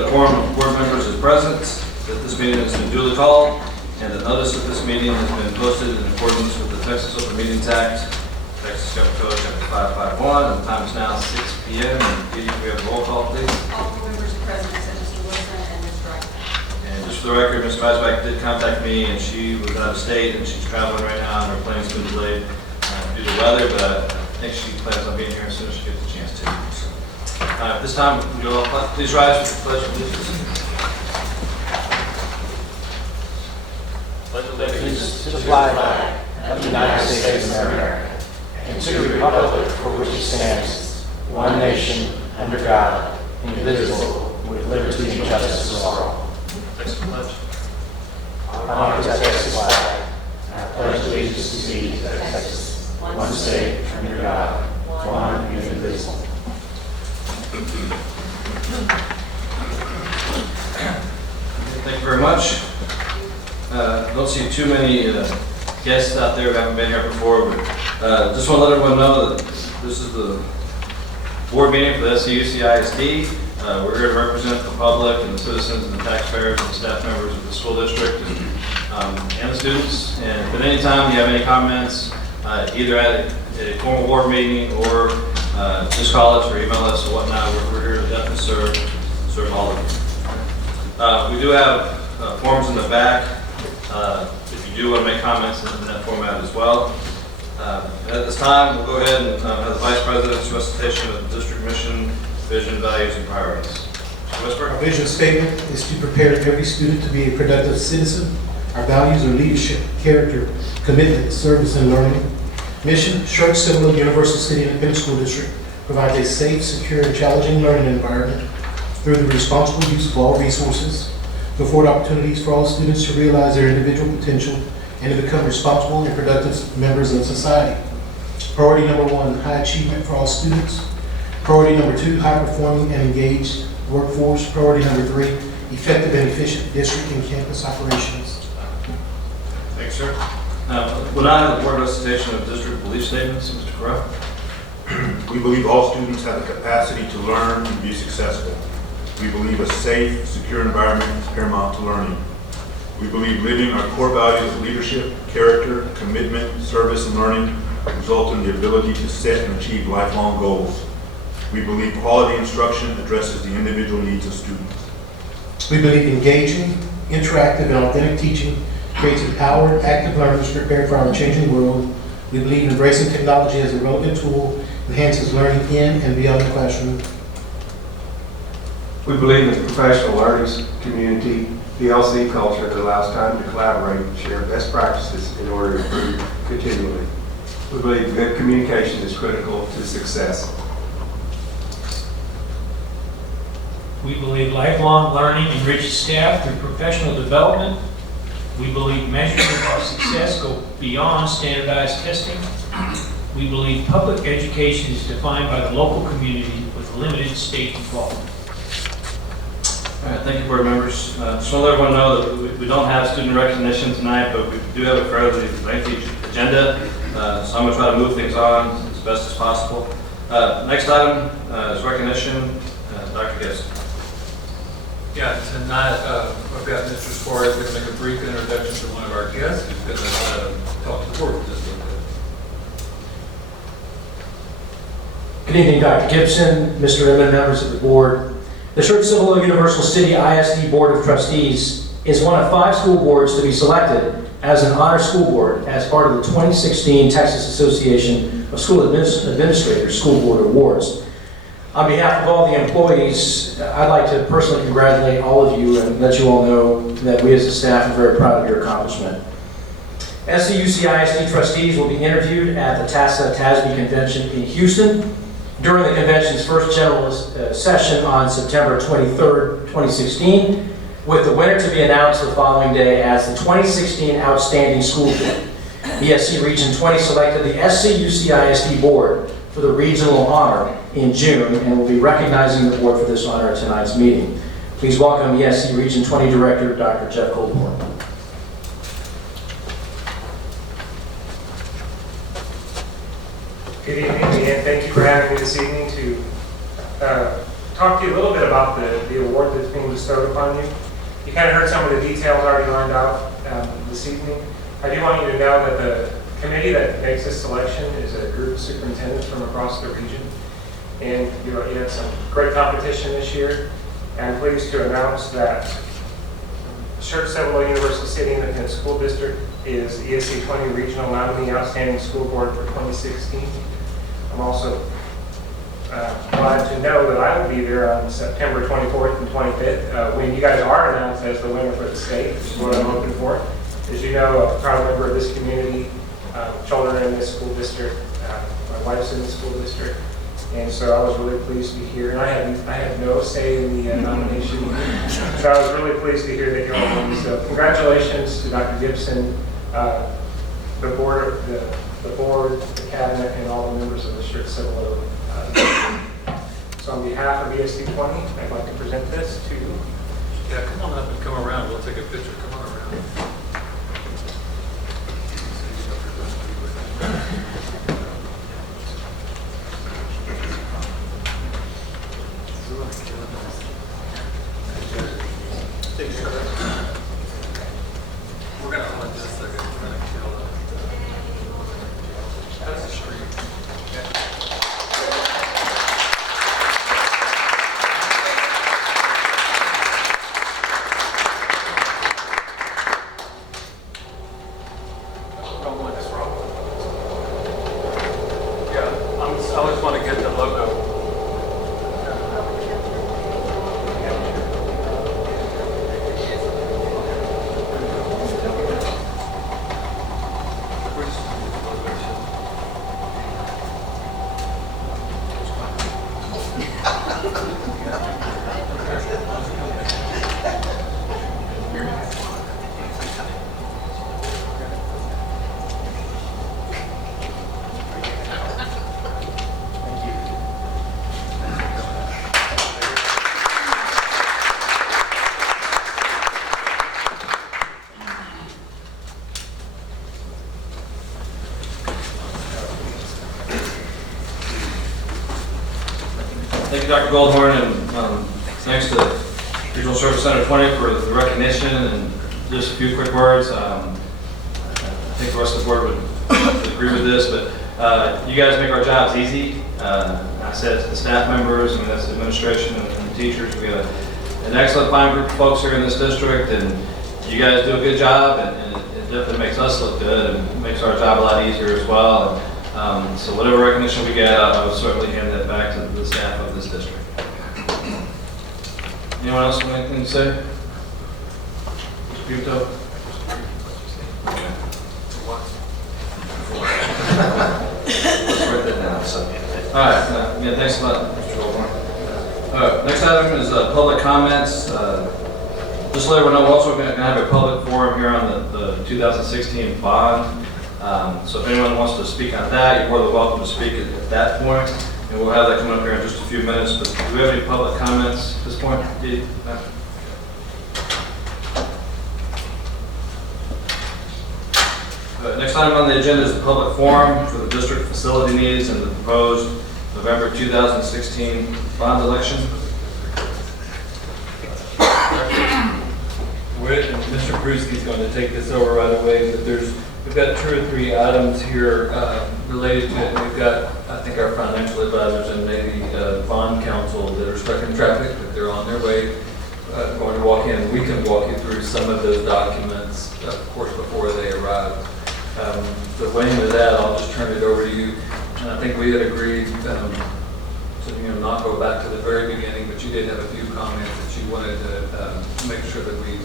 The quorum of board members is present, that this meeting has been duly called, and the notice of this meeting has been posted in accordance with the Texas Open Meetings Act, Texas Government Code Chapter 551, and the time is now 6 p.m. And Katie, we have a roll call, please. All board members are present, except Mr. Wilson and Mr. Reichman. And just for the record, Ms. Weisbach did contact me, and she was out of state, and she's traveling right now, and her plan's been delayed due to weather, but I think she plans on being here as soon as she gets a chance to. So, at this time, you'll all please rise for the pledge of allegiance. Pledge allegiance to the flag of the United States of America and to the republic for which it stands, one nation, under God, indivisible, with liberty and justice for all. Next pledge. I protect this flag, and I pledge allegiance to thee, Texas, one state, under God, one and indivisible. Thank you very much. Don't see too many guests out there who haven't been here before, but just want to let everyone know that this is the board meeting for the SCUCISD. We're here to represent the public and the citizens and the taxpayers and the staff members of the school district and the students. And if at any time you have any comments, either at a formal board meeting or just call us or email us or whatnot, we're here to definitely serve all of you. We do have forms in the back if you do want to make comments in that format as well. At this time, we'll go ahead and have the Vice President's recitation of the district mission, vision, values, and priorities. Mr. Whisper. Our vision statement is to prepare every student to be a productive citizen. Our values are leadership, character, commitment, service, and learning. Mission, Schertz-Cibolo-Universal City Independent School District provides a safe, secure, and challenging learning environment through the responsible use of all resources, to afford opportunities for all students to realize their individual potential and to become responsible and productive members of society. Priority number 1, high achievement for all students. Priority number 2, high performing and engaged workforce. Priority number 3, effective and efficient district and campus operations. Thanks, sir. We'll now have the board recitation of district belief statements. Mr. Corral. We believe all students have the capacity to learn and be successful. We believe a safe, secure environment is paramount to learning. We believe living our core values of leadership, character, commitment, service, and learning result in the ability to set and achieve lifelong goals. We believe quality instruction addresses the individual needs of students. We believe engaging, interactive, and authentic teaching creates empowered, active learners prepared for our changing world. We believe embracing technology as a relevant tool enhances learning in and beyond the classroom. We believe in the professional learning community, PLC culture that allows time to collaborate and share best practices in order to improve continually. We believe good communication is critical to success. We believe lifelong learning enriches staff through professional development. We believe measures of our success go beyond standardized testing. We believe public education is defined by the local community with limited state involvement. All right, thank you, board members. Just want to let everyone know that we don't have student recognition tonight, but we do have a fairly lengthy agenda, so I'm going to try to move things on as best as possible. Next item is recognition. Dr. Gibbs. Yeah, tonight I've got Mr. Suarez going to make a brief introduction to one of our guests who's going to talk to the board just a little bit. Good evening, Dr. Gibson, Mr. Emmett, members of the board. The Schertz-Cibolo-Universal City ISD Board of Trustees is one of 5 school boards to be selected as an honor school board as part of the 2016 Texas Association of School Administrators School Board Awards. On behalf of all the employees, I'd like to personally congratulate all of you and let you all know that we as a staff are very proud of your accomplishment. SCUCISD trustees will be interviewed at the TASBA Convention in Houston during the convention's first general session on September 23rd, 2016, with the winner to be announced the following day as the 2016 Outstanding School Board. ESC Region 20 selected the SCUCISD Board for the regional honor in June and will be recognizing the board for this honor at tonight's meeting. Please welcome ESC Region 20 Director, Dr. Jeff Goldmore. Good evening, and thank you for having me this evening to talk to you a little bit about the award that's being bestowed upon you. You kind of heard some of the details already lined out this evening. I do want you to know that the committee that makes this selection is a group of superintendents from across the region. And you had some great competition this year. I'm pleased to announce that Schertz-Cibolo-Universal City Independent School District is ESC 20 Regional Nominee Outstanding School Board for 2016. I'm also glad to know that I will be there on September 24th and 25th when you guys are announced as the winner for the state, which is what I'm hoping for. As you know, I'm a proud member of this community, children in this school district, my wife's in the school district, and so I was really pleased to hear, and I had no say in the nomination, so I was really pleased to hear that you're all won. So congratulations to Dr. Gibson, the board, the cabinet, and all the members of the Schertz-Cibolo. So on behalf of ESD 20, I'd like to present this to you. Yeah, come on up and come around. We'll take a picture. Come on around. We're going to hold it just a second. We're going to kill it. That's a street. I just want to get the logo. Thank you, Dr. Goldhorn, and thanks to Regional Service Center 20 for the recognition, and just a few quick words. I think the rest of the board would agree with this, but you guys make our jobs easy. I said to the staff members, and that's the administration and teachers, we have an excellent fine group of folks here in this district, and you guys do a good job, and it definitely makes us look good, and makes our job a lot easier as well. So whatever recognition we get, I would certainly hand that back to the staff of this district. Anyone else have anything to say? Mr. Buto? Let's write that down. So. All right. Yeah, thanks a lot, Mr. Goldhorn. All right. Next item is public comments. Just to let everyone know, we're also going to have a public forum here on the 2016 bond. So if anyone wants to speak on that, you're more than welcome to speak at that point. And we'll have that coming up here in just a few minutes. But do we have any public comments at this point? Next item on the agenda is the public forum for the district facility needs and the proposed November 2016 bond election. Mr. Brewski's going to take this over right away, but we've got 2 or 3 items here related to it. We've got, I think, our financial advisors and maybe bond counsel that are stuck in traffic, but they're on their way, going to walk in. We can walk you through some of those documents, of course, before they arrive. The weighing of that, I'll just turn it over to you. And I think we had agreed to not go back to the very beginning, but you did have a few comments that you wanted to make sure that we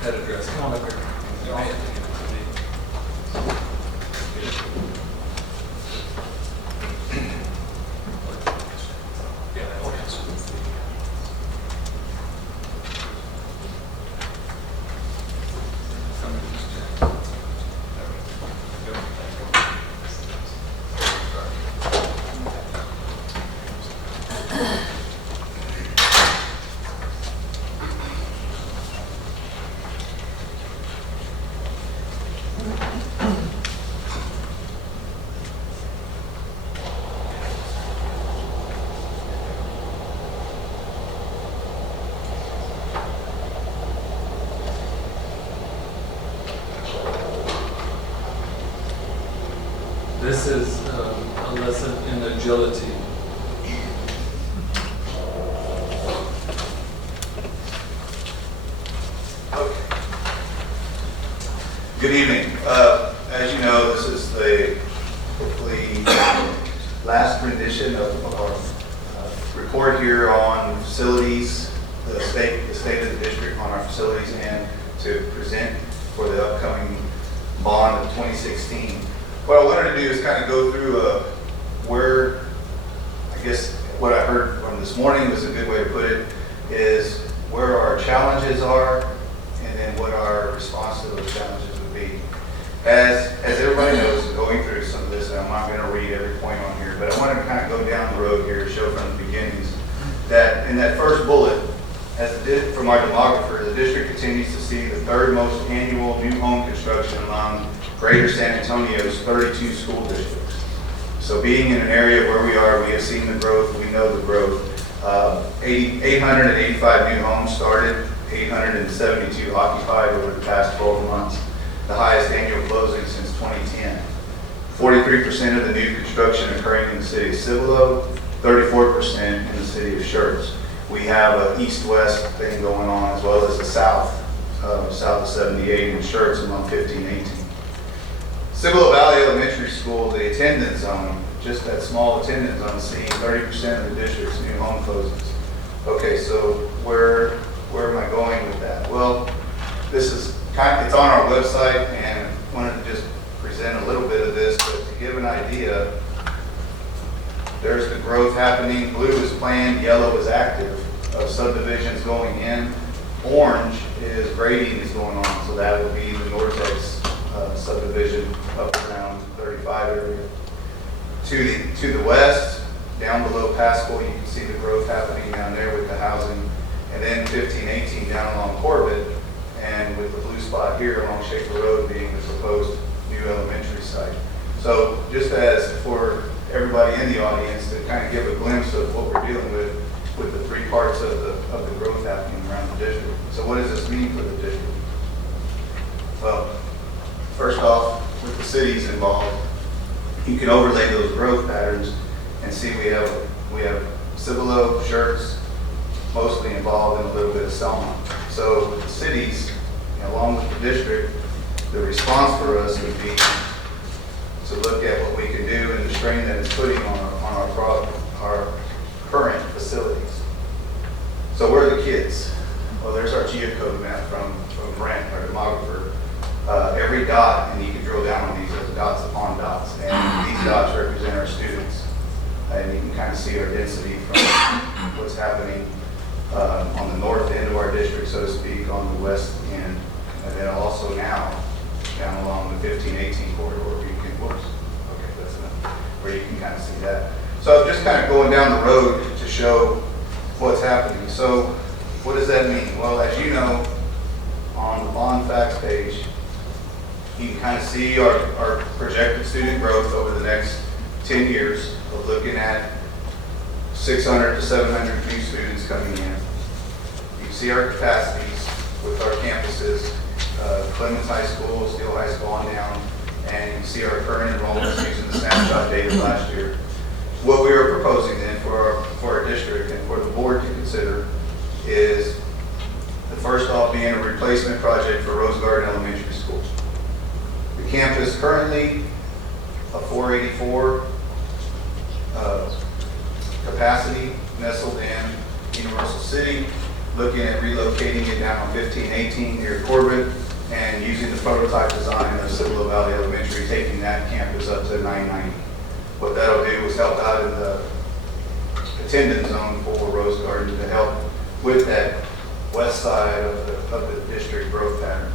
had addressed. Come on up here. this is a lesson in agility. Good evening. As you know, this is the hopefully last rendition of our report here on facilities, the state of the district on our facilities, and to present for the upcoming bond of 2016. What I wanted to do is kind of go through where, I guess, what I heard from this morning was a good way to put it, is where our challenges are, and then what our response to those challenges would be. As everybody knows, going through some of this, and I'm not going to read every point on here, but I wanted to kind of go down the road here to show from the beginnings that in that first bullet, as it did from our demographer, the district continues to see the third most annual new home construction among Greater San Antonio's 32 school districts. So being in an area where we are, we have seen the growth, we know the growth. 885 new homes started, 872 occupied over the past 12 months, the highest annual closing since 2010. 43% of the new construction occurring in the city of Cibolo, 34% in the city of Schertz. We have an east-west thing going on, as well as the south of 78 in Schertz among 15-18. Cibolo Valley Elementary School, the attendance zone, just that small attendance zone, seeing 30% of the district's new home closings. Okay, so where am I going with that? Well, this is it's on our website, and I wanted to just present a little bit of this, but to give an idea, there's the growth happening. Blue is planned, yellow is active, of subdivisions going in. Orange is grading is going on, so that would be the Nortex subdivision up around 35 area. To the west, down below Pascal, you can see the growth happening down there with the housing. And then 15-18 down along Corbett, and with the blue spot here along Schaefer Road being the proposed new elementary site. So just as for everybody in the audience to kind of give a glimpse of what we're dealing with the three parts of the growth happening around the district. So what does this mean for the district? Well, first off, with the cities involved, you can overlay those growth patterns and see we have Cibolo, Schertz, mostly involved in a little bit of Selma. So with the cities, along with the district, the response for us would be to look at what we can do and the strain that it's putting on our current facilities. So where are the kids? Well, there's our geocode map from Brent, our demographer. Every dot, and you can drill down on these as dots upon dots, and these dots represent our students. And you can kind of see our density from what's happening on the north end of our district, so to speak, on the west end, and then also now down along the 15-18 corridor where you can, that's enough, where you can kind of see that. So just kind of going down the road to show what's happening. So what does that mean? Well, as you know, on the bond facts page, you can kind of see our projected student growth over the next 10 years of looking at 600 to 700 new students coming in. You can see our capacities with our campuses, Clemens High School, Steele High School on down, and you can see our current enrollments using the snapshot data last year. What we are proposing then for our district and for the board to consider is the first off being a replacement project for Rose Garden Elementary School. The campus currently a 484 capacity nestled in Universal City, looking at relocating it down on 15-18 near Corbett and using the prototype design of Cibolo Valley Elementary, taking that campus up to 990. What that'll do is help out in the attendance zone for Rose Garden to help with that west side of the district growth pattern.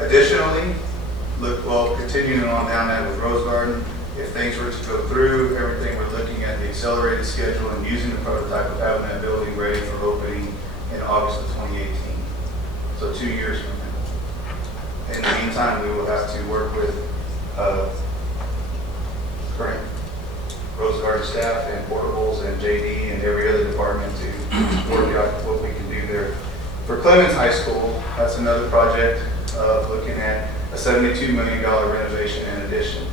Additionally, continuing on down that with Rose Garden, if things were to go through, everything we're looking at the accelerated schedule and using the prototype of having that building ready for opening in August of 2018. So 2 years from now. In the meantime, we will have to work with current Rose Garden staff and portables and JD and every other department to work out what we can do there. For Clemens High School, that's another project of looking at a $72 million renovation and addition.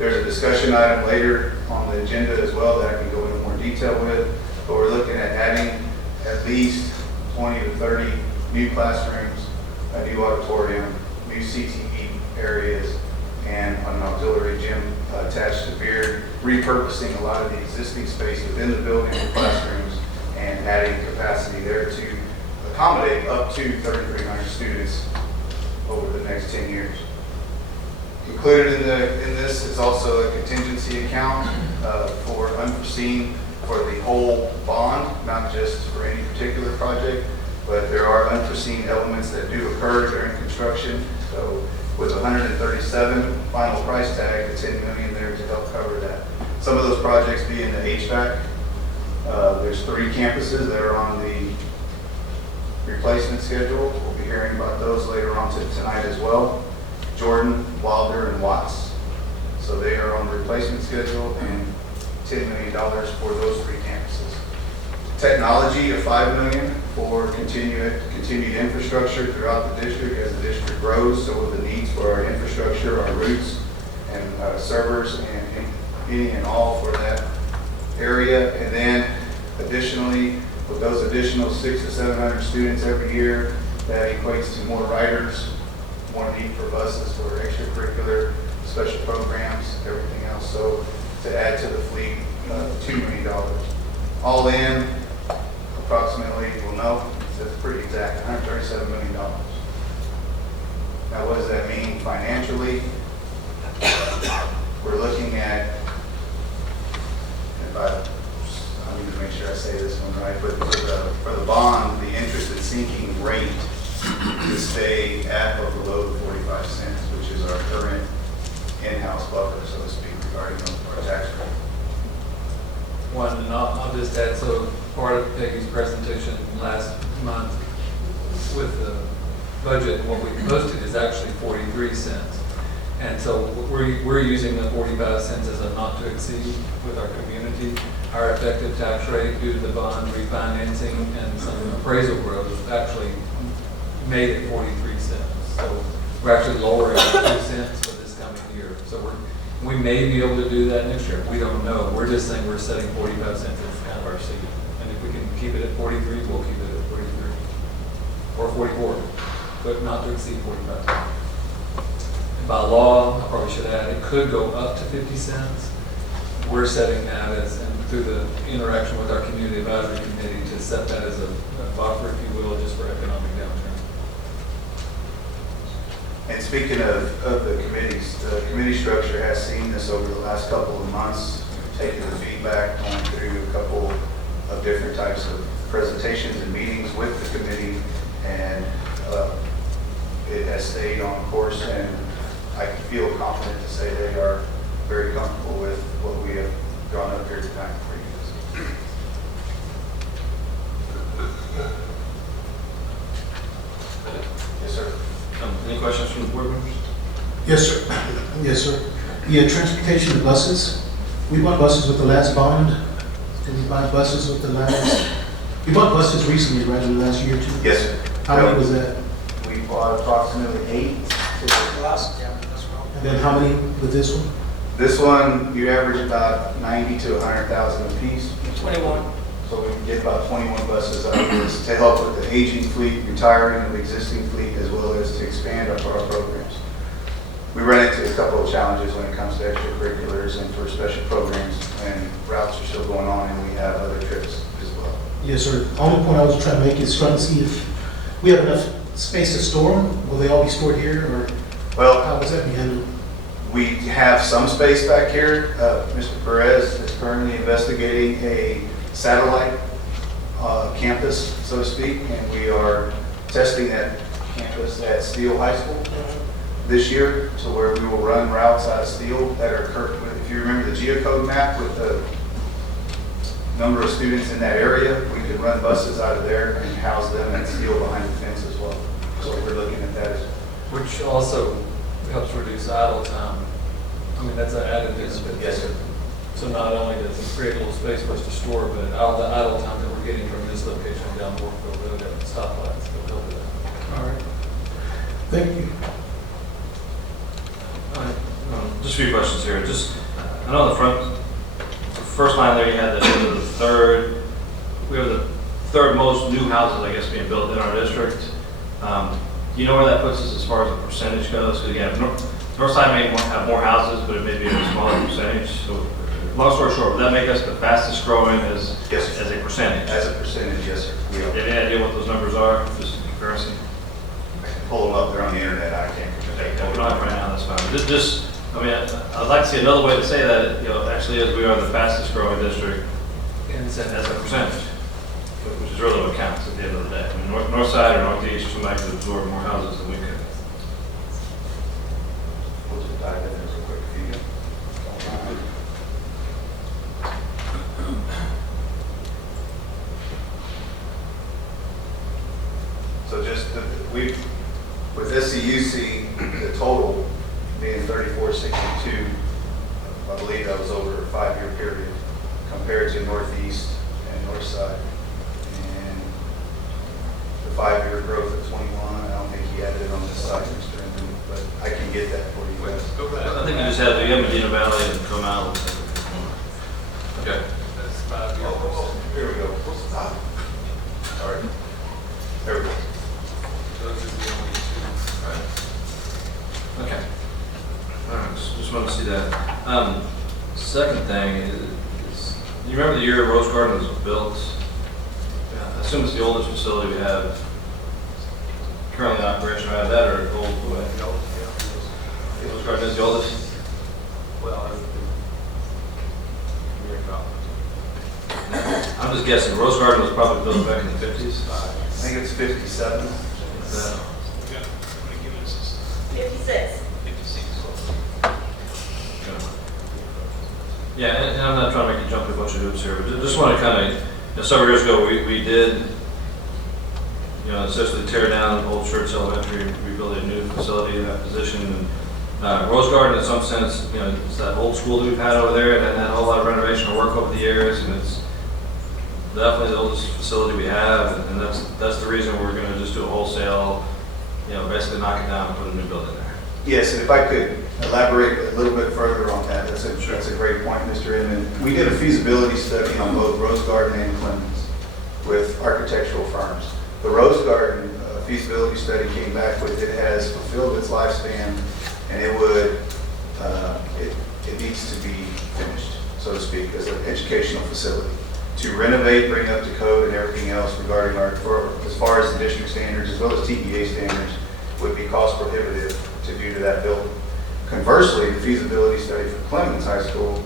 There's a discussion item later on the agenda as well that I can go into more detail with, but we're looking at adding at least 20 to 30 new classrooms, a new auditorium, new CTE areas, and an auxiliary gym attached to Beard, repurposing a lot of the existing space within the building and classrooms, and adding capacity there to accommodate up to 3,300 students over the next 10 years. Included in this is also a contingency account for unforeseen, for the whole bond, not just for any particular project, but there are unforeseen elements that do occur during construction. So with 137 final price tag, the 10 million there to help cover that. Some of those projects being the HVAC. There's 3 campuses that are on the replacement schedule. We'll be hearing about those later on tonight as well. Jordan, Wilder, and Watts. So they are on the replacement schedule, and $10 million for those 3 campuses. Technology of $5 million for continued infrastructure throughout the district as the district grows. So with the needs for our infrastructure, our routes, and servers, and any and all for that area. And then additionally, with those additional 600 to 700 students every year, that equates to more riders, more need for buses for extracurricular, special programs, everything else. So to add to the fleet, $2 million. All in, approximately, well, no, that's pretty exact, $137 million. Now, what does that mean financially? We're looking at, I need to make sure I say this one right, but for the bond, the interest and sinking rate to stay at or below the 45 cents, which is our current in-house buffer, so to speak, regarding our tax rate. One, and I'll just add, so part of Peggy's presentation last month with the budget, what we posted is actually 43 cents. And so we're using the 45 cents as a not to exceed with our community. Our effective tax rate due to the bond refinancing and some appraisal growth actually made it 43 cents. So we're actually lowering 2 cents for this coming year. So we may be able to do that next year. We don't know. We're just saying we're setting 45 cents as kind of our seed. And if we can keep it at 43, we'll keep it at 43. Or 44, but not to exceed 45. And by law, I probably should add, it could go up to 50 cents. We're setting that as, and through the interaction with our community advisory committee, to set that as a buffer, if you will, just for economic downturn. And speaking of the committees, the committee structure has seen this over the last couple of months, taking the feedback, going through a couple of different types of presentations and meetings with the committee, and it has stayed on course, and I feel confident to say they are very comfortable with what we have drawn up here tonight for you. Yes, sir. Any questions from the board members? Yes, sir. Yes, sir. The transportation of buses. We bought buses with the last bond. Did we buy buses with the last? We bought buses recently, right, in the last year or two? Yes, sir. How many was that? We bought approximately 8. And then how many with this one? This one, you average about 90 to 100,000 a piece. 21. So we can get about 21 buses out of this to help with the aging fleet, retiring of the existing fleet, as well as to expand our programs. We run into a couple of challenges when it comes to extracurriculars and for special programs, and routes are still going on, and we have other trips as well. Yes, sir. The only point I was trying to make is trying to see if we have enough space to store them. Will they all be stored here, or Well, how does that be handled? we have some space back here. Mr. Perez is currently investigating a satellite campus, so to speak, and we are testing that campus at Steele High School this year, so where we will run routes out of Steele that are, if you remember the geocode map with the number of students in that area, we can run buses out of there and house them at Steele behind the fence as well. So we're looking at that as well. Which also helps reduce idle time. I mean, that's an added benefit. Yes, sir. So not only does it create a little space for us to store, but all the idle time that we're getting from this location down Warfield Road at stoplights will help with that. All right. Thank you. Just few questions here. Just, I know the first line there, you had the third, we have the third most new houses, I guess, being built in our district. Do you know where that puts us as far as the percentage goes? Because again, north side may have more houses, but it may be a smaller percentage. So, long story short, would that make us the fastest growing as a percentage? As a percentage, yes, sir. We Do are. you have any idea what those numbers are, just in comparison? I can pull them up there on the internet. I can't. If we don't have it right now, that's fine. I mean, I'd like to see another way to say that, actually is we are the fastest growing district as a percentage, which is really what counts at the end of the day. I mean, north side or northeast, somebody could absorb more houses than we could. We'll just dive in there real quick if you don't mind. So just, with SCUC, the total being 3462, I believe that was over a 5-year period compared to northeast and north side. And the 5-year growth of 21, I don't think he added it on this side, Mr. Inman, but I can get that for you guys. I think you just had the Medina Valley and come out. Okay. That's 5 years. Here we go. Sorry. There we go. Those are the only two. Okay. All right, just want to see that. Second thing is, you remember the year Rose Garden was built? I assume it's the oldest facility we have currently in operation, right? That or old? Rose Garden is the oldest? Well, I'm just guessing. Rose Garden was probably built back in the 50s. I think it's 57. 56. Yeah, and I'm not trying to make you jump through a bunch of hoops here, but just want to kind of, several years ago, we did, essentially tear down old Schertz Elementary, rebuild a new facility in that position. And Rose Garden, in some sense, it's that old school that we've had over there, and had a whole lot of renovation work over the years, and it's definitely the oldest facility we have, and that's the reason we're going to just do a wholesale, basically knock it down and put a new building there. Yes, and if I could elaborate a little bit further on that, that's a great point, Mr. Inman. We did a feasibility study on both Rose Garden and Clemens with architectural firms. The Rose Garden feasibility study came back with it has fulfilled its lifespan, and it needs to be finished, so to speak, as an educational facility. To renovate, bring up to code, and everything else regarding as far as the district standards, as well as TEA standards, would be cost prohibitive to do to that building. Conversely, the feasibility study for Clemens High School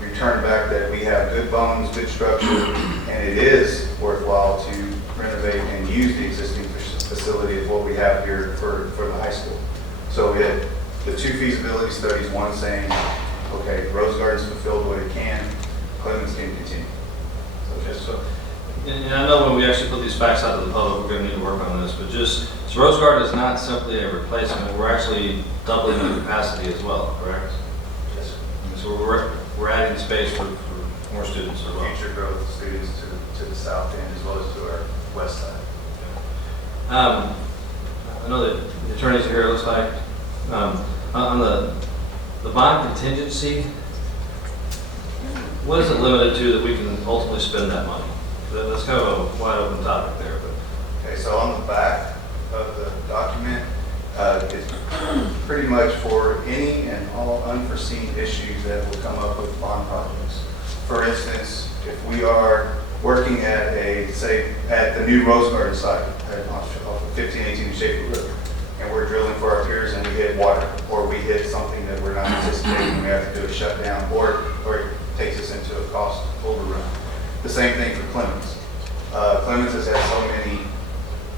returned back that we have good bones, good structure, and it is worthwhile to renovate and use the existing facility of what we have here for the high school. So we had the two feasibility studies, one saying, okay, Rose Garden's fulfilled what it can, Clemens can continue. And I know when we actually put these facts out to the public, we're going to need to work on this, but so Rose Garden is not simply a replacement, we're actually doubling the capacity as well, correct? Yes. So we're adding space for more students as well. Future growth of students to the south end as well as to our west side. I know that the attorneys are here, it looks like. On the bond contingency, what is it limited to that we can ultimately spend that money? That's kind of a wide open topic there, but. Okay, so on the back of the document, it's pretty much for any and all unforeseen issues that will come up with bond projects. For instance, if we are working at at the new Rose Garden site off of 1518 Schaefer River, and we're drilling for our piers and we hit water, or we hit something that we're not anticipating, we have to do a shutdown, or it takes us into a cost overrun. The same thing for Clemens. Clemens has had so many,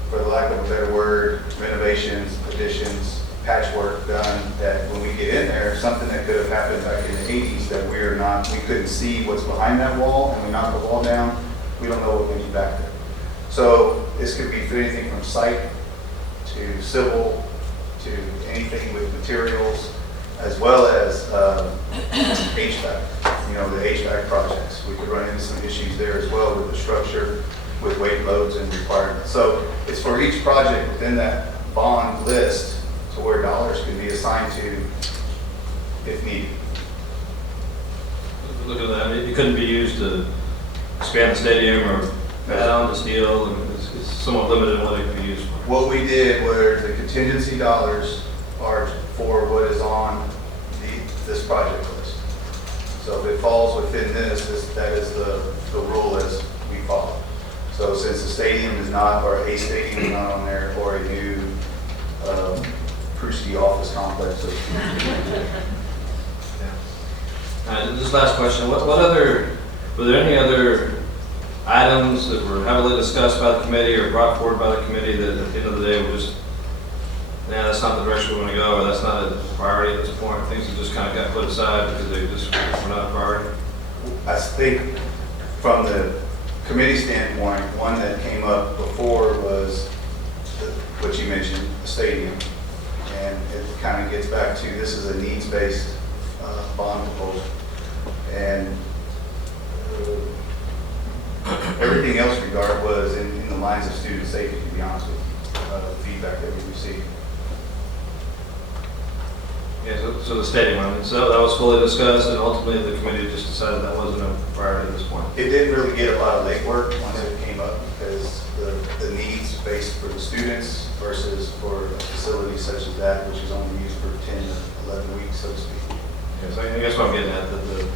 for the lack of a better word, renovations, additions, patchwork done, that when we get in there, something that could have happened back in the 80s that we couldn't see what's behind that wall, and we knock the wall down, we don't know what we need back there. So this could be anything from site to civil to anything with materials, as well as HVAC, the HVAC projects. We could run into some issues there as well with the structure, with weight loads and requirements. So it's for each project within that bond list to where dollars can be assigned to if needed. Look at that, it couldn't be used to expand the stadium or add on the steel, and it's somewhat limited in what it could be used for. What we did were the contingency dollars are for what is on this project list. So if it falls within this, that is the rule as we follow. So since the stadium is not, or a stadium is not on there, or a new Prusky office complex. This last question, were there any other items that were heavily discussed by the committee or brought forward by the committee that at the end of the day were just, yeah, that's not the direction we want to go, or that's not a priority at this point? Things that just kind of got put aside because they just were not a priority? I think from the committee standpoint, one that came up before was what you mentioned, a stadium. And it kind of gets back to, this is a needs-based bond proposal. And everything else regard was in the lines of student safety, to be honest with you, the feedback that we received. Yeah, so the stadium, I mean, so that was fully discussed, and ultimately the committee just decided that wasn't a priority at this point. It didn't really get a lot of legwork once it came up because the needs based for the students versus for a facility such as that, which is only used for 10 to 11 weeks, so to speak. Yes, I guess what I'm getting at, that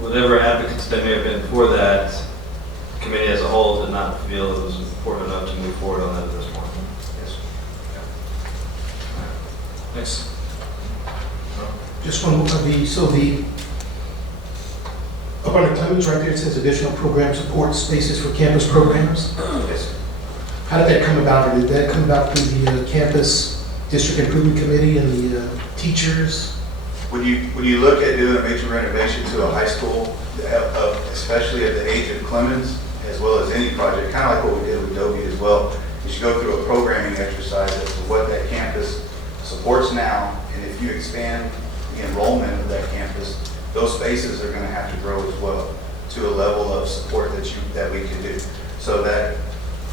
whatever advocates there may have been for that, the committee as a whole did not feel it was important enough to move forward on that at this point. Yes. Thanks. Just one more, up on the comments right there, it says additional program support spaces for campus programs. Yes, sir. How did that come about? Or did that come about through the campus district improvement committee and the teachers? When you look at doing a major renovation to a high school, especially at the age of Clemens, as well as any project, kind of like what we did with Dobie as well, you should go through a programming exercise as to what that campus supports now, and if you expand the enrollment of that campus, those spaces are going to have to grow as well to a level of support that we can do. So that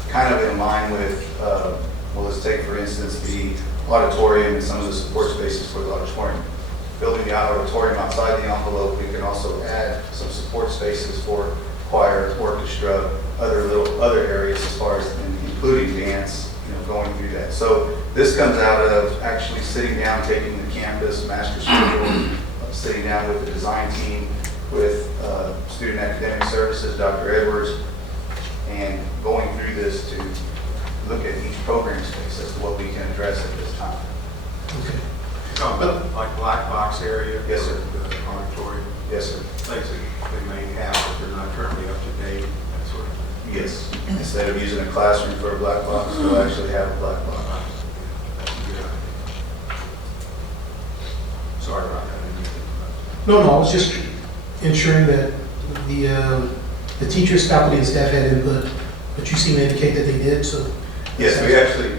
kind of in line with, well, let's take for instance the auditorium and some of the support spaces for the auditorium. Building the auditorium outside the envelope, we can also add some support spaces for choir, orchestra, other areas as far as including dance, going through that. So this comes out of actually sitting down, taking the campus master schedule, sitting down with the design team, with Student Academic Services, Dr. Edwards, and going through this to look at each program space as to what we can address at this time. Okay. Talking about like black box area? Yes, sir. The auditorium? Yes, sir. Things that they may have, but they're not currently up to date, that sort of thing. Yes. Instead of using a classroom for a black box, we'll actually have a black box. That's a good idea. Sorry about that. No, I was just ensuring that the teachers, faculty, and staff had input, but you seem to indicate that they did, so. Yes,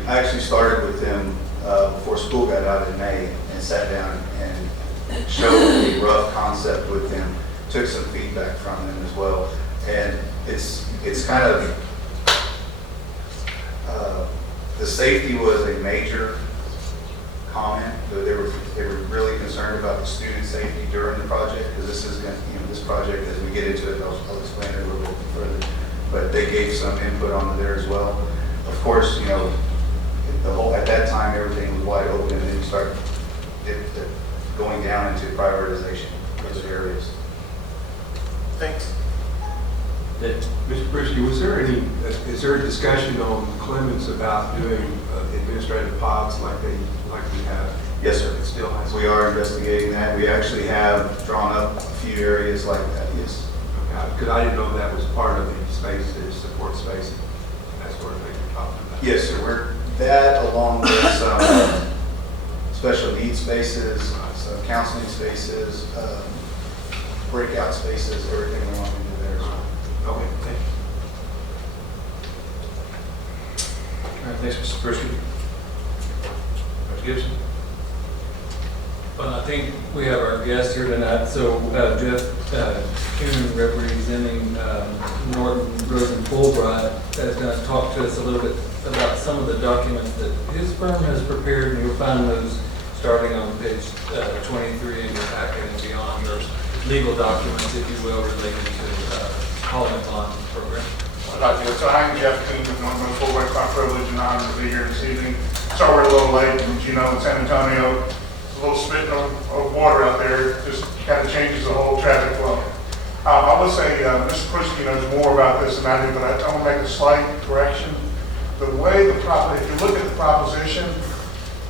I actually started with them before school got out in May and sat down and showed a rough concept with them, took some feedback from them as well. And it's kind of, the safety was a major comment. They were really concerned about the student safety during the project, because this is going to, this project, as we get into it, I'll explain it a little bit further. But they gave some input on there as well. Of course, at that time, everything was wide open, and then you start going down into prioritization of those areas. Thanks. Mr. Brisky, is there a discussion on Clemens about doing administrative pods like we have? Yes, sir. It still has. We are investigating that. We actually have drawn up a few areas like that, yes. Because I didn't know that was part of the space, the support space, that sort of thing you're talking about. Yes, sir. That along with some special needs spaces, some counseling spaces, breakout spaces, everything we want to do there as well. Okay, thank you. All right, thanks, Mr. Brisky. Dr. Gibson? Well, I think we have our guest here tonight. So Jeff Kuhn, representing Norton Rosen Fulbright, is going to talk to us a little bit about some of the documents that his firm has prepared, and you'll find those starting on page 23 in your packet and beyond, there's legal documents, if you will, related to calling a bond program. So I'm Jeff Coon with Northwest Fort Worth. My privilege and honor to be here this evening. Sorry we're a little late, but you know, in San Antonio, it's a little spitting of water out there. It just kind of changes the whole traffic flow. I would say Mr. Krusky knows more about this than I do, but I want to make a slight correction. The way if you look at the proposition,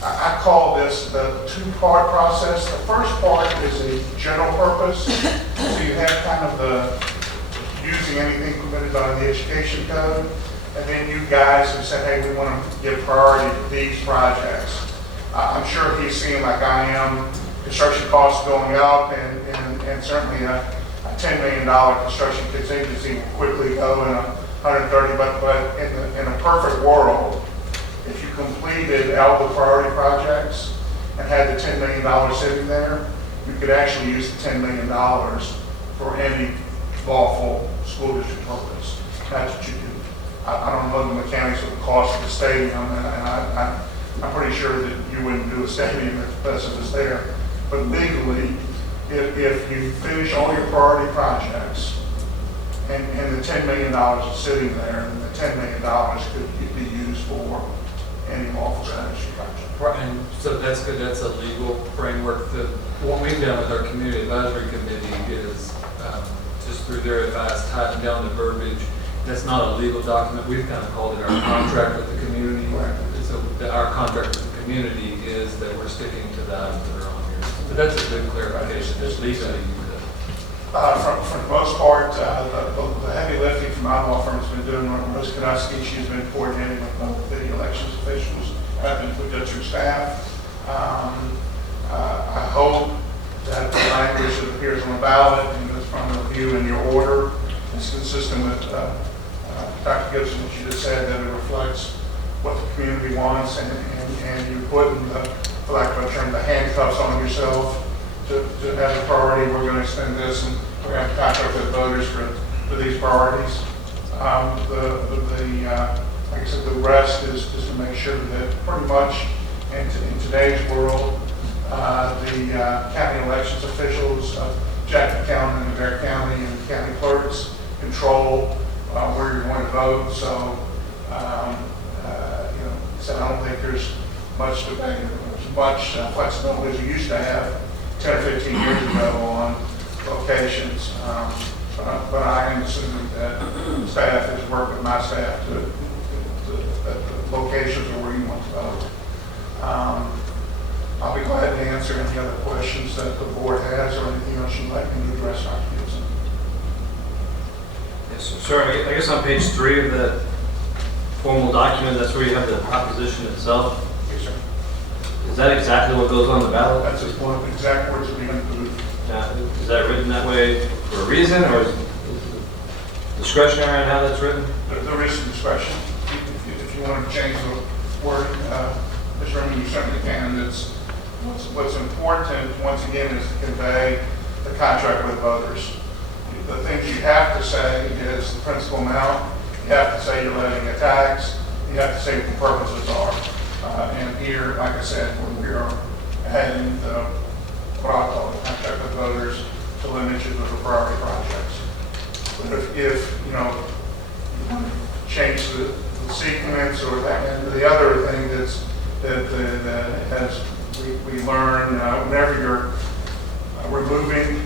I call this the two-part process. The first part is a general purpose. So you have kind of the using anything permitted by the education code, and then you guys have said, hey, we want to give priority to these projects. I'm sure he's seeing, like I am, construction costs going up, and certainly a $10 million construction contingency will quickly go in 130, but in a perfect world, if you completed all the priority projects and had the $10 million sitting there, you could actually use the $10 million for any lawful school district purpose. That's what you do. I don't know the mechanics of the cost of the stadium, and I'm pretty sure that you wouldn't do a stadium if the best was there. But legally, if you finish all your priority projects and the $10 million is sitting there, then the $10 million could be used for any lawful school district project. Right, and so that's good. That's a legal framework. What we've done with our community advisory committee is just through their advice, tighten down the verbiage. That's not a legal document. We've kind of called it our contract with the community. Right. So our contract with the community is that we're sticking to the items that are on here. But that's a good clarification. Just legally, for the most part, the heavy lifting from my law firm has been doing. Rose Kudowski, she's been coordinating with both the elections officials. I've been with district staff. I hope that the language that appears on the ballot and that's from the review in your order is consistent with Dr. Gibson, what you just said, that it reflects what the community wants, and you put in the, for lack of a term, the handcuffs on yourself to have a priority. We're going to extend this, and we're going to have to contract with voters for these priorities. Like I said, the rest is to make sure that pretty much in today's world, the county elections officials of Jackson County and Adair County and county clerks control where you're going to vote. So, so I don't think there's much debate, much flexibility as you used to have 10 or 15 years ago on locations. But I am assuming that staff has worked with my staff to the locations or where you want to vote. I'll be glad to answer any other questions that the board has or anything else you'd like me to address, Dr. Gibson. Yes, sir. Sir, I guess on page 3 of that formal document, that's where you have the proposition itself. Yes, sir. Is that exactly what goes on the ballot? That's just one of the exact words that we include. Is that written that way for a reason, or is it discretionary on how that's written? There is some discretion. If you want to change the word, Mr. Raymond, you certainly can. What's important, once again, is to convey the contract with voters. The things you have to say is the principal amount. You have to say you're levying a tax. You have to say what the purposes are. And here, like I said, we are adding what I call the contract with voters to limit you to the priority projects. But if you want to change the sequence or that, and the other thing that as we learn, whenever you're removing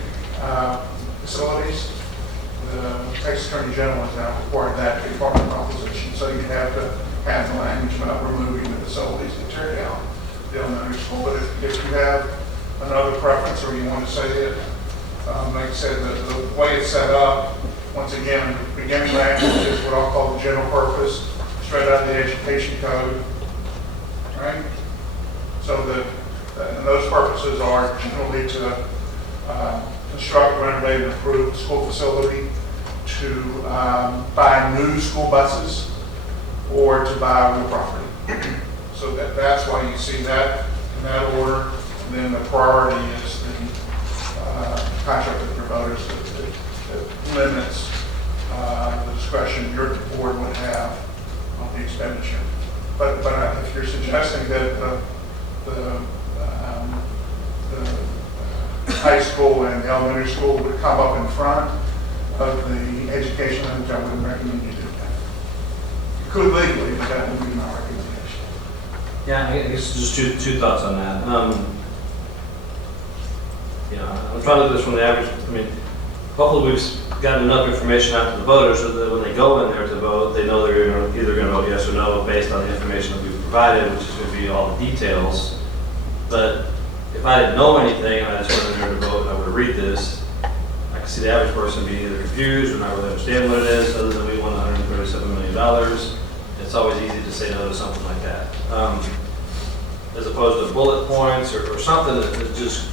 facilities, the Texas Attorney General has now required that to be part of the proposition. So you have to have the language about removing the facilities and tear down the elementary school. But if you have another preference, or you want to say it, like I said, the way it's set up, once again, the beginning language is what I'll call the general purpose, straight out of the education code, right? So and those purposes are generally to construct, renovate, and improve the school facility, to buy new school buses, or to buy real property. So that's why you see that in that order. And then the priority is the contract with your voters that limits the discretion your board would have on the expenditure. But if you're suggesting that the the high school and the elementary school would come up in front of the education, which I wouldn't recommend you do that. You could legally, but that would be my recommendation. Yeah, I guess just two thoughts on that. I'm trying to look at this from the average. I mean, hopefully we've gotten enough information out to the voters so that when they go in there to vote, they know they're either going to vote yes or no based on the information that we've provided, which is going to be all the details. But if I didn't know anything and I just went in there to vote and I were to read this, I could see the average person being either confused or not really understand what it is, other than we won $137 million. It's always easy to say no to something like that. As opposed to bullet points or something that just,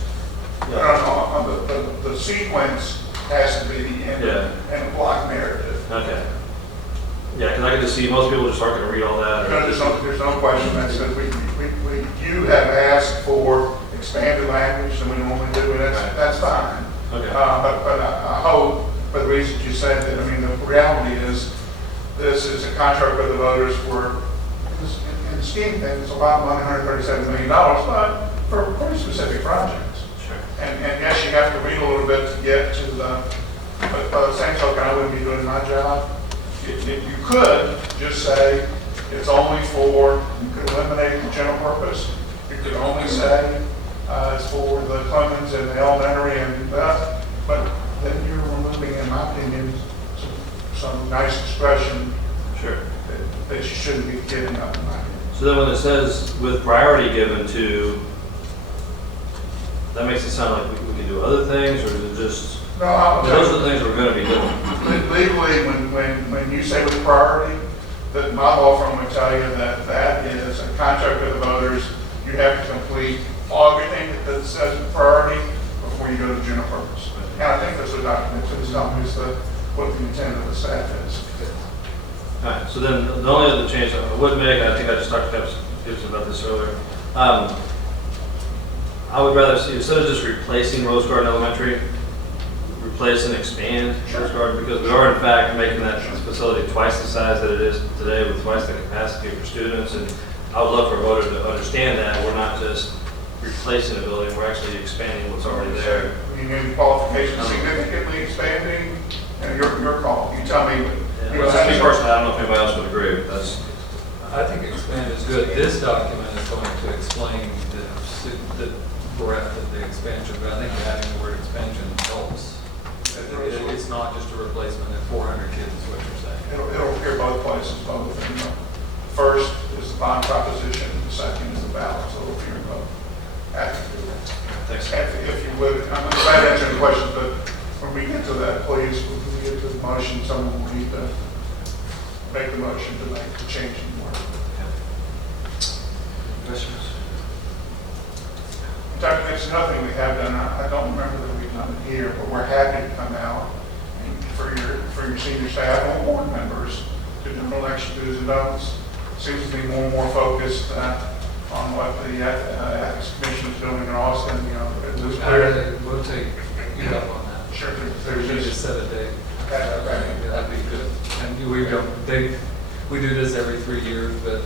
The sequence has to be in a block narrative. Okay. Yeah, because I can just see most people just aren't going to read all that. There's no question that says you have asked for expanded language than we normally do, and that's fine. Okay. But I hope, for the reasons you said, that, I mean, the reality is, this is a contract with the voters for, in the scheme of things, it's a lot of money, $137 million, but for pretty specific projects. Sure. And yes, you have to read a little bit to get to the, but by the same token, I wouldn't be doing my job. You could just say, it's only for, you could eliminate the general purpose. You could only say, it's for the Clemens and the elementary and that, but then you're removing, in my opinion, some nice expression. Sure. That you shouldn't be giving up, in my opinion. So then when it says with priority given to, that makes it sound like we can do other things, or is it just, No, those are the things we're going to be doing? legally, when you say with priority, that my law firm would tell you that that is a contract with the voters. You have to complete everything that says with priority before you go to the general purpose. And I think this is documented to the companies what the intent of the staff is. All right, so then the only other change I would make, I think I just talked to Gibson about this earlier. I would rather see, instead of just replacing Rose Garden Elementary, replace and expand Rose Garden, because we are in fact making that facility twice the size that it is today with twice the capacity for students. And I would love for voters to understand that we're not just replacing a building, we're actually expanding what's already there. You need qualifications significantly expanding, and your call. You tell me. Well, me personally, I don't know if anybody else would agree, but that's. I think expand is good. This document is going to explain the breadth of the expansion, but I think adding the word expansion helps. It's not just a replacement of 400 kids, is what you're saying. It'll appear both places, both. First is the bond proposition, the second is the ballot, so it'll appear both. Thanks. If you would, I'm glad to answer the questions, but when we get to that, please, when we get to the motion, someone will need to make the motion to make the change in word. Questions? In fact, there's nothing we have done. I don't remember that we've done it here, but we're happy to come out and for your senior staff and board members to do election do's and don'ts. Seems to be more and more focused on what the ethics commission is doing in Austin. It was clear. We'll take you up on that. Sure, There's just set a date. right. That'd be good. And we do this every 3 years, but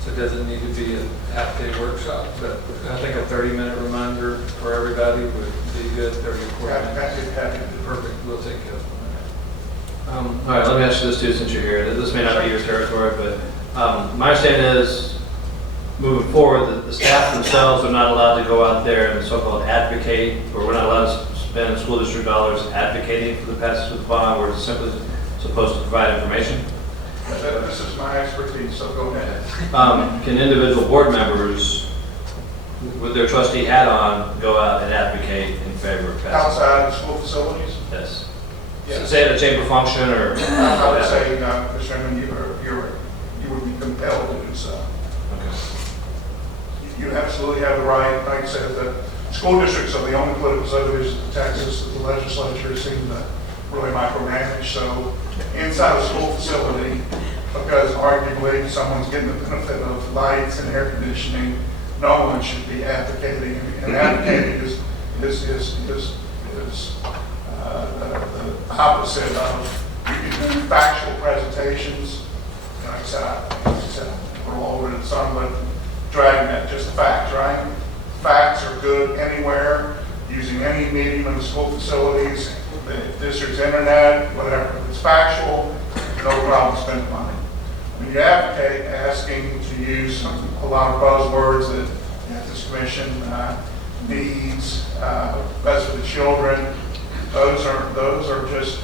so it doesn't need to be a half-day workshop. But I think a 30-minute reminder for everybody would be good. 30 or 40 minutes. Perfect. We'll take care of it. All right, let me ask you this too, since you're here. This may not be your territory, but my understanding is, moving forward, the staff themselves are not allowed to go out there and so-called advocate, or we're not allowed to spend school district dollars advocating for the passage of the bond. We're simply supposed to provide information. This is my expertise, so go ahead. Can individual board members, with their trustee hat on, go out and advocate in favor of passage? Outside of school facilities? Yes. Yes. Say at a chamber function or? I would say, Mr. Chairman, you would be compelled to do so. Okay. You absolutely have the right, like I said, the school districts are the only political subdivisions in Texas that the legislature seems to really micromanage. So inside a school facility, because arguably someone's getting the benefit of lights and air conditioning, no one should be advocating. And advocating is the opposite of, you can do factual presentations. Like I said, we're all over the sun, but dragging that just facts, right? Fact facts are good anywhere, using any medium in the school facilities, the district's internet, whatever. If it's factual, no problem spending money. When you advocate asking to use a lot of buzzwords that this commission needs, best for the children, those are just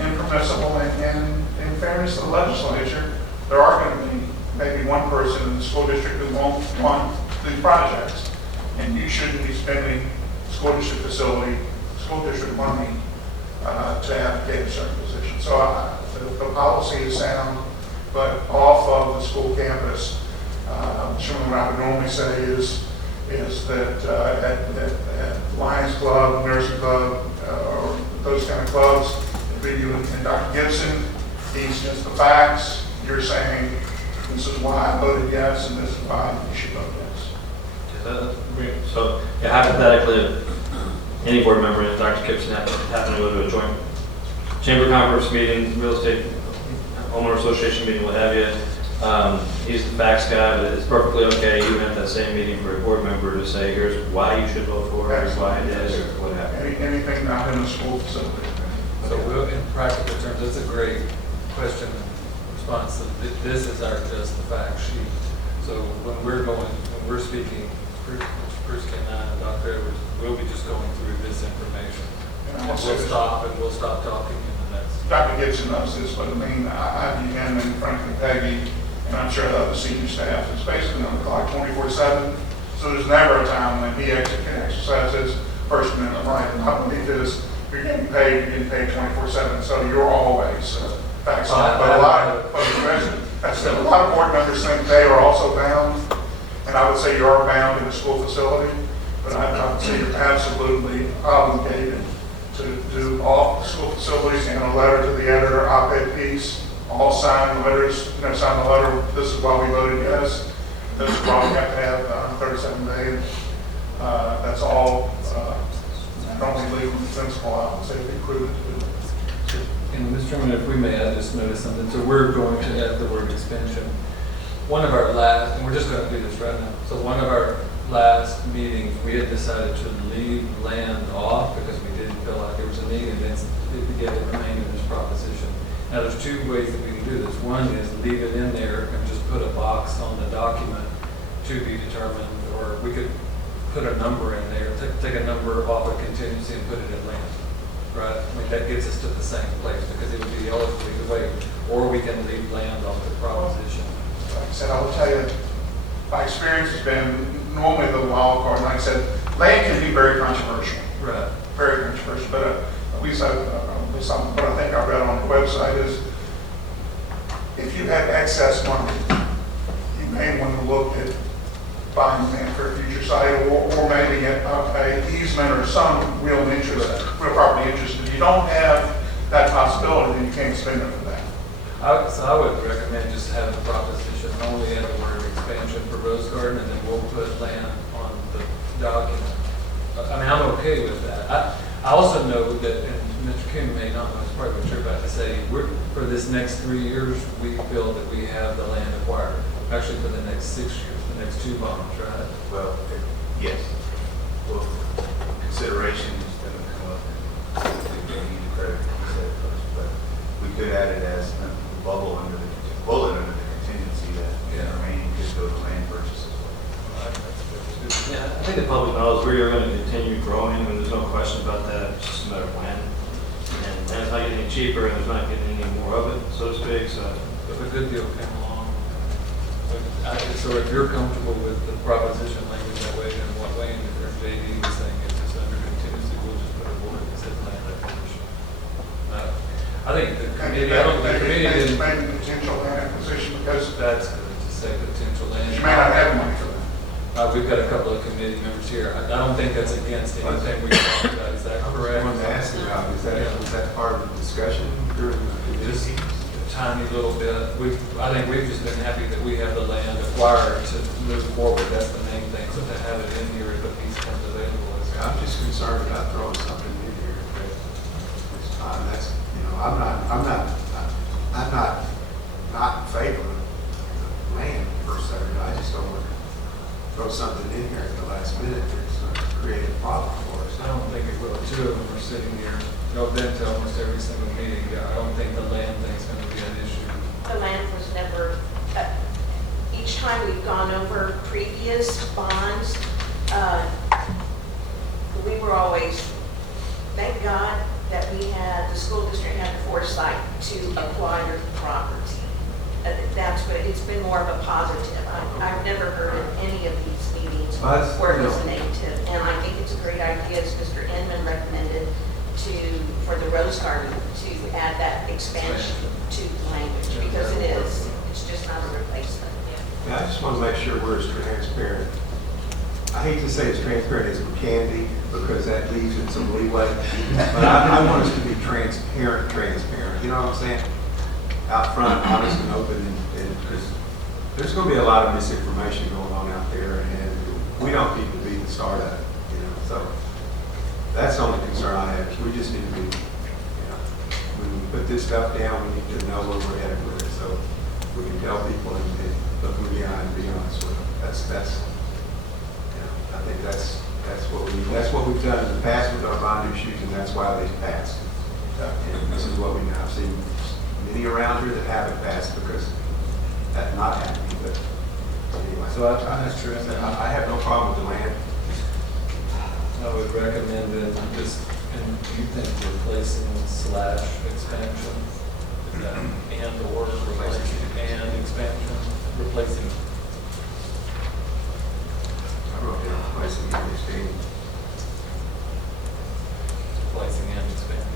impermissible. And in fairness to the legislature, there are going to be maybe one person in the school district who won't want these projects, and you shouldn't be spending school district facility, school district money to advocate a certain position. So the policy is sound, but off of the school campus, what I would normally say is that at Lions Club, Nursing Club, or those kind of clubs, it'd be you and Dr. Gibson, he's just the facts. You're saying, this is why I voted yes, and this is why you should vote yes. So, yeah, hypothetically, any board member, if Dr. Gibson happened to go to a joint chamber conference meeting, real estate homeowner association meeting, what have you, he's the facts guy, but it's perfectly okay. You have that same meeting for a board member to say, here's why you should vote for it, here's why it is, or what have you. Anything not in the school facility. So in practical terms, that's a great question and response. So this is our just the fact sheet. So when we're speaking, Bruce K. and Dr. Edwards, we'll be just going through this information. And we'll stop talking in the next. Dr. Gibson knows this, but I mean, I view him and frankly Peggy, and I'm sure the other senior staff, is basically on the clock 24/7. So there's never a time when he can exercise his First Amendment right. And I believe is you're getting paid 24/7, so you're always facts. But a lot of board members think they are also bound, and I would say you are bound in a school facility, but I would say you're absolutely obligated to do all the school facilities and a letter to the editor, op-ed piece, all signed letters, sign the letter, this is why we voted yes, this is why we have to have 37 days. That's all, not only legal and sensible, I would say be proven to do. And Mr. Chairman, if we may, I just noticed something. So we're going to add the word expansion. One of our last, and we're just going to do this right now. So one of our last meetings, we had decided to leave land off because we didn't feel like there was a need, and then it remained in this proposition. Now, there's two ways that we can do this. One is leave it in there and just put a box on the document to be determined, or we could put a number in there, take a number off of contingency and put it in land, right? I mean, that gets us to the same place because it would be eligible either way, or we can leave land off the proposition. Like I said, I will tell you, my experience has been normally the wild card. Like I said, land can be very controversial. Right. Very controversial, but at least what I think I read on the website is if you have excess money, you may want to look at buying land for a future site or maybe a easement or some real property interest. If you don't have that possibility, then you can't spend it for that. So I would recommend just having a proposition only add the word expansion for Rose Garden, and then we'll put land on the document. I mean, I'm okay with that. I also know that, and Mr. King may not know, it's probably what you're about to say, for this next 3 years, we feel that we have the land acquired. Actually, for the next 6 years, the next 2 bonds, right? Well, yes. Well, consideration is going to come up, and we need to credit first, but we could add it as a bullet under the contingency that remaining could go to land purchase as well. Yeah, I think the public knows we are going to continue growing, and there's no question about that. It's just a matter of when. And it's not getting any cheaper, and there's not getting any more of it, so to speak. So If a good deal came along. So if you're comfortable with the proposition language that way, then what way, and if there's JD was saying it's just under contingency, we'll just put a bullet that says land acquisition. I think the committee, didn't. Maybe potential land acquisition because That's good to say potential land. you may not have money for that. We've got a couple of committee members here. I don't think that's against anything we talked about. Is that correct? I wanted to ask about, was that part of the discussion during the Just committee? a tiny little bit. I think we've just been happy that we have the land acquired to move forward. That's the main thing. So to have it in here if a piece comes available is. I'm just concerned about throwing something in here. That's, I'm not in favor of land per se. I just don't want throw something in here at the last minute that's going to create a problem for us. I don't think it will. Two of them are sitting here. Y'all been to almost every single meeting. I don't think the land thing's going to be an issue. The land was never, each time we've gone over previous bonds, we were always, thank God that the school district had the foresight to acquire the property. That's what, it's been more of a positive. I've never heard in any of these meetings where it was negative. And I think it's a great idea, as Mr. Inman recommended, for the Rose Garden, to add that expansion to the language, because it's just not a replacement. Yeah, I just want to make sure we're as transparent. I hate to say as transparent as we can be, because that leaves it some leeway. But I want us to be transparent. You know what I'm saying? Out front, honest and open, and because there's going to be a lot of misinformation going on out there, and we don't need to be the start of it, you know. So that's the only concern I have. We just need to be, you know, when we put this stuff down, we need to know where we're headed with it, so we can tell people and look them in the eye and be honest with them. That's you know, I think that's what we've done in the past with our bond issues, and that's why they passed. And this is what we now see. Many around here that haven't passed because that's not happening, but anyway. So that's true. I have no problem with the land. I would recommend that just, and you think replacing / expansion, and or replacing and expansion, replacing. I wrote down replacing and expanding. Replacing and expanding.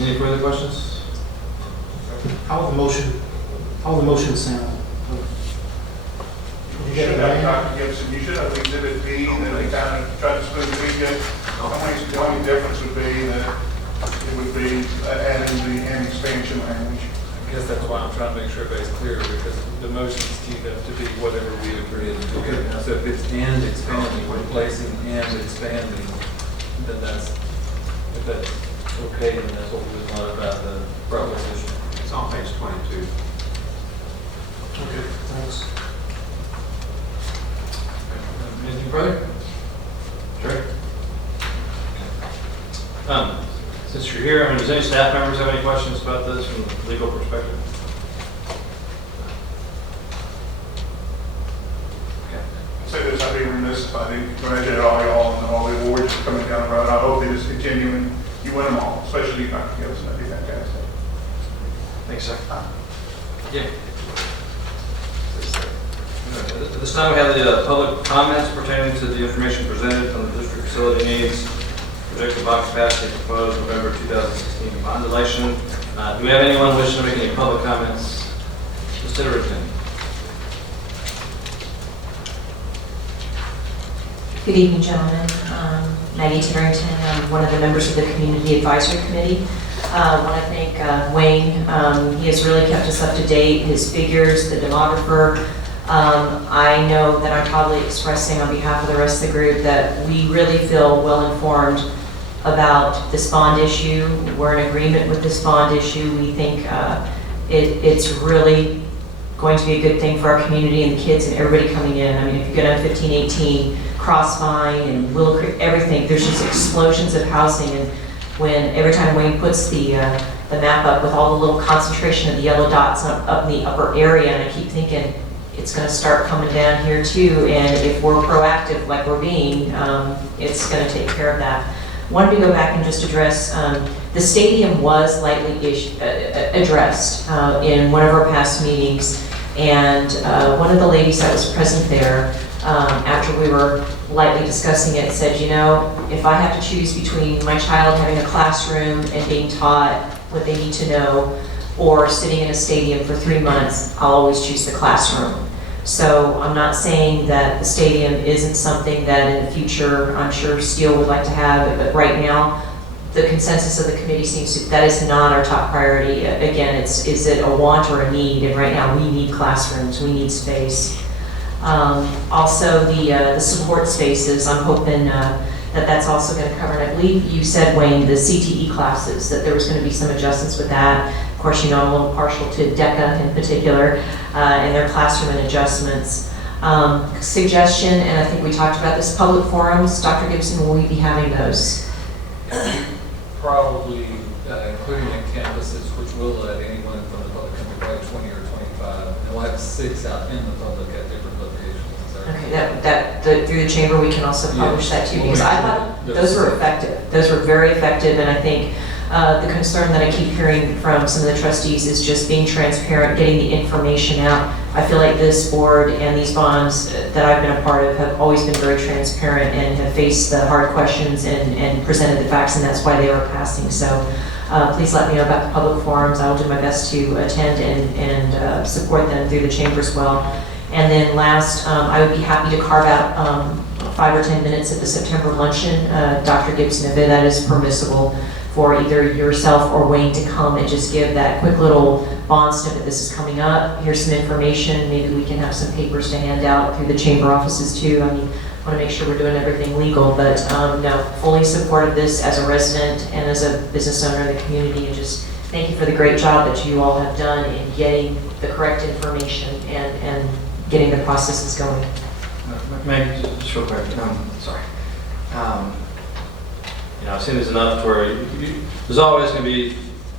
Any further questions? How will the motion sound? You should have, Dr. Gibson, you should have exhibit B, and then we kind of tried to split the weekend. The only difference would be that it would be adding the and expansion language. I guess that's why I'm trying to make sure everybody's clear, because the motion's teed up to be whatever we agreed to. Okay. So if it's and expanding, replacing and expanding, then if that's okay, then that's what we was on about the proposition. It's on page 22. Okay, thanks. Anything further? Sure. Since you're here, does any staff members have any questions about this from a legal perspective? Say this, I'd be remiss if I didn't congratulate all y'all and all the awards coming down the road. I hope they just continue and you win them all, especially you, Dr. Gibson. That'd be fantastic. Thanks, sir. Yeah. At this time, we have the public comments pertaining to the information presented on the district facility needs, projected bond capacity proposed November 2016 bond election. Do we have anyone wishing to make any public comments? Mr. Titterton. Good evening, gentlemen. Maggie Titterington. I'm one of the members of the Community Advisory Committee. I want to thank Wayne. He has really kept us up to date, his figures, the demographer. I know that I'm probably expressing on behalf of the rest of the group that we really feel well informed about this bond issue. We're in agreement with this bond issue. We think it's really going to be a good thing for our community and the kids and everybody coming in. I mean, if you go down 1518, Crossvine and Willow Creek, everything, there's just explosions of housing. And when every time Wayne puts the map up with all the little concentration of the yellow dots up in the upper area, and I keep thinking it's going to start coming down here too. And if we're proactive like we're being, it's going to take care of that. Wanted to go back and just address, the stadium was lightly addressed in one of our past meetings, and one of the ladies that was present there, after we were lightly discussing it, said, you know, if I have to choose between my child having a classroom and being taught what they need to know, or sitting in a stadium for 3 months, I'll always choose the classroom. So I'm not saying that the stadium isn't something that in the future I'm sure Steele would like to have, but right now the consensus of the committee seems to, that is not our top priority. Again, is it a want or a need? And right now we need classrooms, we need space. Also, the support spaces, I'm hoping that's also going to cover. And I believe you said, Wayne, the CTE classes, that there was going to be some adjustments with that. Of course, you know, I'm a little partial to DECA in particular, and their classroom and adjustments. Suggestion, and I think we talked about this, public forums. Dr. Gibson, will we be having those? Probably, including the campuses, which will let anyone from the public come to probably 20 or 25. And we'll have 6 out in the public at different locations. Okay, through the chamber, we can also publish that too, because I thought those were effective. Those were very effective, and I think the concern that I keep hearing from some of the trustees is just being transparent, getting the information out. I feel like this board and these bonds that I've been a part of have always been very transparent and have faced the hard questions and presented the facts, and that's why they were passing. So please let me know about the public forums. I will do my best to attend and support them through the chamber as well. And then last, I would be happy to carve out 5 or 10 minutes at the September luncheon. Dr. Gibson, if that is permissible, for either yourself or Wayne to come and just give that quick little bond snippet. This is coming up. Here's some information. Maybe we can have some papers to hand out through the chamber offices too. I mean, I want to make sure we're doing everything legal, but no, fully supported this as a resident and as a business owner in the community, and just thank you for the great job that you all have done in getting the correct information and getting the processes going. Maybe just real quick, sorry. You know, I've seen this enough where there's always going to be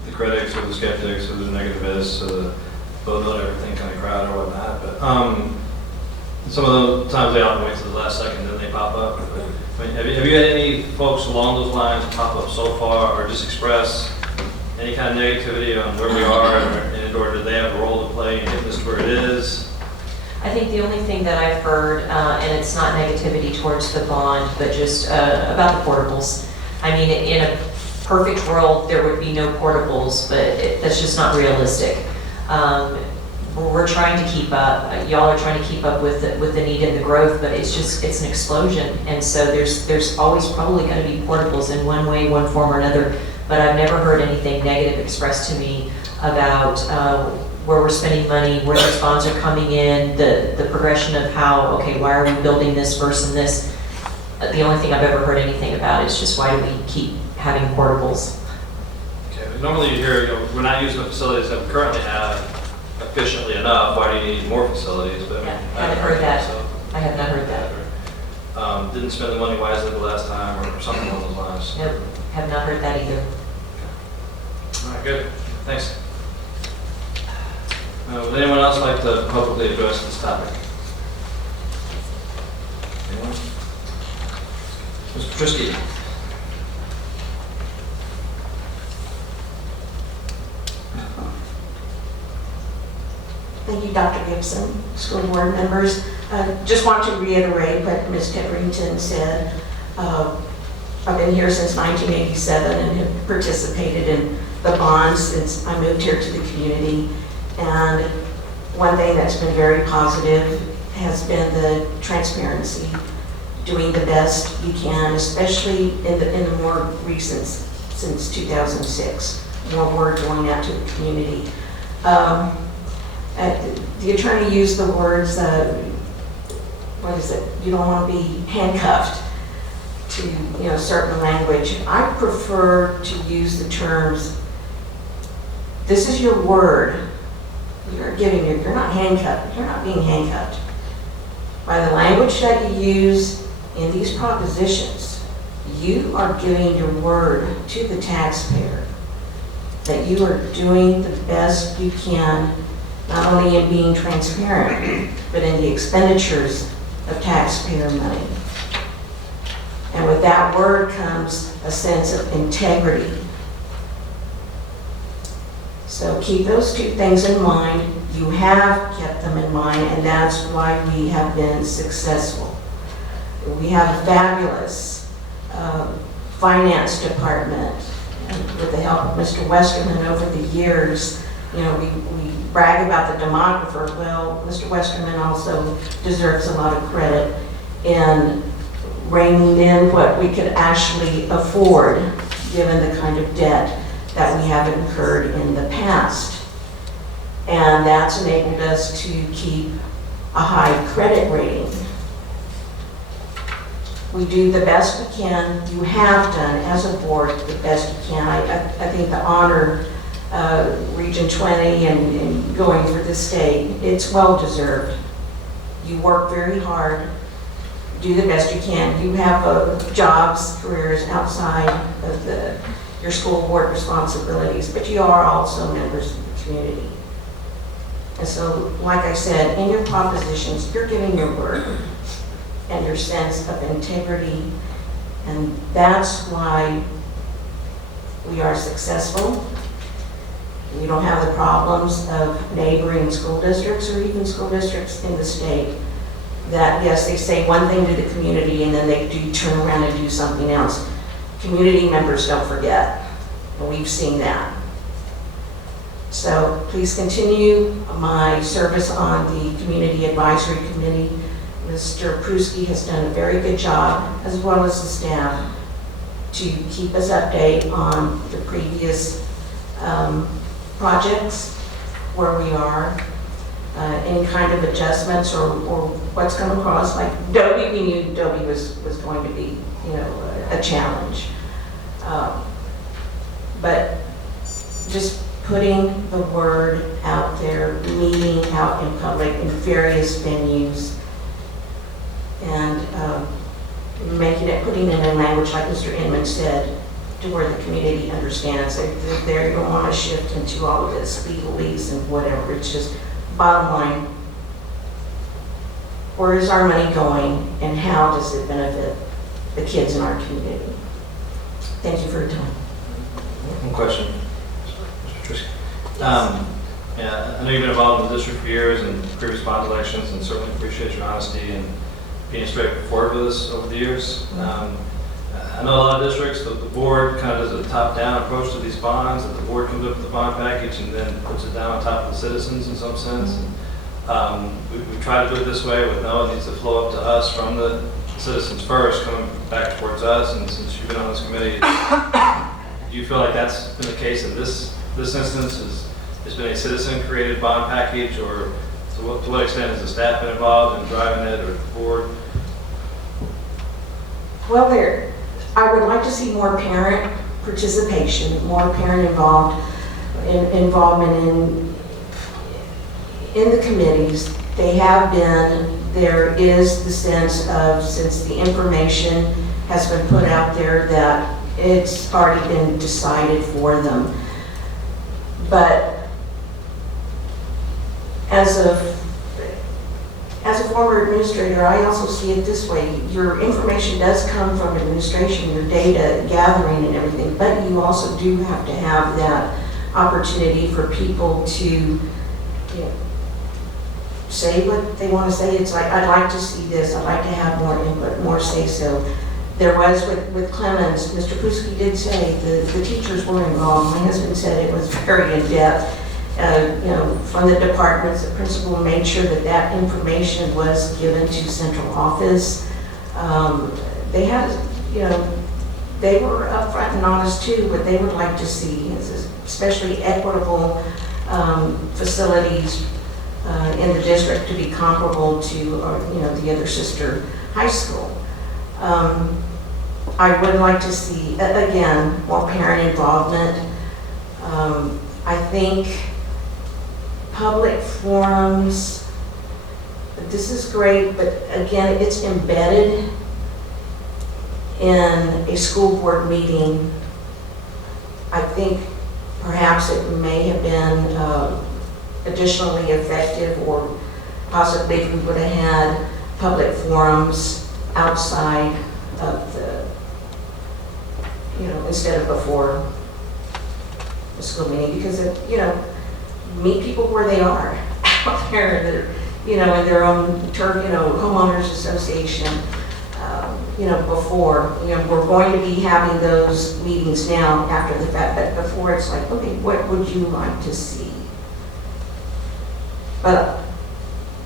the critics or the skeptics or the negativists or the vote on everything kind of crowd or whatnot. But some of those times they often wait to the last second, then they pop up. I mean, have you had any folks along those lines pop up so far, or just express any kind of negativity on where we are, or do they have a role to play in getting us to where it is? I think the only thing that I've heard, and it's not negativity towards the bond, but just about the portables. I mean, in a perfect world, there would be no portables, but that's just not realistic. We're trying to keep up. Y'all are trying to keep up with the need and the growth, but it's an explosion. And so there's always probably going to be portables in one way, one form or another. But I've never heard anything negative expressed to me about where we're spending money, where those bonds are coming in, the progression of how, okay, why are we building this versus this? The only thing I've ever heard anything about is just why do we keep having portables? Okay, normally you hear, we're not using the facilities that we currently have efficiently enough. Why do you need more facilities? But Yeah, I haven't heard that. So. I have not heard that. Didn't spend the money wisely the last time, or something along those lines. Nope, have not heard that either. All right, good. Thanks. Would anyone else like to publicly address this topic? Anyone? Mr. Trisky. Thank you, Dr. Gibson, school board members. Just want to reiterate what Ms. Tedrington said. I've been here since 1987 and have participated in the bonds since I moved here to the community. And one thing that's been very positive has been the transparency, doing the best you can, especially in the more recent, since 2006, more word going out to the community. The attorney used the words, what is it? You don't want to be handcuffed to certain language. I prefer to use the terms, this is your word. You're not handcuffed. You're not being handcuffed. By the language that you use in these propositions, you are giving your word to the taxpayer that you are doing the best you can, not only in being transparent, but in the expenditures of taxpayer money. And with that word comes a sense of integrity. So keep those two things in mind. You have kept them in mind, and that's why we have been successful. We have a fabulous finance department, and with the help of Mr. Westerman over the years, we brag about the demographer. Well, Mr. Westerman also deserves a lot of credit in reining in what we could actually afford, given the kind of debt that we have incurred in the past. And that's enabled us to keep a high credit rating. We do the best we can. You have done, as a board, the best you can. I think the honor, Region 20 and going for the state, it's well-deserved. You work very hard, do the best you can. You have jobs, careers outside of your school board responsibilities, but you are also members of the community. And so, like I said, in your propositions, you're giving your word and your sense of integrity, and that's why we are successful. We don't have the problems of neighboring school districts or even school districts in the state that, yes, they say one thing to the community and then they do turn around and do something else. Community members don't forget, and we've seen that. So please continue my service on the Community Advisory Committee. Mr. Pruski has done a very good job, as well as the staff, to keep us updated on the previous projects, where we are, any kind of adjustments or what's come across. Like Dobie, we knew Dobie was going to be, a challenge. But just putting the word out there, meeting out in public in various venues, and putting it in language like Mr. Inman said, to where the community understands that they don't want to shift into all of this legalese and whatever. It's just bottom line, where is our money going and how does it benefit the kids in our community? Thank you for your time. One question, Mr. Trisky. Yeah, I know you've been involved in the district for years and previous bond elections, and certainly appreciate your honesty and being straightforward with us over the years. I know a lot of districts, the board kind of does a top-down approach to these bonds, that the board comes up with the bond package and then puts it down on top of the citizens in some sense. We try to do it this way with no, it needs to flow up to us from the citizens first, coming back towards us. And since you've been on this committee, do you feel like that's been the case in this instance? Has been a citizen-created bond package, or to what extent has the staff been involved in driving it, or the board? Well, I would like to see more parent participation, more parent involvement in the committees. They have been. There is the sense of, since the information has been put out there, that it's already been decided for them. But as a former administrator, I also see it this way. Your information does come from administration, your data gathering and everything, but you also do have to have that opportunity for people to say what they want to say. It's like, I'd like to see this, I'd like to have more input, more say-so. There was with Clemens, Mr. Pruski did say the teachers were involved. My husband said it was very in-depth. From the departments, the principal made sure that information was given to central office. They had, they were upfront and honest too, what they would like to see, especially equitable facilities in the district to be comparable to, the other sister high school. I would like to see, again, more parent involvement. I think public forums, this is great, but again, it's embedded in a school board meeting. I think perhaps it may have been additionally effective, or possibly if we would have had public forums outside of the, instead of before the school meeting, because meet people where they are out there, that are, in their own turf, homeowners association, before, we're going to be having those meetings now after the fact, but before it's like, okay, what would you like to see? But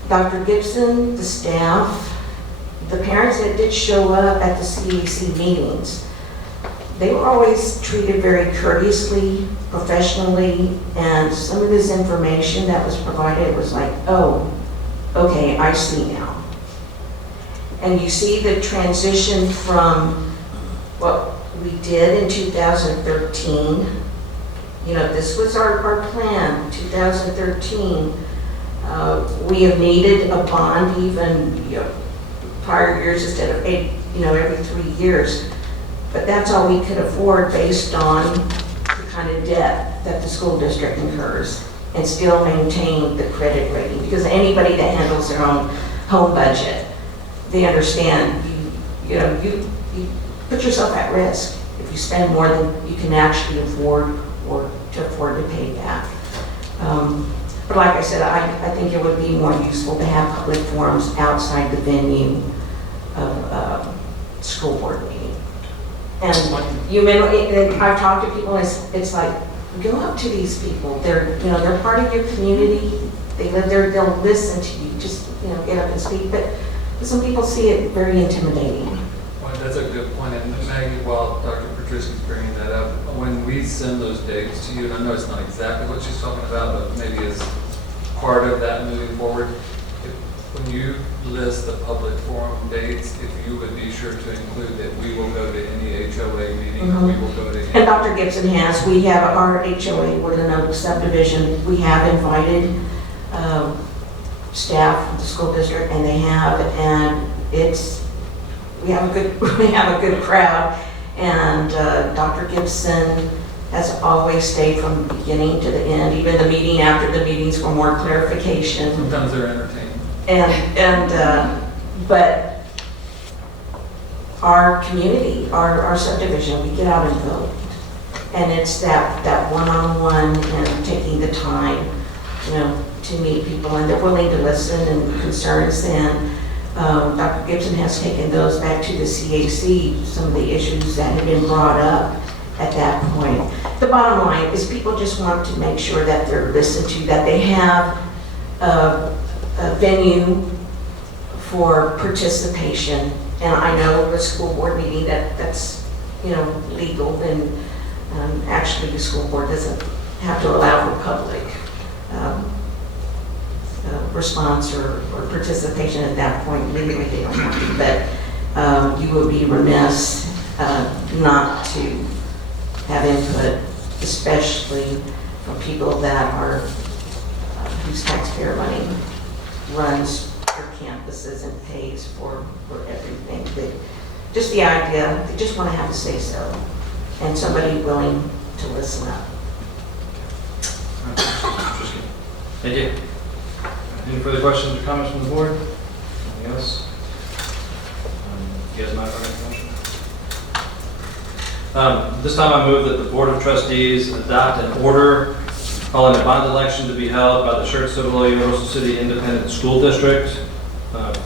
Dr. Gibson, the staff, the parents that did show up at the CAC meetings, they were always treated very courteously, professionally, and some of this information that was provided was like, oh, okay, I see now. And you see the transition from what we did in 2013. You know, this was our plan, 2013. We have needed a bond even, you know, prior years instead of every 3 years. But that's all we could afford based on the kind of debt that the school district incurs and still maintain the credit rating. Because anybody that handles their own home budget, they understand you put yourself at risk if you spend more than you can actually afford or to afford to pay back. But like I said, I think it would be more useful to have public forums outside the venue of school board meeting. And I've talked to people, and it's like, go up to these people. They're part of your community. They live there. They'll listen to you. Just get up and speak. But some people see it very intimidating. Well, that's a good point. And Maggie, while Dr. Petruski's bringing that up, when we send those dates to you, and I know it's not exactly what she's talking about, but maybe as part of that moving forward, when you list the public forum dates, if you would be sure to include that we will go to any HOA meeting, or we will go to any. And Dr. Gibson has. We have our HOA, we're in a subdivision. We have invited staff from the school district, and they have, and we have a good crowd. And Dr. Gibson has always stayed from the beginning to the end, even the meeting after the meetings for more clarification. Sometimes they're entertaining. But our community, our subdivision, we get out and vote. And it's that one-on-one and taking the time, to meet people, and they're willing to listen and concerns. And Dr. Gibson has taken those back to the CAC, some of the issues that have been brought up at that point. The bottom line is people just want to make sure that they're listened to, that they have a venue for participation. And I know the school board meeting that's legal, and actually the school board doesn't have to allow for public response or participation at that point. Legally they don't have to, but you would be remiss not to have input, especially from people that are whose taxpayer money runs their campuses and pays for everything. Just the idea, they just want to have a say-so, and somebody willing to listen up. Thank you. Any further questions or comments from the board? Anything else? You guys mind if I make a motion? This time I move that the Board of Trustees adopt an order calling a bond election to be held by the Schertz-Cibolo-Universal City Independent School District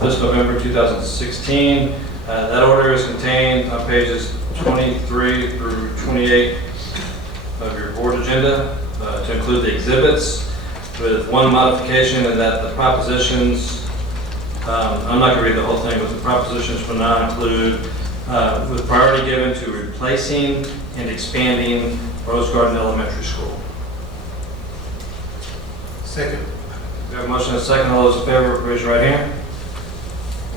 this November 2016. That order is contained on pages 23 through 28 of your board agenda to include the exhibits, with one modification, in that the propositions, I'm not going to read the whole thing, but the propositions will now include with priority given to replacing and expanding Rose Garden Elementary School. Second. We have a motion and a second. All those in favor, raise your right hand.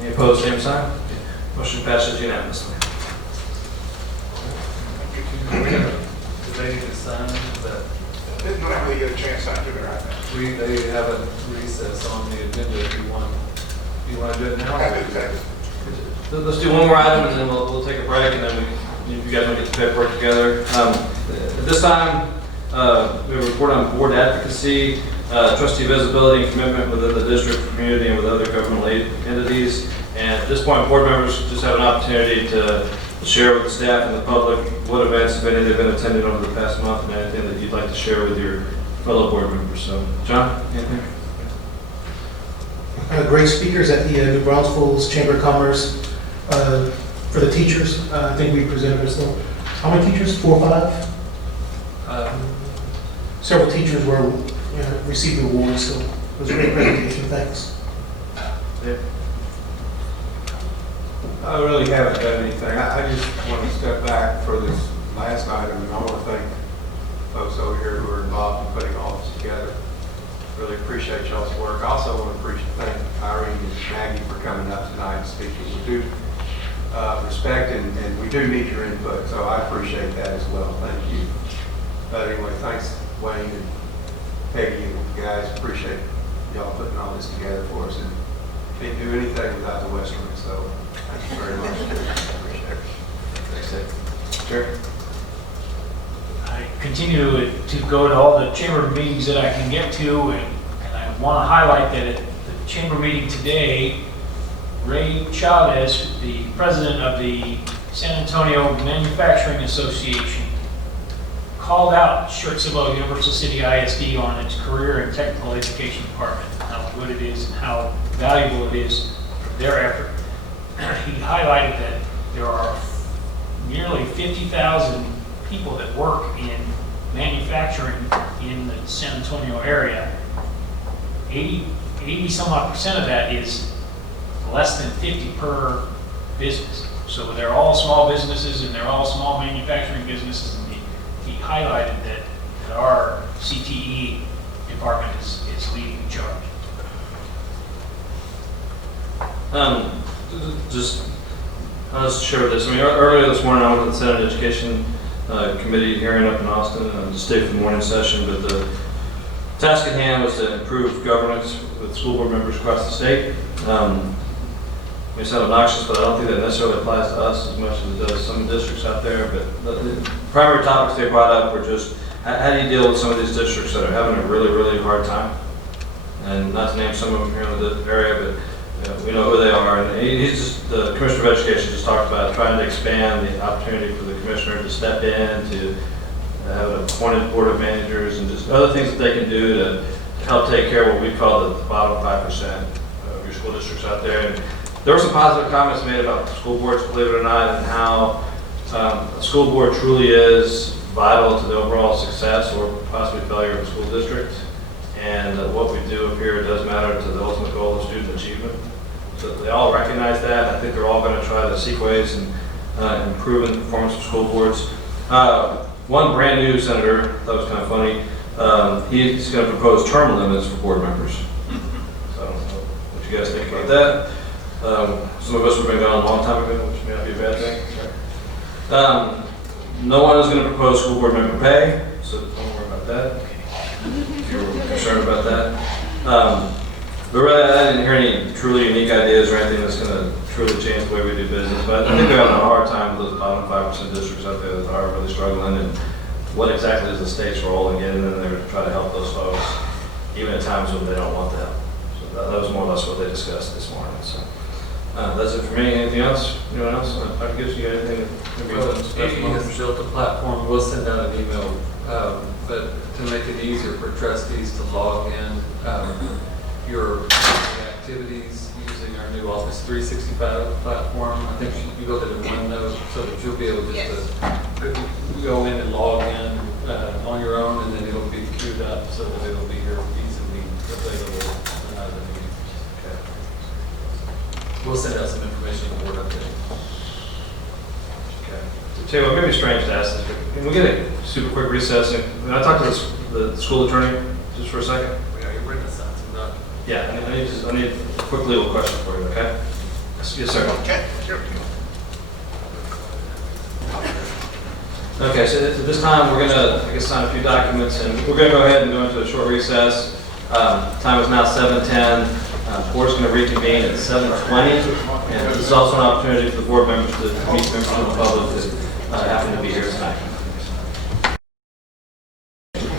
Any opposed, same sign. Motion passes unanimously. Do they need to sign that? Didn't really get a chance to do it right now. They have a recess on the agenda if you want. You want to do it now? I do, thanks. Let's do one more item, and then we'll take a break, and then you guys want to get the paperwork together. At this time, we have a report on board advocacy, trustee visibility and commitment within the district, community, and with other governmental entities. And at this point, board members just have an opportunity to share with the staff and the public what events, if any, they've been attending over the past month, and anything that you'd like to share with your fellow board members. So, John, anything? Great speakers at the New Braunfels Chamber of Commerce for the teachers. I think we presented ourselves. How many teachers? 4 or 5? Several teachers were receiving awards, so it was a great presentation. Thanks. Yeah. I really haven't done anything. I just want to step back for this last item, and I want to thank folks over here who are involved in putting all this together. Really appreciate y'all's work. I also want to thank Irene and Maggie for coming up tonight and speaking. We do respect and we do need your input, so I appreciate that as well. Thank you. But anyway, thanks Wayne and Peggy and guys. Appreciate y'all putting all this together for us, and can't do anything without the West Wing, so thank you very much. Appreciate it. Thanks, Dave. Sure. I continue to go to all the chamber meetings that I can get to, and I want to highlight that at the chamber meeting today, Ray Chavez, the president of the San Antonio Manufacturing Association, called out Schertz-Cibolo-Universal City ISD on its career and technical education department, how good it is and how valuable it is for their effort. He highlighted that there are nearly 50,000 people that work in manufacturing in the San Antonio area. 80 some odd % of that is less than 50 per business. So they're all small businesses and they're all small manufacturing businesses. And he highlighted that our CTE department is leading the charge. I'll just share this. I mean, earlier this morning I went to the Senate Education Committee hearing up in Austin. I just stayed for the morning session, but the task at hand was to improve governance with school board members across the state. It may sound obnoxious, but I don't think that necessarily applies to us as much as it does some districts out there. But the primary topics they brought up were just how do you deal with some of these districts that are having a really, really hard time? And not to name some of them here in the area, but we know who they are. And the Commissioner of Education just talked about trying to expand the opportunity for the Commissioner to step in, to have an appointed board of managers, and just other things that they can do to help take care of what we call the bottom 5% of your school districts out there. And there were some positive comments made about school boards, believe it or not, and how a school board truly is vital to the overall success or possibly failure of a school district. And what we do up here does matter to the ultimate goal of student achievement. So they all recognize that. I think they're all going to try to seek ways and improve the performance of school boards. One brand new senator, that was kind of funny, he's going to propose term limits for board members. So I don't know what you guys think about that. Some of us have been gone a long time ago, which may not be a bad thing. No one is going to propose school board member pay, so don't worry about that, if you're concerned about that. But really, I didn't hear any truly unique ideas or anything that's going to truly change the way we do business. But I think they're having a hard time with those bottom 5% districts out there that are really struggling. And what exactly is the state's role in getting in there to try to help those folks, even at times when they don't want the help? So that was more or less what they discussed this morning. So that's it for me. Anything else? Anyone else? I can get you anything. Amy has built a platform. We'll send out an email, but to make it easier for trustees to log in your activities using our new Office 365 platform. I think you go to the OneNote so that you'll be able just to go in and log in on your own, and then it'll be queued up so that it'll be here easily available as a meeting. Okay. We'll send out some information on board update. Tell you what, maybe strange to ask this, but can we get a super quick recess? Can I talk to the school attorney just for a second? Yeah, you're bringing us out. Yeah, I need a quick legal question for you, okay? Yes, sir. Okay, sure. Okay, so at this time, we're gonna, I guess, sign a few documents, and we're gonna go ahead and go into a short recess. Time is now 7:10. Board's gonna reconvene at 7:20, and this is also an opportunity for the board members to meet members of the public that happen to be here tonight.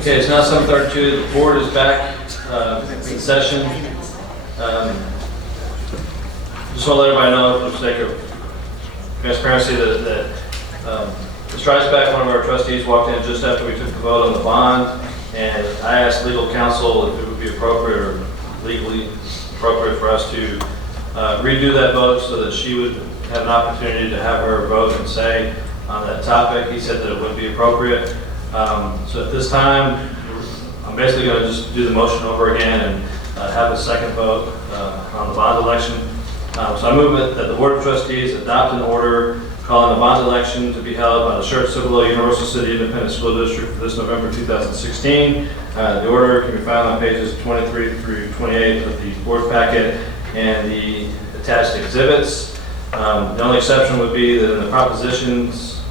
Okay, it's now 7:32. The board is back in session. Just want to let everybody know, for the sake of transparency, that Mr. Eisbeck, one of our trustees, walked in just after we took the vote on the bond, and I asked legal counsel if it would be appropriate or legally appropriate for us to redo that vote so that she would have an opportunity to have her vote and say on that topic. He said that it would be appropriate. So at this time, I'm basically going to just do the motion over again and have a second vote on the bond election. So I move that the Board of Trustees adopt an order calling the bond election to be held by the Schertz-Cibolo-Universal City Independent School District for this November 2016. The order can be found on pages 23 through 28 of the board packet and the attached exhibits. The only exception would be that in the propositions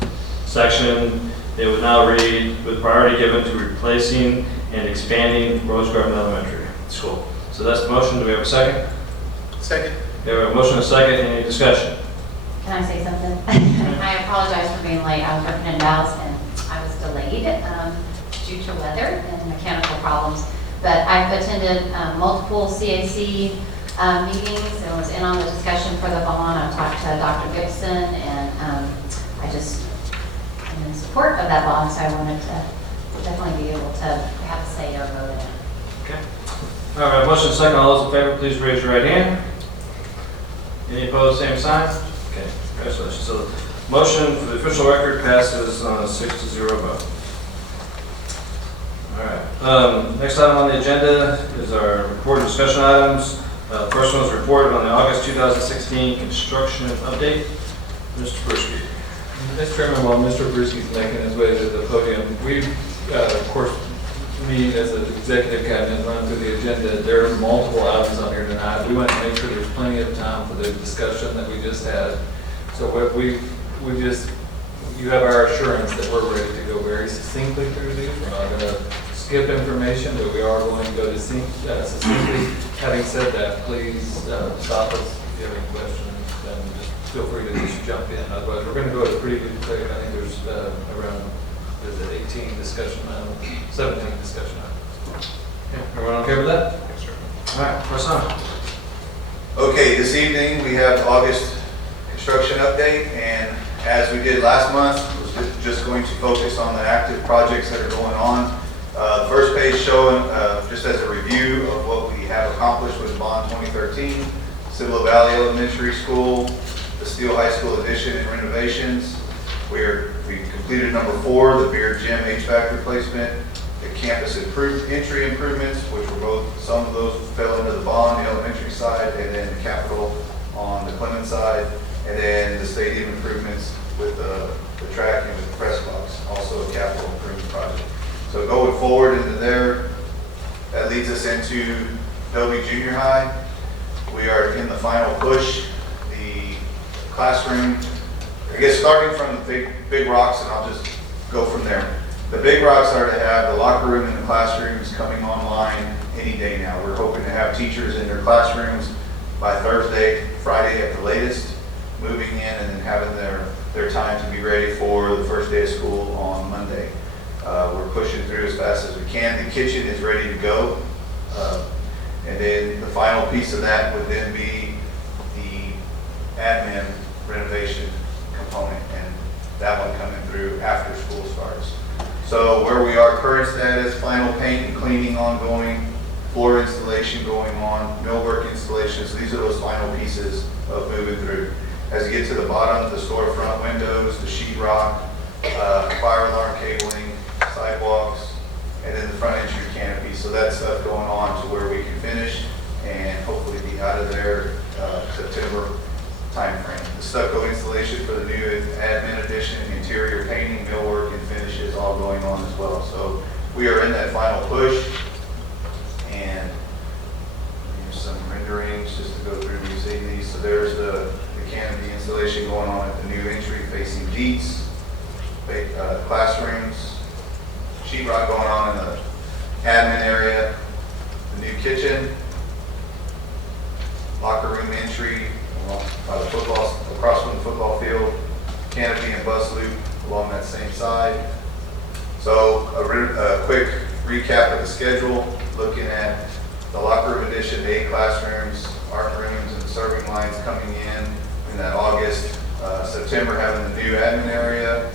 section, it would now read, with priority given to replacing and expanding Rose Garden Elementary School. So that's the motion. Do we have a second? Second. We have a motion and a second. Any discussion? Can I say something? I apologize for being late. I was working in Dallas and I was delayed due to weather and mechanical problems. But I've attended multiple CAC meetings and was in on the discussion for the bond. I've talked to Dr. Gibson and I just am in support of that bond, so I wanted to definitely be able to have a say or vote in it. Okay. All right, motion and second. All those in favor, please raise your right hand. Any opposed, same sign? Okay, congratulations. So motion for the official record passes on a 6-0 vote. All right. Next item on the agenda is our report and discussion items. First one is report on the August 2016 construction update. Mr. Bruschi. Mr. Chairman, while Mr. Bruschi is making his way to the podium, we, of course, me as an executive cabinet run through the agenda. There are multiple items on here tonight. We want to make sure there's plenty of time for the discussion that we just had. So what we just, you have our assurance that we're ready to go very succinctly through these. We're not going to skip information, but we are going to go to succinctly. Having said that, please stop us if you have any questions, and just feel free to just jump in. Otherwise, we're going to go at a pretty good clip. I think there's around 18 discussion items, 17 discussion items. Okay, everyone okay with that? Yes, sir. All right, press on. Okay, this evening we have August construction update, and as we did last month, we're just going to focus on the active projects that are going on. The first page showing, just as a review of what we have accomplished with Bond 2013, Cibolo Valley Elementary School, the Steele High School addition and renovations. We completed number 4, the beer gym HVAC replacement, the campus entry improvements, which were both, some of those fell into the Bond, the elementary side, and then the capital on the Clemens side, and then the stadium improvements with the track and with the press box, also a capital improvement project. So going forward into there, that leads us into Dobie Junior High. We are in the final push. The classroom, I guess starting from the big rocks, and I'll just go from there. The big rocks are to have the locker room and the classrooms coming online any day now. We're hoping to have teachers in their classrooms by Thursday, Friday at the latest, moving in and then having their time to be ready for the first day of school on Monday. We're pushing through as fast as we can. The kitchen is ready to go. And then the final piece of that would then be the admin renovation component, and that one coming through after school starts. So where we are, current status, final paint and cleaning ongoing, floor installation going on, millwork installations. These are those final pieces of moving through. As you get to the bottom, the storefront windows, the sheetrock, fire alarm cabling, sidewalks, and then the front entry canopy. So that's stuff going on to where we can finish and hopefully be out of there September timeframe. The stucco installation for the new admin addition, interior painting, millwork, and finishes all going on as well. So we are in that final push, and here's some renderings just to go through. You've seen these. So there's the canopy installation going on at the new entry facing Dietz, classrooms, sheetrock going on in the admin area, the new kitchen, locker room entry by the football, across from the football field, canopy and bus loop along that same side. So a quick recap of the schedule, looking at the locker room addition, 8 classrooms, art rooms, and serving lines coming in that August. September having the new admin area,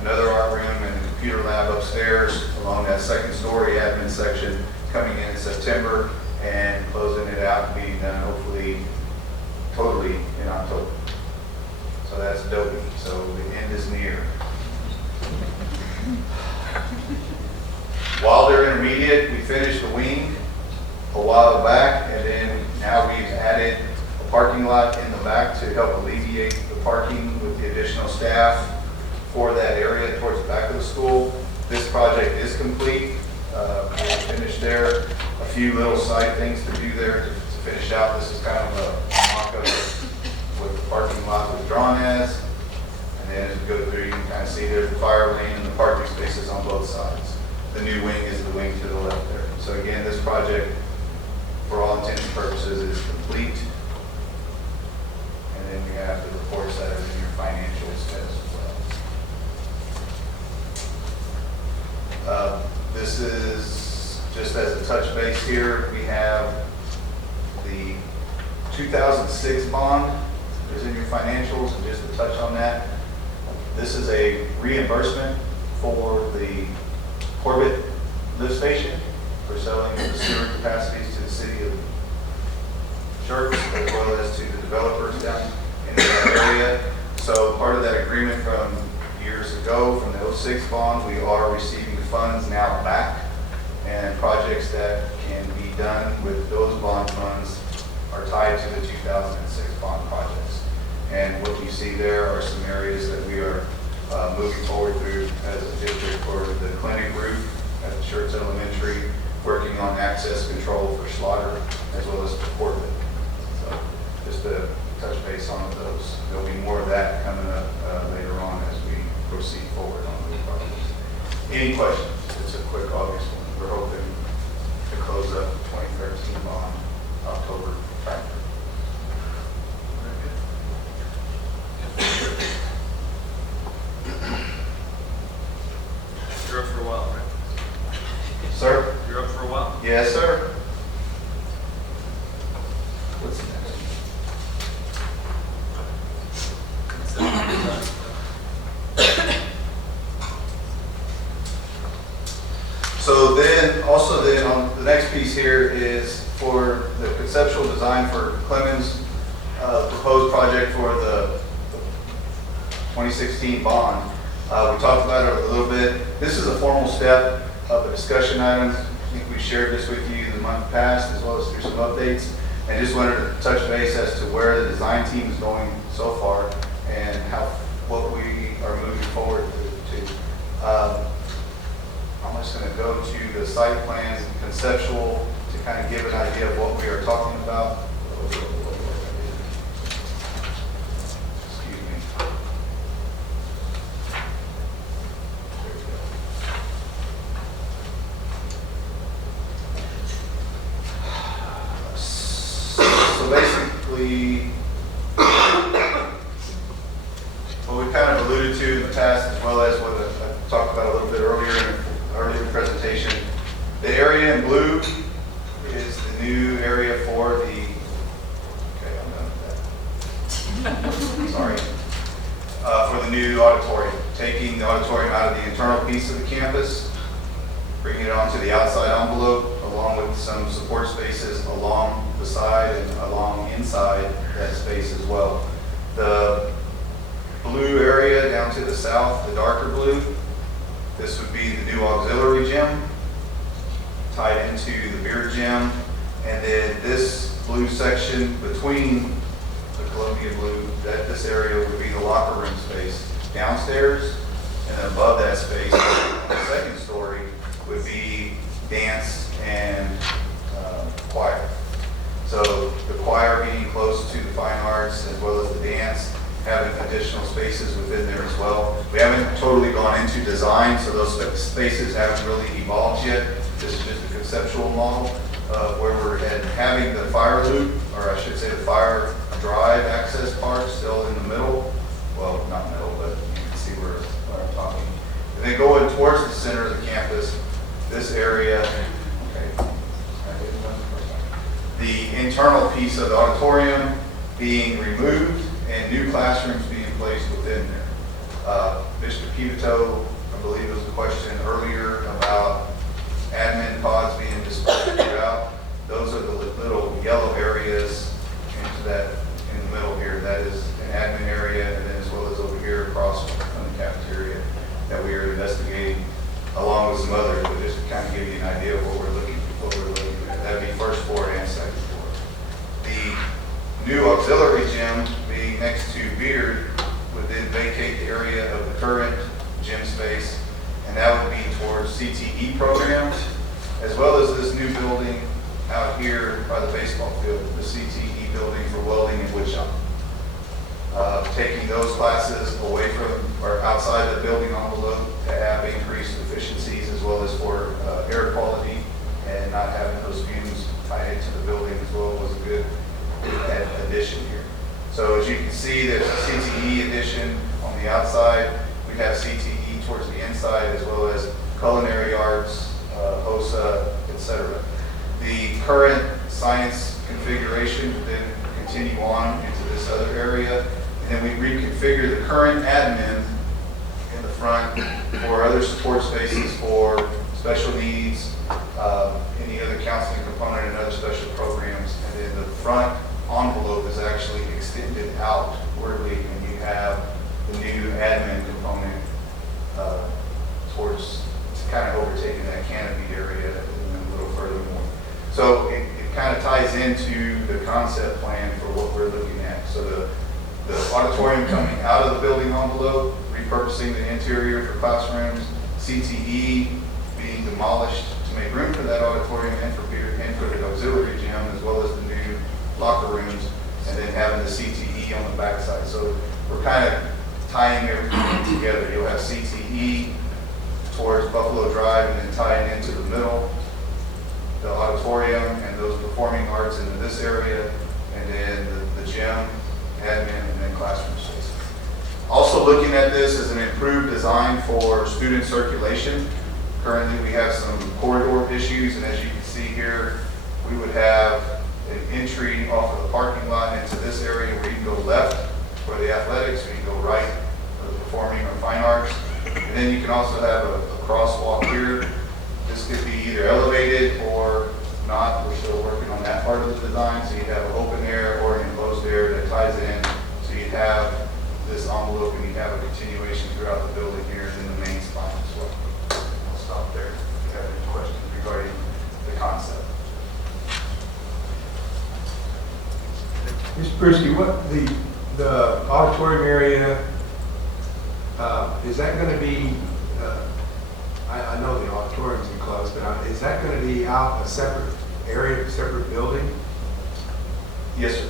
another art room, and a computer lab upstairs along that second story admin section coming in September, and closing it out and being done hopefully totally in October. So that's Dobie. So the end is near. Wilder Intermediate, we finished the wing a while back, and then now we've added a parking lot in the back to help alleviate the parking with the additional staff for that area towards the back of the school. This project is complete. We're finished there. A few little side things to do there to finish out. This is kind of a mock-up of what the parking lot was drawn as. And then as we go through, you can kind of see there's the fire lane and the parking spaces on both sides. The new wing is the wing to the left there. So again, this project, for all intents and purposes, is complete. And then we have the reports that are in your financials as well. This is just as a touch base here. We have the 2006 bond is in your financials, and just to touch on that, this is a reimbursement for the Corbett lift station for selling the sewer capacities to the city of Schertz, as well as to the developers down in that area. So part of that agreement from years ago, from the 06 bond, we are receiving funds now back, and projects that can be done with those bond funds are tied to the 2006 bond projects. And what you see there are some areas that we are moving forward through as a district for the clinic roof at the Schertz Elementary, working on access control for slaughter as well as for Corbett. So just to touch base on those. There'll be more of that coming up later on as we proceed forward on those projects. Any questions? It's a quick August one. We're hoping to close up 2013 bond October timeframe. You're up for a while, right? Sir? You're up for a while? Yes, sir. What's next? So then, also then on the next piece here is for the conceptual design for Clemens, proposed project for the 2016 bond. We talked about it a little bit. This is a formal step of a discussion item. I think we shared this with you the month past, as well as through some updates. And just wanted to touch base as to where the design team is going so far and what we are moving forward to. I'm just going to go to the site plans and conceptual to kind of give an idea of what we are talking about. Excuse me. There we go. So basically, what we kind of alluded to in the past, as well as what I talked about a little bit earlier in an earlier presentation, the area in blue is the new area for the, okay, I'm done with that. Sorry. For the new auditorium, taking the auditorium out of the internal piece of the campus, bringing it onto the outside envelope, along with some support spaces along the side and along inside that space as well. The blue area down to the south, the darker blue, this would be the new auxiliary gym, tied into the beer gym. And then this blue section between the Columbia blue, this area would be the locker room space downstairs. And then above that space, on the second story, would be dance and choir. So the choir being close to the fine arts as well as the dance, having additional spaces within there as well. We haven't totally gone into design, so those spaces haven't really evolved yet. This is just a conceptual model of where we're heading. Having the fire loop, or I should say the fire drive access part still in the middle. Well, not middle, but you can see where I'm talking. And then going towards the center of the campus, this area, okay, the internal piece of the auditorium being removed and new classrooms being placed within there. Mr. Kivito, I believe there was a question earlier about admin pods being dispersed throughout. Those are the little yellow areas into that, in the middle here. That is an admin area, and then as well as over here across from the cafeteria that we are investigating, along with some others, but just to kind of give you an idea of what we're looking at. That'd be first floor and second floor. The new auxiliary gym being next to Beard would then vacate current gym space, and that would be towards CTE programs, as well as this new building out here by the baseball field, the CTE building for welding and wood shop. Taking those classes away from, or outside the building envelope to have increased efficiencies as well as for air quality and not having those fumes tied into the building as well was a good addition here. So as you can see, there's a CTE addition on the outside. We have CTE towards the inside as well as culinary arts, HOSA, etc. The current science configuration would then continue on into this other area. And then we reconfigure the current admin in the front for other support spaces for special needs, any other counseling component and other special programs. And then the front envelope is actually extended outwardly, and you have the new admin component towards kind of overtaking that canopy area and then a little further more. So it kind of ties into the concept plan for what we're looking at. So the auditorium coming out of the building envelope, repurposing the interior for classrooms, CTE being demolished to make room for that auditorium and for the auxiliary gym, as well as the new locker rooms, and then having the CTE on the backside. So we're kind of tying everything together. You'll have CTE towards Buffalo Drive and then tying into the middle, the auditorium and those performing arts into this area, and then the gym, admin, and then classroom space. Also looking at this as an improved design for student circulation. Currently we have some corridor issues, and as you can see here, we would have an entry off of the parking lot into this area where you can go left for the athletics, or you can go right for the performing or fine arts. And then you can also have a crosswalk here. This could be either elevated or not. We're still working on that part of the design. So you have an open air or an enclosed air that ties in. So you have this envelope and you have a continuation throughout the building here and in the main spine as well. I'll stop there if you have any questions regarding the concept. Mr. Persky, what the auditorium area, is that going to be, I know the auditorium's enclosed, but is that going to be out a separate area, a separate building? Yes, sir.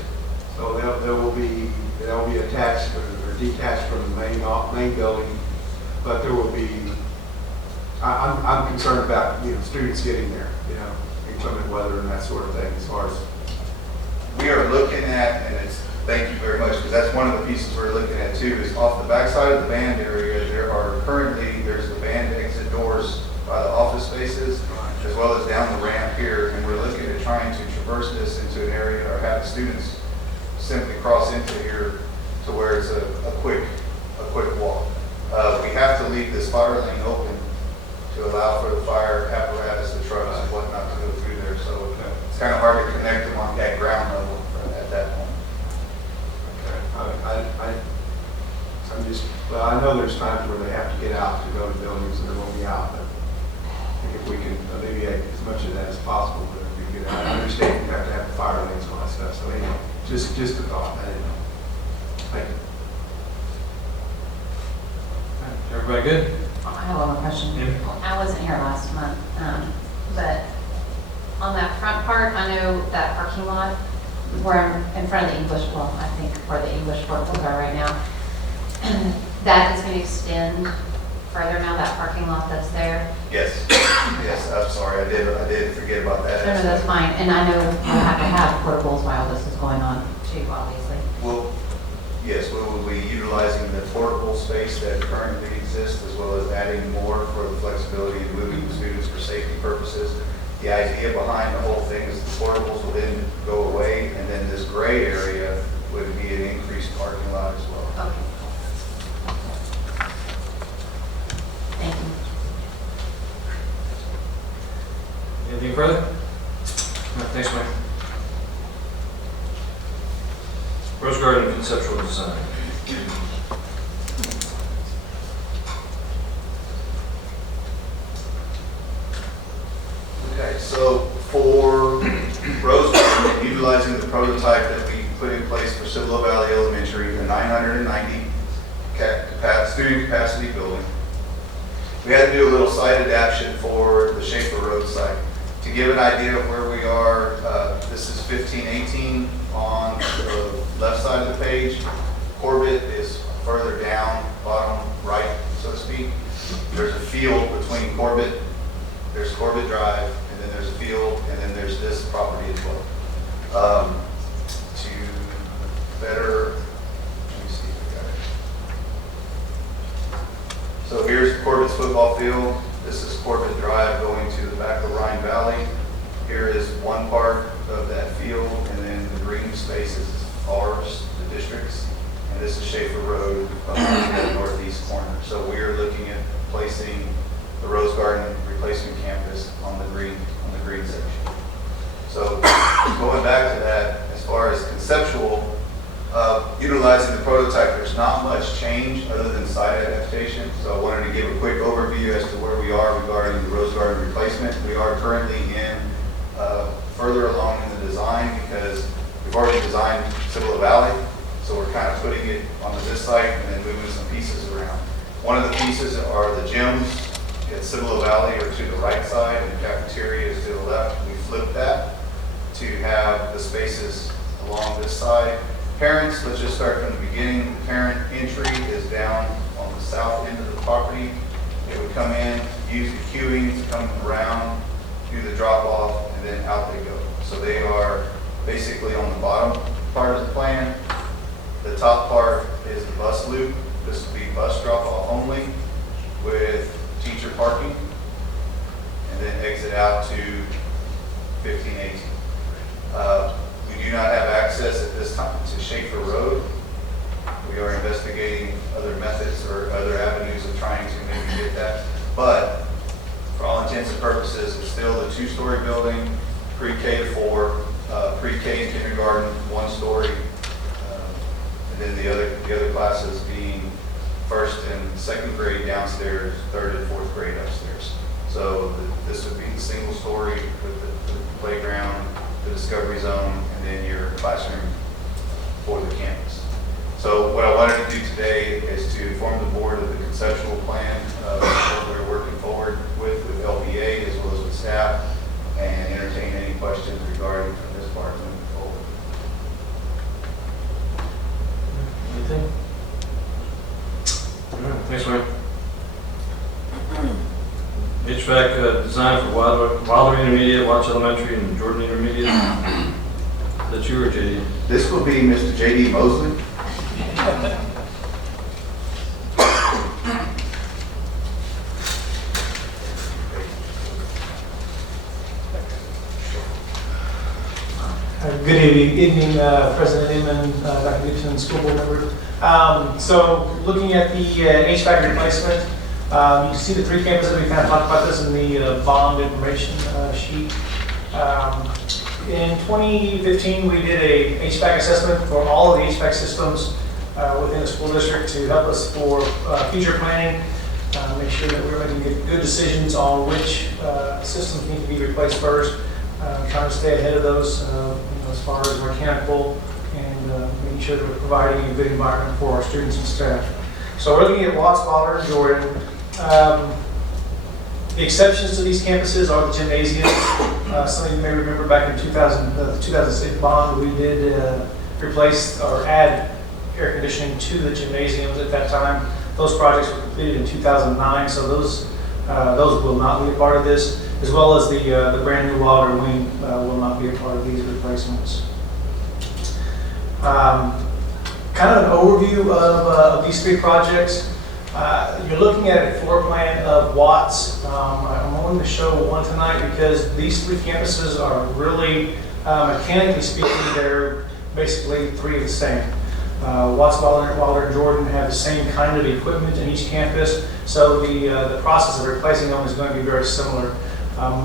So they'll be attached or detached from the main building, but there will be, I'm concerned about, students getting there, inclement weather and that sort of thing as far as. We are looking at, and thank you very much, because that's one of the pieces we're looking at too, is off the backside of the band area, there's the band exit doors by the office spaces, as well as down the ramp here, and we're looking at trying to traverse this into an area or have the students simply cross into here to where it's a quick walk. We have to leave this fire lane open to allow for the fire apparatus, the trucks and whatnot to go through there, so it's kind of hard to connect them on that ground level at that point. I know there's times where they have to get out to go to buildings and they won't be out, but I think if we can alleviate as much of that as possible, that would be good. I understand you have to have the fire lanes and all that stuff, so anyway, just a thought, I didn't know. Thank you. Everybody good? I have one more question. I wasn't here last month, but on that front part, I know that parking lot where in front of the English, well, I think where the English portables are right now, that is going to extend further now, that parking lot that's there. Yes, I'm sorry, I did forget about that. No, that's fine. And I know we'll have to have portables while this is going on too, obviously. Well, yes, we will be utilizing the portable space that currently exists, as well as adding more for the flexibility and moving the students for safety purposes. The idea behind the whole thing is the portables will then go away, and then this gray area would be an increased parking lot as well. Okay. Thank you. Anything further? No, thanks, Mike. Rose Garden conceptual design. Okay, so for Rose Garden, utilizing the prototype that we put in place for Cibolo Valley Elementary, the 990 student capacity building. We had to do a little site adaptation for the Schaefer Road site. To give an idea of where we are, this is 1518 on the left side of the page. Corbett is further down, bottom right, so to speak. There's a field between Corbett, there's Corbett Drive, and then there's a field, and then there's this property as well. To better, let me see if we got it. So here's Corbett's football field. This is Corbett Drive going to the back of Rhine Valley. Here is one part of that field, and then the green space is ours, the district's. And this is Schaefer Road up in the northeast corner. So we are looking at placing the Rose Garden replacement campus on the green section. So going back to that, as far as conceptual, utilizing the prototype, there's not much change other than site adaptation. So I wanted to give a quick overview as to where we are regarding the Rose Garden replacement. We are currently further along in the design because we've already designed Cibolo Valley. So we're kind of putting it onto this site and then moving some pieces around. One of the pieces are the gyms at Cibolo Valley are to the right side and the cafeteria is to the left. We flipped that to have the spaces along this side. Parents, let's just start from the beginning. The parent entry is down on the south end of the property. They would come in, use the queuing to come around, do the drop off, and then out they go. So they are basically on the bottom part of the plan. The top part is the bus loop. This will be bus drop off only with teacher parking, and then exit out to 1518. We do not have access at this time to Schaefer Road. We are investigating other methods or other avenues of trying to maybe get that. But for all intents and purposes, it's still the 2-story building, pre-K to 4, pre-K and kindergarten, 1-story, and then the other classes being 1st and 2nd grade downstairs, 3rd and 4th grade upstairs. So this would be the single story with the playground, the discovery zone, and then your classroom for the campus. So what I wanted to do today is to inform the board of the conceptual plan of what we're working forward with LPA as well as with staff, and entertain any questions regarding this part moving forward. Anything? All right, thanks, Wayne. HVAC design for Wilder Intermediate, Watch Elementary, and Jordan Intermediate. That's you or JD? This will be Mr. JD Mosley. Good evening, President Inman, Dr. Gibson, school board members. So looking at the HVAC replacement, you can see the 3 campuses. We kind of talked about this in the bond information sheet. In 2015, we did a HVAC assessment for all of the HVAC systems within the school district to help us for future planning, make sure that we're making good decisions on which systems need to be replaced first, trying to stay ahead of those as far as mechanical and making sure that we're providing a good environment for our students and staff. So we're looking at Watts, Wilder, and Jordan. The exceptions to these campuses are the gymnasiums. Some of you may remember back in the 2006 bond, we did replace or add air conditioning to the gymnasiums at that time. Those projects were completed in 2009, so those will not be a part of this, as well as the brand new Wilder wing will not be a part of these replacements. Kind of an overview of these 3 projects. You're looking at a floor plan of Watts. I'm going to show one tonight because these 3 campuses are really, mechanically speaking, they're basically 3 of the same. Watts, Wilder, and Jordan have the same kind of equipment in each campus, so the process of replacing them is going to be very similar.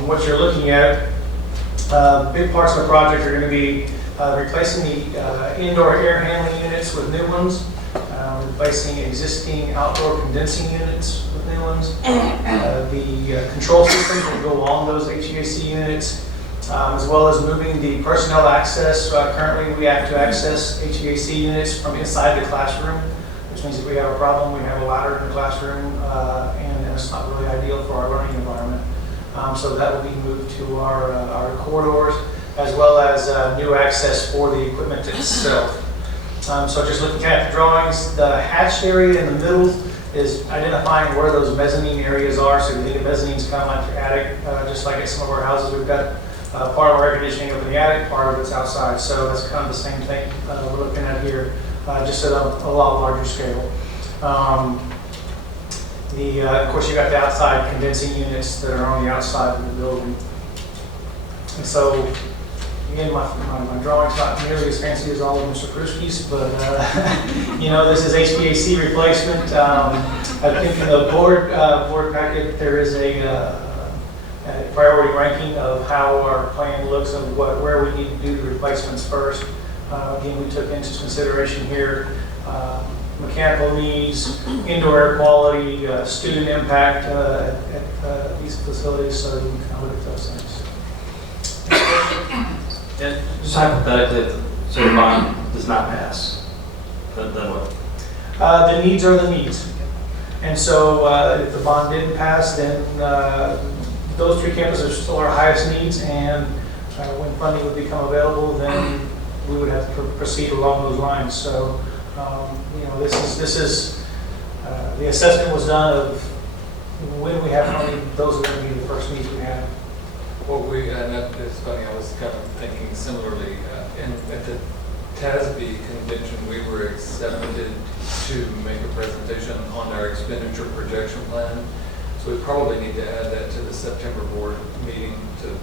What you're looking at, big parts of the project are going to be replacing the indoor air handling units with new ones, replacing existing outdoor condensing units with new ones. The control systems will go on those HVAC units, as well as moving the personnel access. Currently, we have to access HVAC units from inside the classroom, which means if we have a problem, we have a ladder in the classroom, and it's not really ideal for our learning environment. So that will be moved to our corridors, as well as new access for the equipment itself. So just looking at the drawings, the hatched area in the middle is identifying where those mezzanine areas are. So you think of mezzanine is kind of like your attic, just like at some of our houses. We've got part of our air conditioning up in the attic, part of it's outside. So that's kind of the same thing we're looking at here, just at a lot larger scale. Of course, you got the outside condensing units that are on the outside of the building. And so, again, my drawing's not nearly as fancy as all of Mr. Pruski's, but you know, this is HVAC replacement. I think in the board packet there is a priority ranking of how our plan looks and where we need to do the replacements first. Again, we took into consideration here mechanical needs, indoor air quality, student impact at these facilities, so you can kind of look at those things. And just hypothetically, if the city bond does not pass, then what? The needs are the needs. And so if the bond didn't pass, then those three campuses are still our highest needs, and when funding would become available, then we would have to proceed along those lines. So, you know, this is the assessment was done of when we have funding, those are going to be the first needs we have. Well, it's funny, I was kind of thinking similarly. At the TASB convention, we were accepted to make a presentation on our expenditure projection plan. So we probably need to add that to the September board meeting to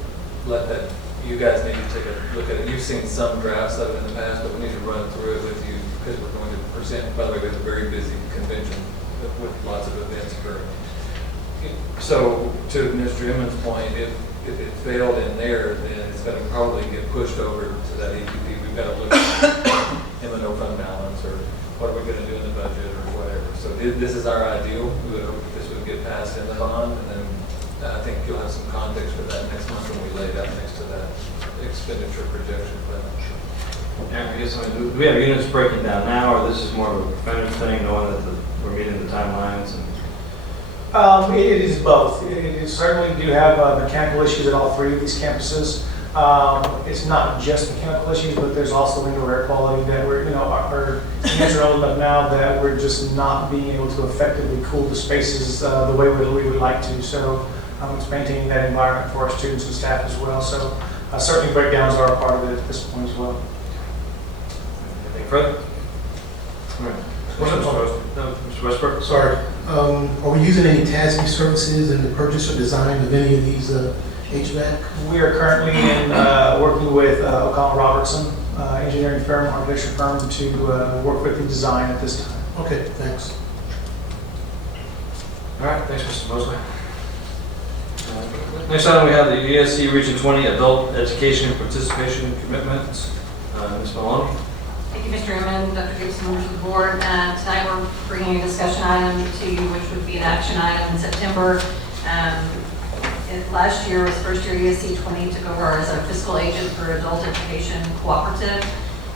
let that, you guys need to take a look at it. You've seen some drafts of it in the past, but we need to run through it with you because we're going to present, by the way, we have a very busy convention with lots of events occurring. So to Mr. Emmons' point, if it failed in there, then it's going to probably get pushed over to that EQP. We've got to look at M&O fund balance, or what are we going to do in the budget, or whatever. So this is our ideal. We would hope this would get passed in the bond, and then I think you'll have some context for that next month when we lay it out next to that expenditure projection plan. Yeah, I guess, do we have units breaking down now, or this is more of a preventative thing, knowing that we're meeting the timelines? It is both. It certainly do have mechanical issues at all three of these campuses. It's not just mechanical issues, but there's also indoor air quality that we're, you know, our units are old enough now that we're just not being able to effectively cool the spaces the way we would like to. So it's maintaining that environment for our students and staff as well. So certainly breakdowns are a part of it at this point as well. Anything further? All right. Mr. Westbrook? Sorry. Are we using any TASB services in the purchase or design of any of these HVAC? We are currently working with O'Connell Robertson, engineering firm, architecture firm, to work with the design at this time. Okay, thanks. All right, thanks, Mr. Mosley. Next item, we have the ESC Region 20 Adult Education and Participation Commitments. Ms. Maloney? Thank you, Mr. Emmons, Dr. Gibson, members of the board. Tonight we're bringing a discussion item to you, which would be an action item in September. Last year was first year ESC 20 took over as our fiscal agent for Adult Education Cooperative.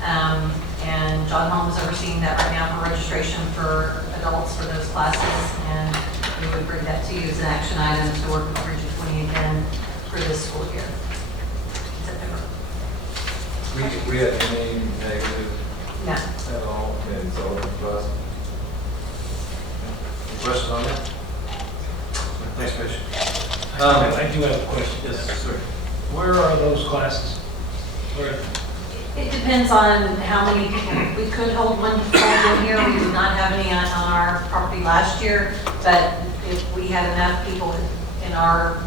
And John Holmes is overseeing that right now for registration for adults for those classes. And we would bring that to you as an action item to work with Region 20 again for this school year in September. We have any negative No. at all, and it's all plus. Any questions on that? Thanks, Mitch. I do have a question. Yes, sir. Where are those classes? Where? It depends on how many people. We could hold one in here. We did not have any on our property last year, but if we had enough people in our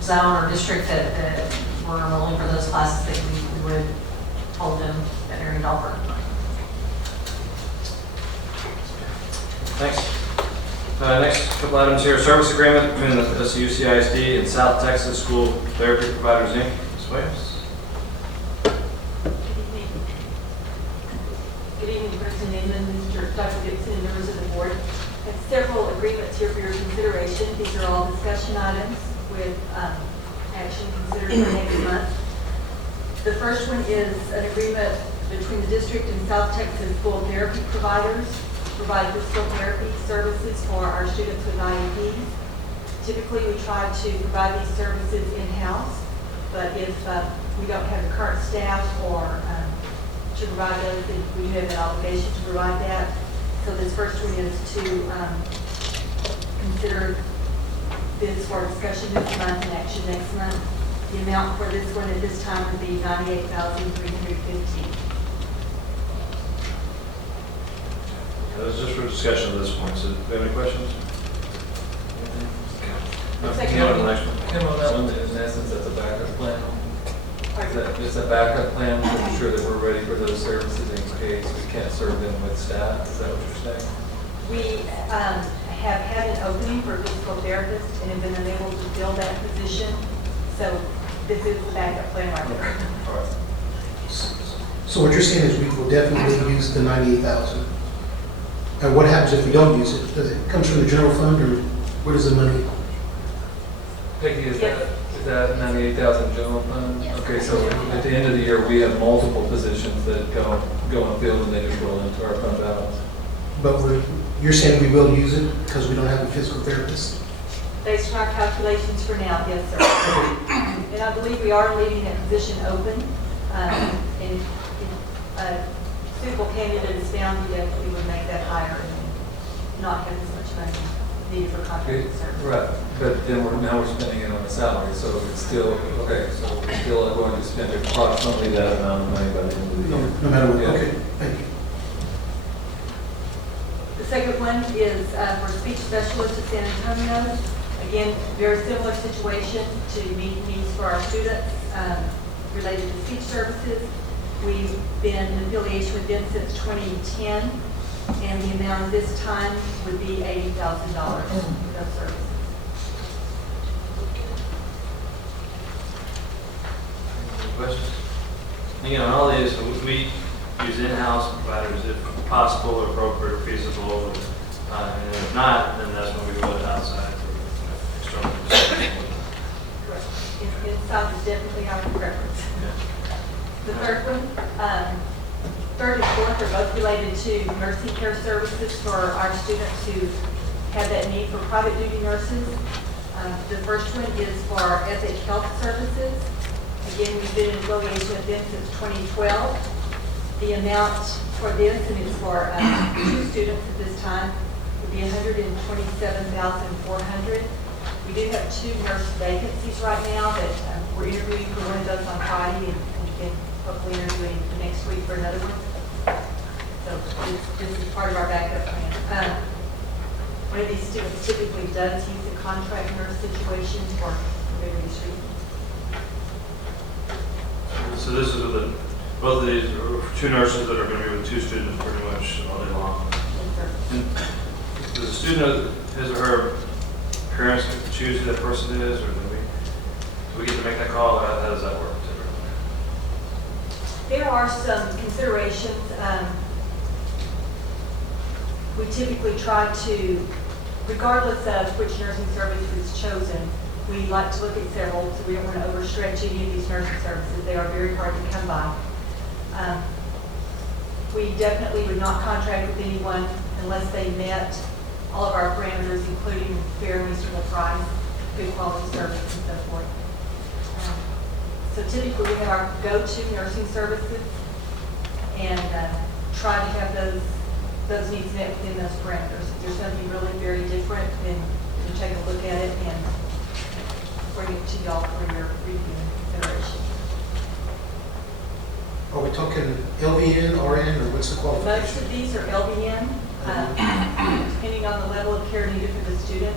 zone or district that were enrolling for those classes, that we would hold them at Marion Dahlberg. Thanks. Next couple items here, service agreement between the SCUCISD and South Texas School Therapy Providers, Inc. Ms. Williams? Good evening, President Inman, Mr. Dr. Gibson, and members of the board. I have several agreements here for your consideration. These are all discussion items with action considered for next month. The first one is an agreement between the district and South Texas School Therapy Providers. provide physical therapy services for our students with IEPs. Typically, we try to provide these services in-house, but if we don't have the current staff or to provide those, then we have an obligation to provide that. So this first one is to consider this for discussion this month and action next month. The amount for this one at this time would be $98,350. That was just for discussion at this point, so do you have any questions? Second. Kim, on that one, in essence, that's a backup plan. Is that just a backup plan to ensure that we're ready for those services in case we can't serve them with staff? Is that what you're saying? We have had an opening for a physical therapist and have been unable to fill that position. So this is the backup plan right there. All right. So what you're saying is we will definitely use the 98,000. And what happens if we don't use it? Does it come from the general fund, or where does the money? Peggy, is that 98,000 general fund? Yes. Okay, so at the end of the year, we have multiple positions that go and field and they just roll into our fund balance. But you're saying we will use it because we don't have a physical therapist? Based on our calculations for now, yes, sir. And I believe we are leaving that position open. And if a suitable candidate is found, we definitely would make that hire and not have as much money needed for contracted service. Right, but then now we're spending it on a salary, so it's still, okay, so we're still going to spend approximately that amount of money by the end of the year. No matter what, Yeah. okay, thank you. The second one is for speech specialist at San Antonio. Again, very similar situation to meet needs for our students related to speech services. We've been in affiliation with them since 2010, and the amount this time would be $80,000 for those services. Any questions? Again, on all these, we use in-house providers if possible, or appropriate, or feasible. And if not, then that's when we go outside for external. Correct. Inside is definitely our preference. The third one, third and fourth are both related to nursing care services for our students who have that need for private duty nurses. The first one is for Epic Health Services. Again, we've been in affiliation with them since 2012. The amount for this, and it's for 2 students at this time, would be $127,400. We do have 2 nurse vacancies right now that we're interviewing for one of those on Friday and hopefully interviewing next week for another one. So this is part of our backup plan. One of these students typically does use a contract nurse situation for various reasons. So this is with both of these are 2 nurses that are going to be with 2 students pretty much all day long. And does the student, his or her parents get to choose who that person is, or do we get to make that call? How does that work typically? There are some considerations. We typically try to, regardless of which nursing service is chosen, we like to look at several, so we don't want to overstretch any of these nursing services. They are very hard to come by. We definitely would not contract with anyone unless they met all of our parameters, including fair and reasonable price, good quality service, and so forth. So typically we have our go-to nursing services and try to have those needs met within those parameters. If there's something really very different, then we'll take a look at it and bring it to y'all for your review and consideration. Are we talking LVN, RN, or what's the Most qualification? of these are LVN, depending on the level of care needed for the student.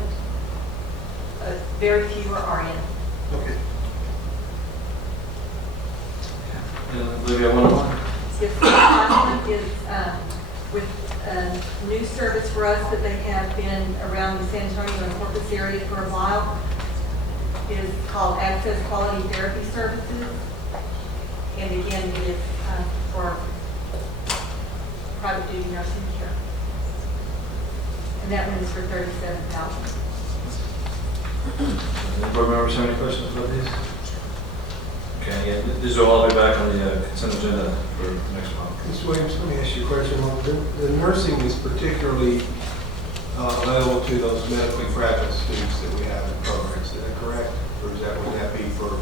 Very few are RN. Okay. Olivia, one-on-one? Yes, the last one is with a new service for us that they have been around the San Antonio and Corpus area for a while. It is called Access Quality Therapy Services. And again, it is for private duty nursing care. And that one is for $37,000. Any board members have any questions about these? Okay, yeah, these will all be back on the consent agenda for next month. Ms. Williams, let me ask you a question. The nursing is particularly available to those medically fragile students that we have in programs. Is that correct? Or is that, would that be for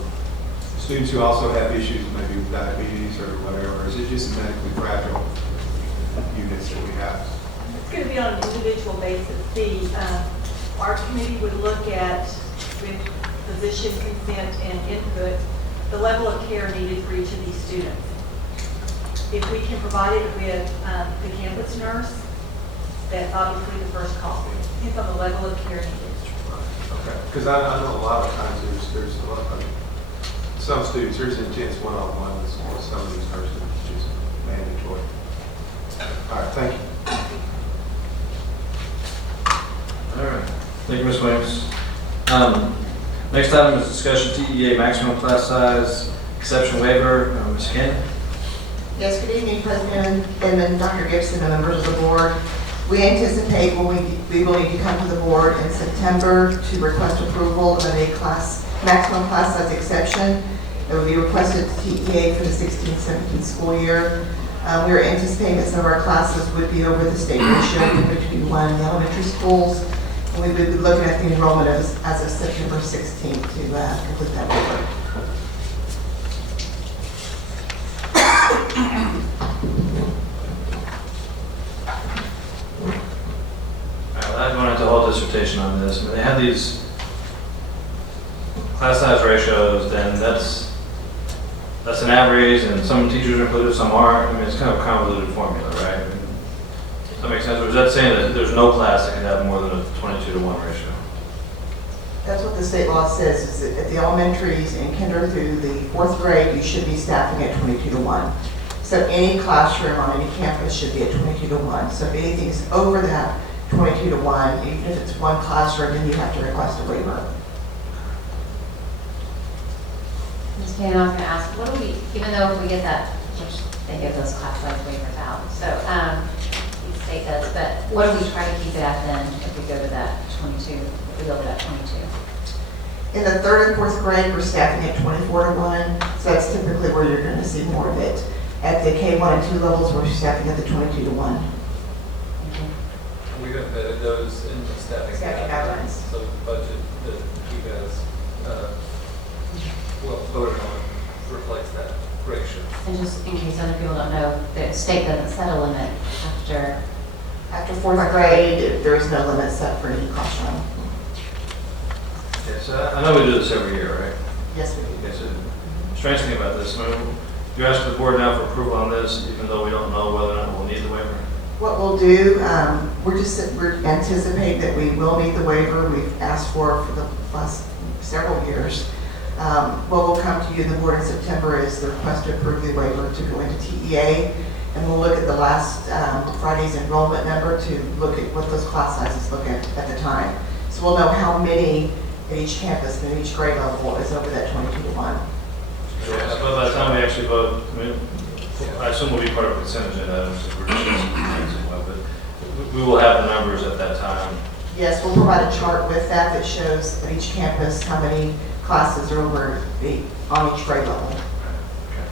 students who also have issues maybe with diabetes or whatever? Or is it just medically fragile units that we have? It's going to be on an individual basis. Our committee would look at, with physician consent and input, the level of care needed for each of these students. If we can provide it with the campus nurse, that's obviously the first call. It depends on the level of care needed. Okay, because I know a lot of times there's a lot of, some students, there's intense one-on-one with some of these nurses, which is mandatory. All right, thank you. All right, thank you, Ms. Williams. Next item is discussion TEA maximum class size exception waiver. Ms. Cannon? Yes, good evening, President and then Dr. Gibson and members of the board. We anticipate we will need to come to the board in September to request approval of a maximum class size exception. It will be requested to TEA for the 16-17 school year. We are anticipating that some of our classes would be over the state ratio, which would be one in the elementary schools. And we would be looking at the enrollment as of September 16th to complete that waiver. I'm going into a whole dissertation on this. I mean, they have these class size ratios, then that's an average, and some teachers are included, some aren't. I mean, it's kind of a convoluted formula, right? I mean, does that make sense? Or is that saying that there's no class that can have more than a 22-to-1 ratio? That's what the state law says, is that at the elementaries and kinder through the 4th grade, you should be staffing at 22-to-1. So any classroom on any campus should be at 22-to-1. So if anything's over that 22-to-1, even if it's one classroom, then you have to request a waiver. Ms. Cannon, I was going to ask, what do we, even though if we get that, which they give those class size waivers out, so the state does, but what do we try to keep it at then if we go to that 22, if we go to that 22? In the 3rd and 4th grade, we're staffing at 24-to-1, so that's typically where you're going to see more of it. At the K1 and 2 levels, we're staffing at the 22-to-1. We got vetted those in the staffing guidelines. So the budget that you guys voted on reflects that ratio. And just in case other people don't know, the state doesn't set a limit After 4th grade, there is no limit set for any classroom. Yes, I know we do this every year, right? Yes, we do. Yes, strange thing about this, I mean, you ask the board now for approval on this, even though we don't know whether or not we'll need the waiver. What we'll do, we're anticipating that we will need the waiver. We've asked for the last several years. What will come to you in the board in September is the request to approve the waiver to go into TEA, and we'll look at the last Friday's enrollment number to look at what those class sizes look at the time. So we'll know how many at each campus and at each grade level is over that 22-to-1. Yeah, but by the time we actually vote, I mean, I assume we'll be part of consent agenda items if we're doing something, but we will have the numbers at that time. Yes, we'll provide a chart with that shows at each campus how many classes are over on each grade level. Okay.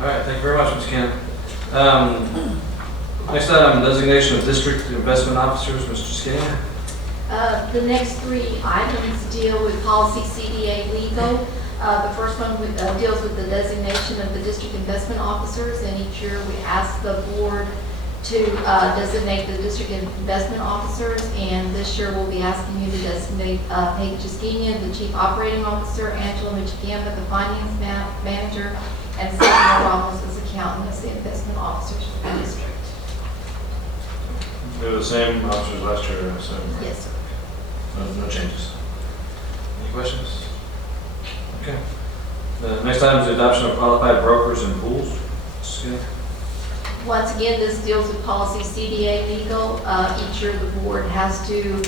All right, thank you very much, Ms. Cannon. Next item, designation of district investment officers, Mr. Skinner. The next 3 items deal with policy CDA legal. The first one deals with the designation of the district investment officers, and each year we ask the board to designate the district investment officers, and this year we'll be asking you to designate Paige Gisgenia, the chief operating officer, Angela Michigamba, the finance manager, and Stephanie Ramos as accountant as the investment officers for the district. They were the same officers last year, I assume, right? Yes, sir. No changes. Any questions? Okay. The next item is the adoption of qualified brokers and pools. Once again, this deals with policy CDA legal. Each year, the board has to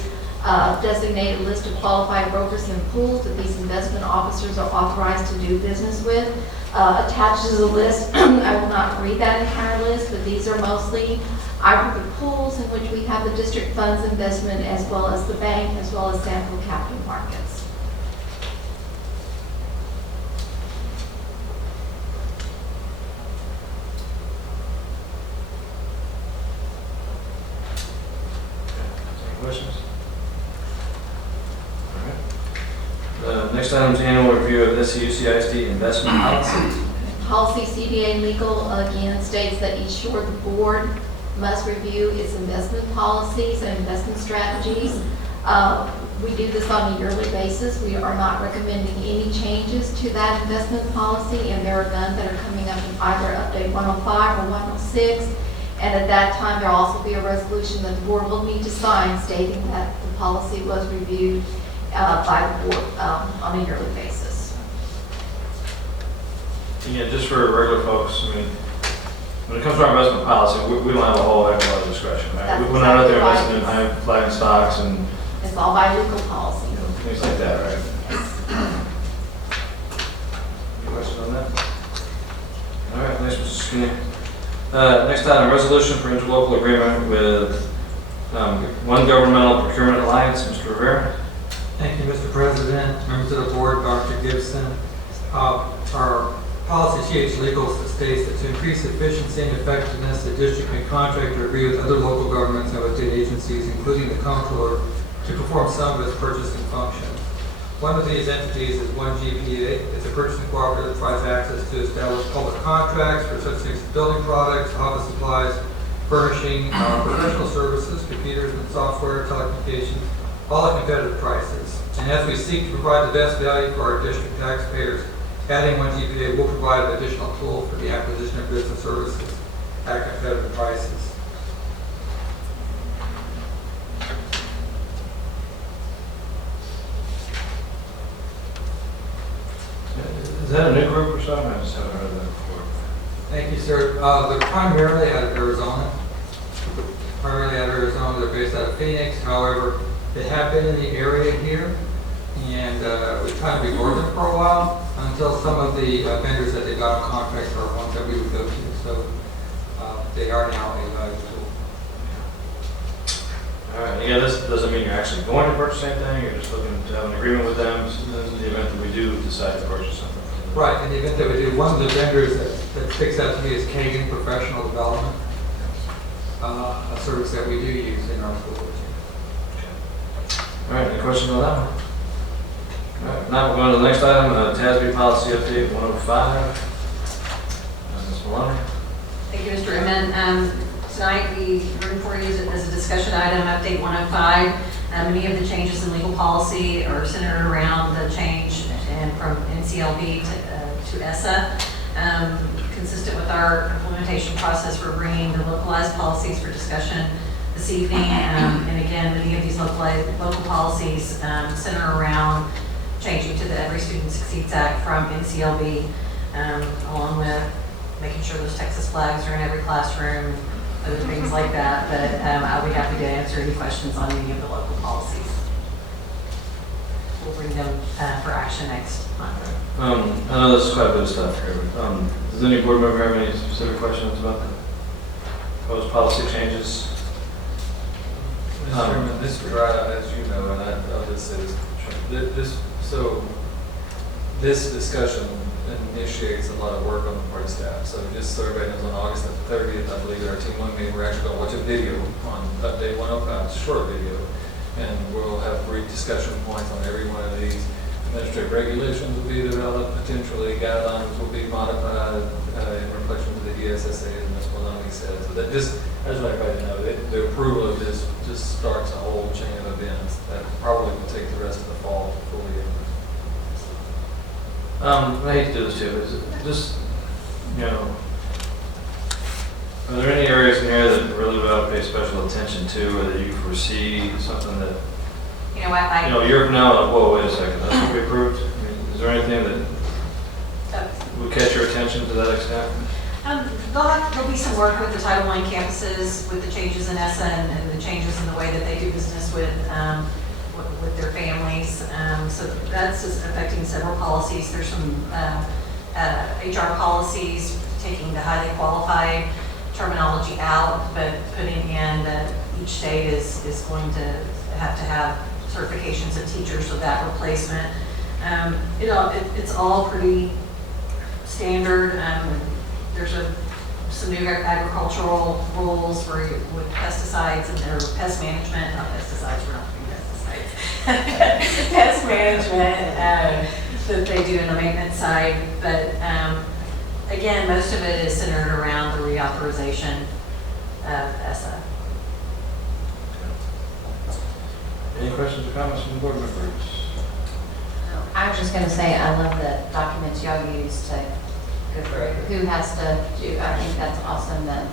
designate a list of qualified brokers and pools that these investment officers are authorized to do business with. Attached is a list. I will not read that entire list, but these are mostly either the pools in which we have the district funds investment, as well as the bank, as well as Sanford Capital Markets. Questions? All right. Next item is annual review of SCUCISD investment policy. Policy CBA legal again states that each year the board must review its investment policies and investment strategies. We do this on a yearly basis. We are not recommending any changes to that investment policy, and there are none that are coming up in either update 105 or 106. And at that time, there will also be a resolution that the board will need to sign stating that the policy was reviewed by the board on a yearly basis. Yeah, just for regular folks, I mean, when it comes to our investment policy, we don't have a whole heck of a lot of discretion, right? That's We're not out there exactly investing in high-flying stocks and It's all by legal policy. things like that, right? Any questions on that? All right, thanks, Mr. Skinner. Next item, resolution for interlocal agreement with One Governmental Procurement Alliance, Mr. Rivera. Thank you, Mr. President, members of the board, Dr. Gibson. Our policy change legal states that to increase efficiency and effectiveness, the district can contract or agree with other local governments and with state agencies, including the comptroller, to perform some of its purchasing functions. One of these entities is One GPA. It's a purchasing cooperative that provides access to establish public contracts for such things as building products, office supplies, furnishing, professional services, computers and software, telecommunications, all at competitive prices. And as we seek to provide the best value for our district taxpayers, adding One GPA will provide an additional tool for the acquisition of goods and services at competitive prices. Is that a new group or something? I just haven't heard of that before. Thank you, sir. They're primarily out of Arizona. They're based out of Phoenix. However, they have been in the area here, and we've kind of ignored them for a while until some of the vendors that they got on contract are ones that we would go to. So they are now a valuable tool. All right, yeah, this doesn't mean you're actually going to purchase anything, you're just looking to have an agreement with them in the event that we do decide to purchase something. Right, in the event that we do, one of the vendors that sticks out to me is Kagan Professional Development, a service that we do use in our school. All right, any questions on that one? All right, now we're going to the next item, TASB policy update 105. Ms. Maloney. Thank you, Mr. Inman. Tonight we bring for you as a discussion item, update 105. Many of the changes in legal policy are centered around the change from NCLB to ESSA. Consistent with our implementation process, we're bringing the localized policies for discussion this evening. And again, many of these local policies center around changing to the Every Student Succeeds Act from NCLB, along with making sure those Texas flags are in every classroom, other things like that. But I'll be happy to answer any questions on any of the local policies. We'll bring them for action next month. I know this is quite a bit of stuff here, but does any board member have any specific questions about the proposed policy changes? Mr. Chairman, this was right, as you know, and I'll just say this, this discussion initiates a lot of work on the part of staff. So just so everybody knows, on August the 30th, I believe at our Team 1 meeting, we're actually going to watch a video on update 105, it's a short video, and we'll have brief discussion points on every one of these. Administrative regulations will be developed, potentially guidelines will be modified in reflection to the ESSA, as Ms. Maloney said. So that just, I just want everybody to know that the approval of this just starts a whole chain of events that probably will take the rest of the fall to fully implement. I hate to do this too, but is it just, you know, are there any areas in here that really we ought to pay special attention to, or that you foresee something that, You know what, a year from now, like, whoa, wait a second, that's what we approved? I mean, is there anything that would catch your attention to that extent? There'll be some work with the Title I campuses, with the changes in ESSA and the changes in the way that they do business with their families. So that's affecting several policies. There's some HR policies taking the highly qualified terminology out, but putting in that each state is going to have certifications of teachers, so that replacement. It's all pretty standard. There's a some new agricultural rules for with pesticides and their pest management, not pesticides, we're not doing pesticides. Pest management that they do in the maintenance side, but again, most of it is centered around the reauthorization of ESSA. Any questions or comments from the board members? I was just going to say, I love the documents y'all use to go through who has to do. I think that's awesome that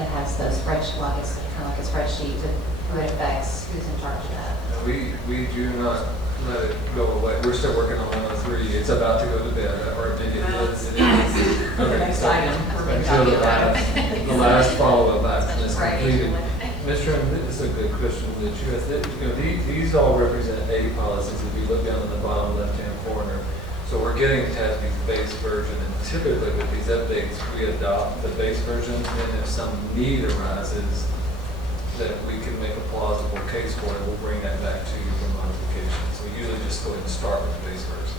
it has those spreadsheets, well, I guess kind of like a spreadsheet of who it affects, who's in charge of that. We do not let it go away. We're still working on 103. It's about to go to bed, or I think it is. The next item. Until the last follow-up action is Right. completed. Mr. Chairman, this is a good question that you asked. You know, these all represent 80 policies. If you look down in the bottom left-hand corner, so we're getting TASB's base version, and typically with these updates, we adopt the base version, and if some need arises that we can make a plausible case for it, we'll bring that back to you for modification. So we usually just go ahead and start with the base version.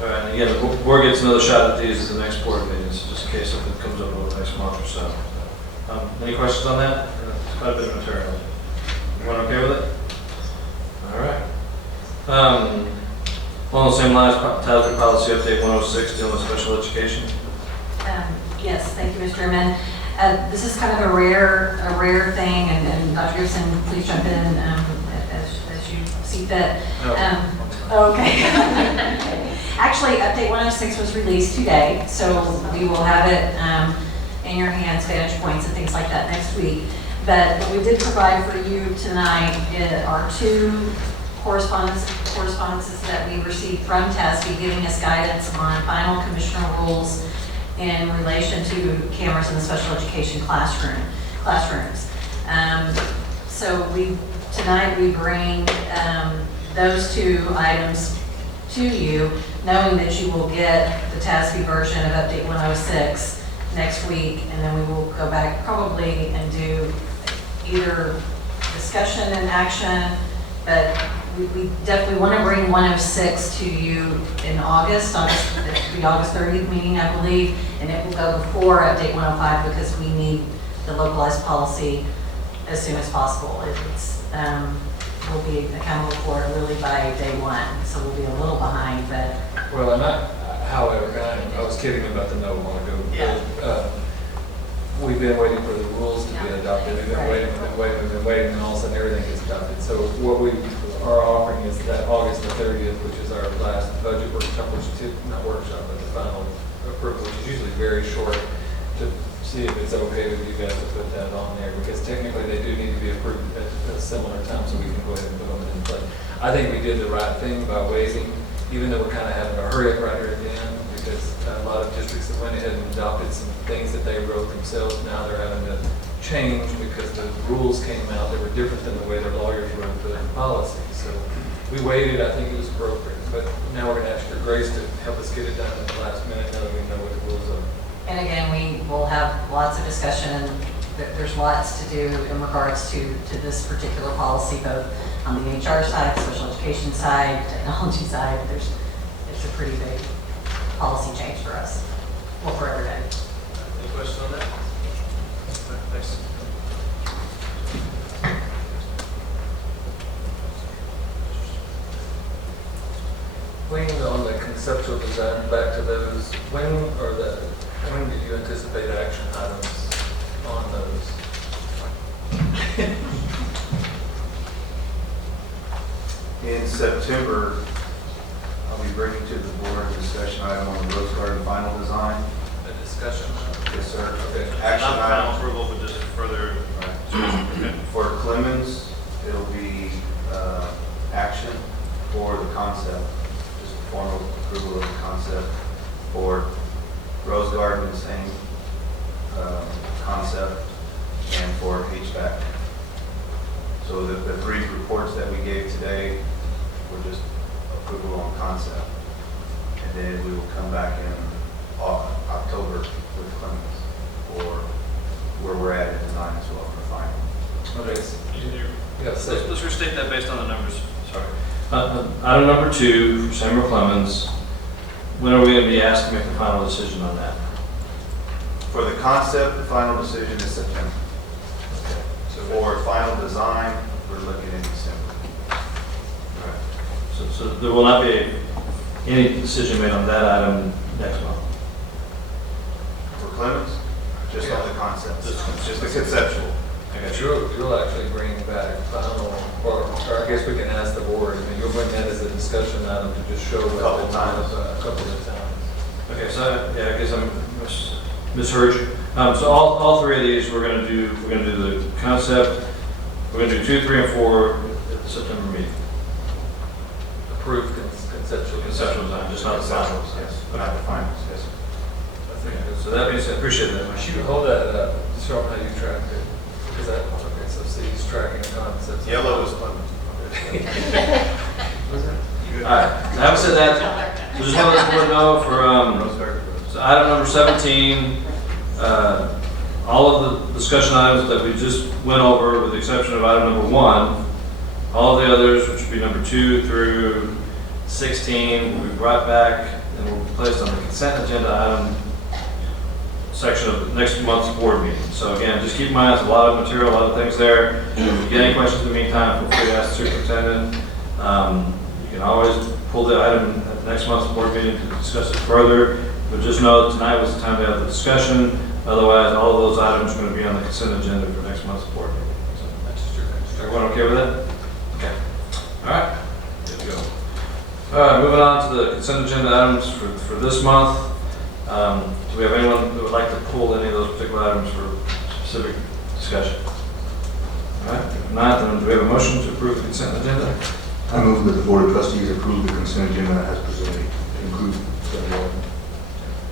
All right, and again, the board gets another shot at these at the next board meeting, so just in case something comes up over the next month or so. Any questions on that? It's quite a bit of material. Everyone okay with it? All right. Along the same lines, TASB policy update 106, dealing with special education. Yes, thank you, Mr. Chairman. This is kind of a rare thing, and Dr. Gibson, please jump in as you see fit. Okay. Actually, update 106 was released today, so we will have it in your hands, vantage points and things like that next week. But what we did provide for you tonight are two correspondences that we received from TASB giving us guidance on final commissioner rules in relation to cameras in the special education classrooms. So tonight we bring those two items to you, knowing that you will get the TASB version of Update 106 next week, and then we will go back probably and do either discussion and action, but we definitely want to bring 106 to you in August, the August 30th meeting, I believe, and it will go before Update 105 because we need the localized policy as soon as possible. We'll be accountable for it really by day one, so we'll be a little behind, but. Well, however, I was kidding about the no a while ago. Yeah. We've been waiting for the rules to be adopted. We've been waiting, and all of a sudden everything gets adopted. So what we are offering is that August the 30th, which is our last budget workshop, but the final approval, which is usually very short, to see if it's okay with you guys to put that on there, because technically they do need to be approved at a similar time, so we can go ahead and put them in play. I think we did the right thing by waiting, even though we're kind of having to hurry up right here at the end, because a lot of districts that went ahead and adopted some things that they wrote themselves, now they're having to change because the rules came out that were different than the way their lawyers wrote the policy. So we waited, I think it was appropriate, but now we're going to ask your grace to help us get it done at the last minute now that we know what the rules are. And again, we will have lots of discussion, and there's lots to do in regards to this particular policy, both on the HR side, special education side, technology side. It's a pretty big policy change for us, well, for everybody. Any questions on that? Thanks. Wayne, on the conceptual design, back to those, when do you anticipate action items on those? In September, I'll be bringing to the board a discussion item on the Rose Garden final design. A discussion? Yes, sir. Okay. Action Not item. final approval, but just further. For Clemens, it'll be action for the concept, just a formal approval of the concept. For Rose Garden, the same concept, and for HVAC. So the three reports that we gave today were just approval on concept. And then we will come back in October with Clemens for where we're at in design as well for final. Okay. Let's restate that based on the numbers. Sorry. Item number 2 for Samuel Clemens, when are we going to be asked to make the final decision on that? For the concept, the final decision is September. So for final design, we're looking in December. So there will not be any decision made on that item next month? For Clemens, just on the concept, just the conceptual. You'll actually bring back final, or I guess we can ask the board, I mean, you'll bring that as a discussion item to just show what Couple times. a couple of times. Okay, so yeah, I guess I misheard you. So all three of these, we're going to do the concept, we're going to do 2, 3, and 4 at the September meeting. Approved conceptual Design, just not the finals. Yes, not the finals, yes. So that means, I appreciate that. You hold that up, show them how you track it. Is that, okay, so Steve's tracking the concepts. Yellow is fun. All right, so having said that, so just want to let the board know for, so item number 17, all of the discussion items that we just went over, with the exception of item number 1, all of the others, which would be number 2 through 16, will be brought back and will be placed on the consent agenda item section of next month's board meeting. So again, just keep in mind, there's a lot of material, a lot of things there. If you get any questions in the meantime, feel free to ask the superintendent. You can always pull the item at the next month's board meeting to discuss it further. But just know that tonight was the time to have the discussion. Otherwise, all of those items are going to be on the consent agenda for next month's board meeting. So that's true. Everyone okay with that? Okay. All right. Good to go. All right, moving on to the consent agenda items for this month. Do we have anyone who would like to pull any of those particular items for specific discussion? All right, if not, then do we have a motion to approve the consent agenda? I move that the Board of Trustees approve the consent agenda as presented,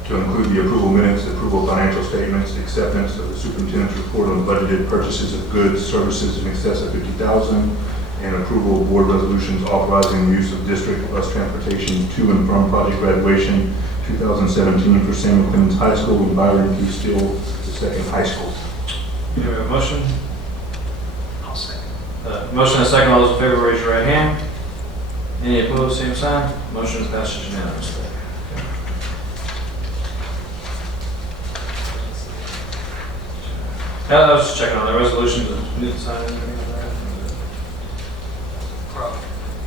to include the approval minutes, approval of financial statements, acceptance of the superintendent's report on budgeted purchases of goods, services in excess of $50,000, and approval of board resolutions authorizing the use of district bus transportation to and from project graduation 2017 for Samuel Clemens High School and Byron P. Steele II High School. Do we have a motion? I'll second. Motion and a second. All those in favor, raise your right hand. Any opposed, same sign. Motion is passed unanimously. I was just checking on the resolution. Do we need to sign anything on that? Probably.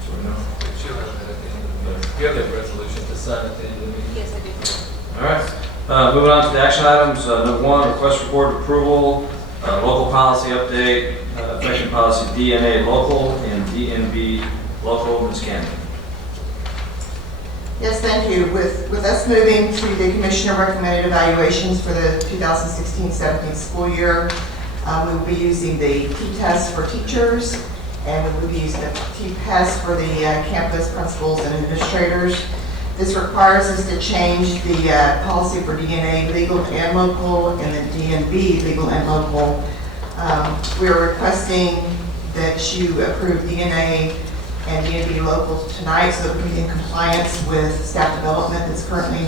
So we know. She'll have that at the end of the meeting. You have that resolution to sign at the end of the meeting? Yes, I do. All right. Moving on to the action items. Number 1, request for board approval, local policy update, affecting policy DNA local and DNB local. Ms. Cannon. Yes, thank you. With us moving to the commissioner recommended evaluations for the 2016-17 school year, we will be using the T-test for teachers, and we will be using the T-test for the campus principals and administrators. This requires us to change the policy for DNA legal and local, and the DNB legal and local. We are requesting that you approve DNA and DNB locals tonight so that we can be in compliance with staff development that's currently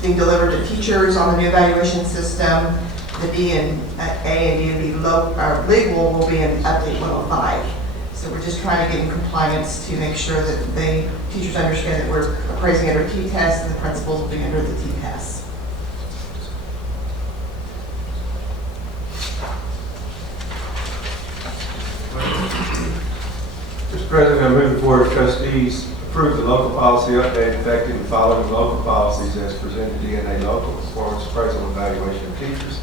being delivered to teachers on the new evaluation system. The DNA and DNB legal will be in update 105. So we're just trying to get in compliance to make sure that teachers understand that we're appraising under T-test and the principals will be under the T-test. Mr. President, I move the Board of Trustees approve the local policy update affecting the following local policies as presented: DNA local, performance appraisal and evaluation of teachers,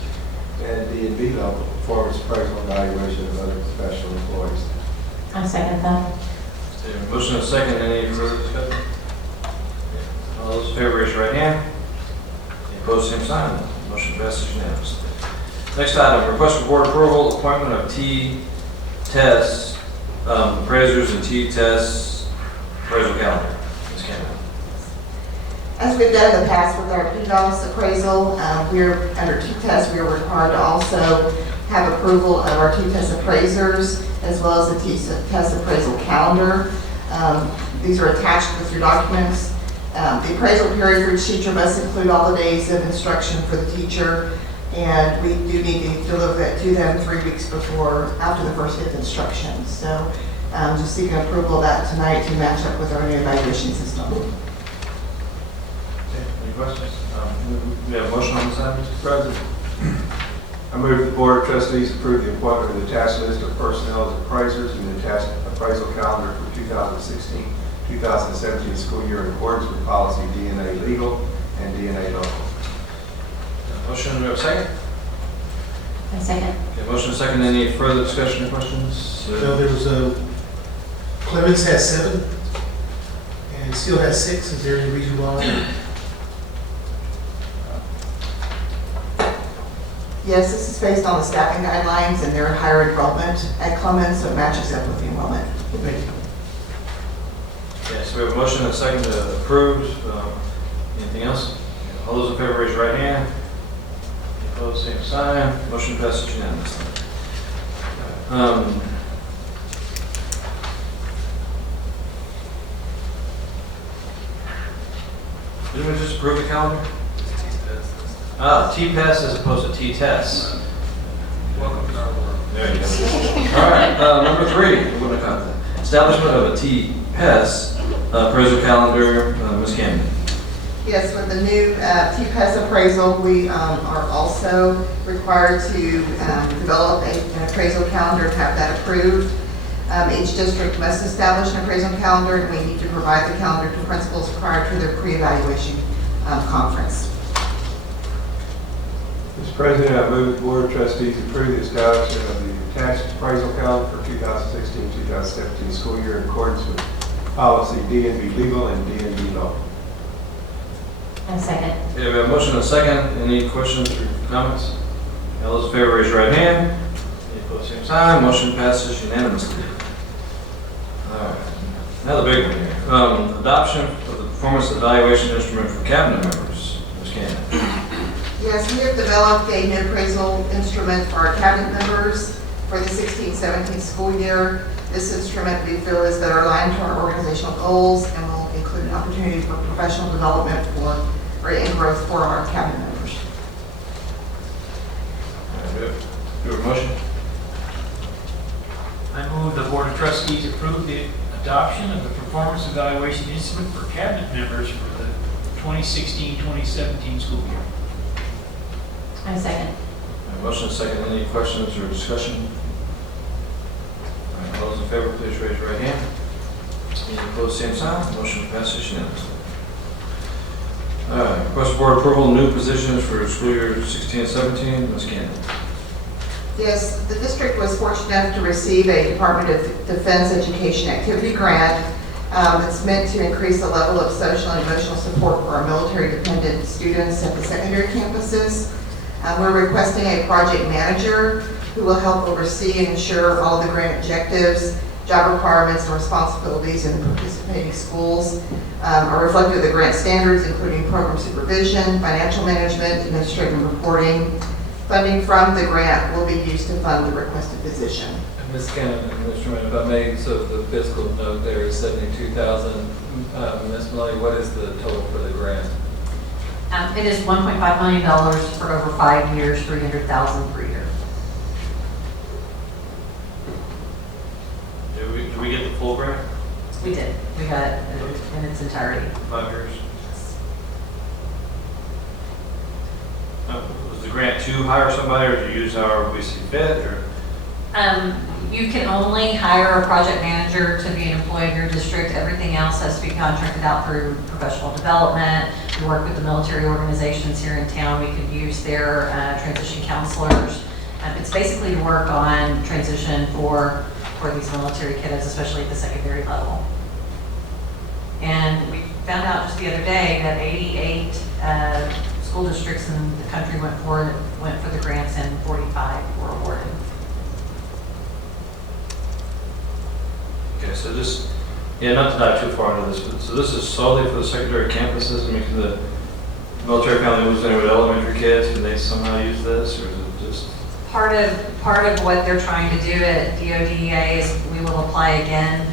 and DNB local, performance appraisal and evaluation of other professional employees. I second that. Motion and a second. Any further discussion? All those in favor, raise your right hand. Any opposed, same sign. Motion passes unanimously. Next item, request for board approval, appointment of T-tests, appraisers and T-tests appraisal calendar. Ms. Campbell. As we've done in the past with our PDOS appraisal, we're under T-test, we are required to also have approval of our T-test appraisers as well as the T-test appraisal calendar. These are attached with your documents. The appraisal period for each teacher must include all the days of instruction for the teacher, and we do need to deliver that to them 3 weeks after the first day of instruction. So just seeking approval of that tonight to match up with our new evaluation system. questions? We have a motion on this item, Mr. President. I move the Board of Trustees approve the appointment of the attached list of personnel as appraisers and the attached appraisal calendar for 2016-2017 school year in accordance with policy DNA legal and DNA local. Motion, do we have a second? A second. Okay, motion and second. Any further discussion or questions? Well, there was Clemens has 7 and still has 6. Is there any reason why? Yes, this is based on the staffing guidelines and their higher enrollment at Clemens, so it matches up with the enrollment. Thank you. Okay, so we have a motion and a second to approve. Anything else? All those in favor, raise your right hand. Any opposed, same sign. Motion passes unanimously. Didn't we just approve the calendar? T-PAS as opposed to T-TESS. Welcome to our world. There you go. All right, number 3, we're going to count that. Establishment of a T-PAS appraisal calendar, Ms. Camden. Yes, with the new TPES appraisal, we are also required to develop an appraisal calendar to have that approved. Each district must establish an appraisal calendar, and we need to provide the calendar to principals prior to their pre-evaluation conference. Mr. President, I move the Board of Trustees approve the establishment of the attached appraisal calendar for 2016-2017 school year in accordance with policy DNB legal and DNB law. A second. Okay, we have a motion and a second. Any questions or comments? All those in favor, raise your right hand. Any opposed, same sign. Motion passes unanimously. All right. Now the big one here. Adoption of the performance evaluation instrument for cabinet members. Ms. Camden. Yes, we have developed a new appraisal instrument for our cabinet members for the 16-17 school year. This instrument we feel is better aligned to our organizational goals and will include an opportunity for professional development and growth for our cabinet members. Do we have a motion? I move the Board of Trustees approve the adoption of the performance evaluation instrument for cabinet members for the 2016-2017 school year. A second. Motion and second. Any questions or discussion? All right, all those in favor, please raise your right hand. Any opposed, same sign. Motion passes unanimously. All right, request board approval of new positions for school year 16-17. Ms. Camden. Yes, the district was fortunate enough to receive a Department of Defense Education Activity Grant that's meant to increase the level of social and emotional support for our military-dependent students at the secondary campuses. We're requesting a project manager who will help oversee and ensure all the grant objectives, job requirements, and responsibilities in the participating schools are reflected in the grant standards, including program supervision, financial management, administrative reporting. Funding from the grant will be used to fund the requested position. Ms. Camden, Mr. Chairman, if I may, so the fiscal note there is $72,000. Ms. Maloney, what is the total for the grant? It is $1.5 million for over 5 years, $300,000 per year. Do we get the full grant? We did. We got it in its entirety. 5 years. Was the grant to hire somebody, or to use however we see fit, or? You can only hire a project manager to be an employee of your district. Everything else has to be contracted out through professional development. We work with the military organizations here in town. We could use their transition counselors. It's basically to work on transition for these military kiddos, especially at the secondary level. And we found out just the other day that 88 school districts in the country went for the grants, and 45 were awarded. Okay, so just, not to dive too far into this, but so this is solely for the secondary campuses? I mean, can the military family moves in with elementary kids, can they somehow use this, or is it just? Part of what they're trying to do at DODEA is we will apply again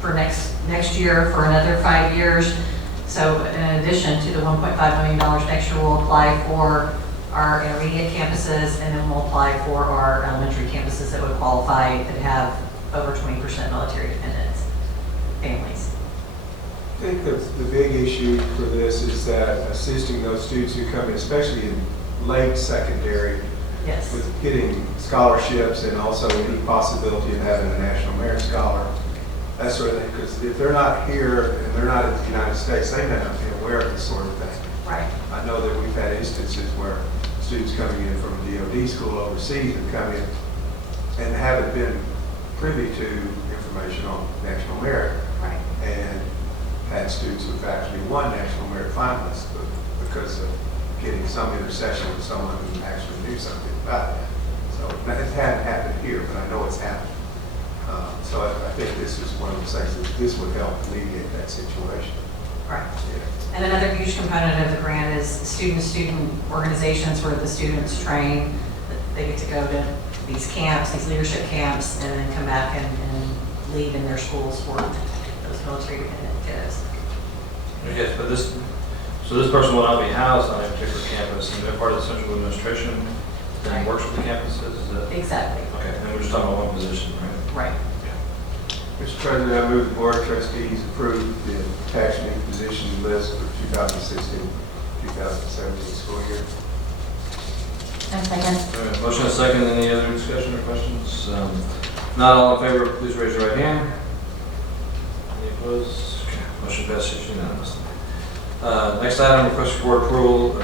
for next year for another 5 years. So in addition to the $1.5 million next year, we'll apply for our intermediate campuses, and then we'll apply for our elementary campuses that would qualify that have over 20% military dependents families. think the big issue for this is that assisting those students who come in, especially in late secondary, Yes. with getting scholarships and also any possibility of having a National Merit Scholar, that sort of thing. Because if they're not here and they're not in the United States, they may not be aware of this sort of thing. Right. I know that we've had instances where students coming in from a DOD school overseas have come in and haven't been privy to information on National Merit. Right. And had students who've actually won National Merit finalists because of getting some intercession with someone who actually knew something about that. So it hadn't happened here, but I know it's happened. So I think this is one of the things that this would help alleviate that situation. Right. And another huge component of the grant is student organizations where the students train. They get to go to these camps, these leadership camps, and then come back and lead in their schools for those military dependent kids. Yes, but this person will not be housed on a particular campus, and they're part of the central administration that works with the campuses, is that? Exactly. Okay, and we're just talking about one position, right? Right. Mr. President, I move the Board of Trustees approve the tax me position list for 2016-2017 school year. And second. All right, motion and second. Any other discussion or questions? Not all in favor, please raise your right hand. Any opposed? Okay, motion passes unanimously. Next item, request for board approval,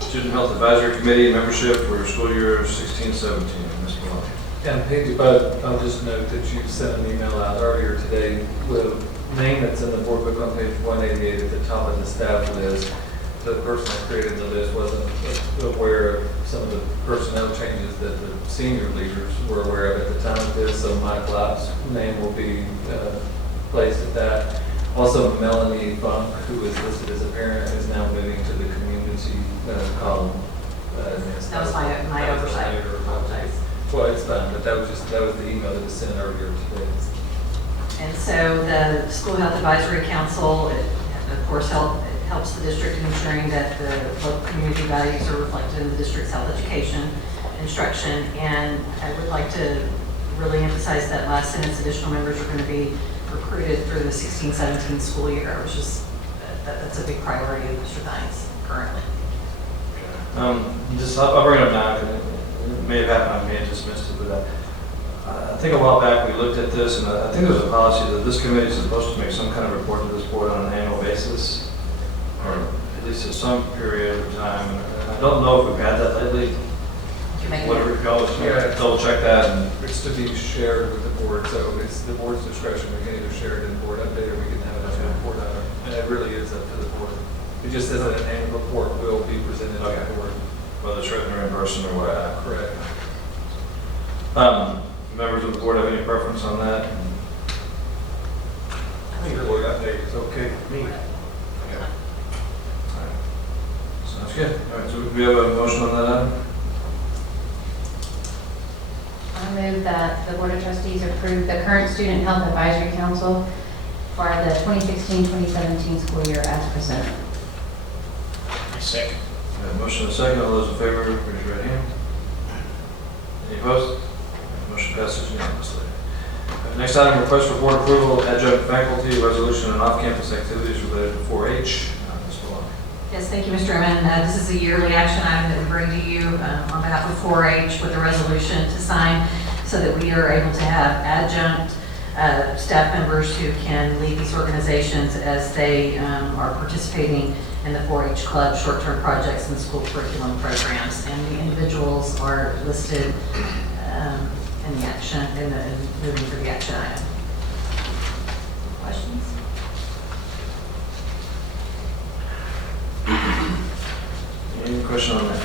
Student Health Advisory Committee membership for school year 16-17. Ms. Maloney. And Peggy, but I'll just note that you sent an email out earlier today with a name that's in the board book on page 188 at the top of the staff list. The person that created the list wasn't aware of some of the personnel changes that the senior leaders were aware of at the time of this, so Mike Lopp's name will be placed at that. Also, Melanie Funk, who is listed as a parent, is now moving to the community column. That was my oversight. I apologize. Well, it's fine, but that was the email that was sent earlier today. And so the School Health Advisory Council, of course, helps the district in ensuring that the local community values are reflected in the district's health education instruction. And I would like to really emphasize that last sentence, additional members are going to be recruited through the 16-17 school year, which is, that's a big priority of Mr. Thines currently. I'll bring it up now. It may have happened, I may have dismissed it, but I think a while back we looked at this, and I think there's a policy that this committee is supposed to make some kind of report to this board on an annual basis, or at least at some period of time. And I don't know if we've had that lately. Whatever it goes, double check that. And It's to be shared with the board, so it's the board's discretion. We can either share it in board update, or we can have it as a report on it. And it really is up to the board. It just says that an annual report will be presented to the board. Whether it's written or in person or what. Correct. Members of the board have any preference on that? I think the board update is okay with me. Okay. All right. Sounds good. All right, so we have a motion on that item? I move that the Board of Trustees approve the current Student Health Advisory Council for the 2016-2017 school year as presented. Second. Motion and second. All those in favor, raise your right hand. Any opposed? Motion passes unanimously. Next item, request for board approval, adjunct faculty resolution and off-campus activities related to 4-H. Ms. Maloney. Yes, thank you, Mr. Chairman. This is a yearly action item that we bring to you on behalf of 4-H with a resolution to sign so that we are able to have adjunct staff members who can lead these organizations as they are participating in the 4-H club, short-term projects, and school curriculum programs. And the individuals are listed in the action, moving for the action item. Questions? Any question on that?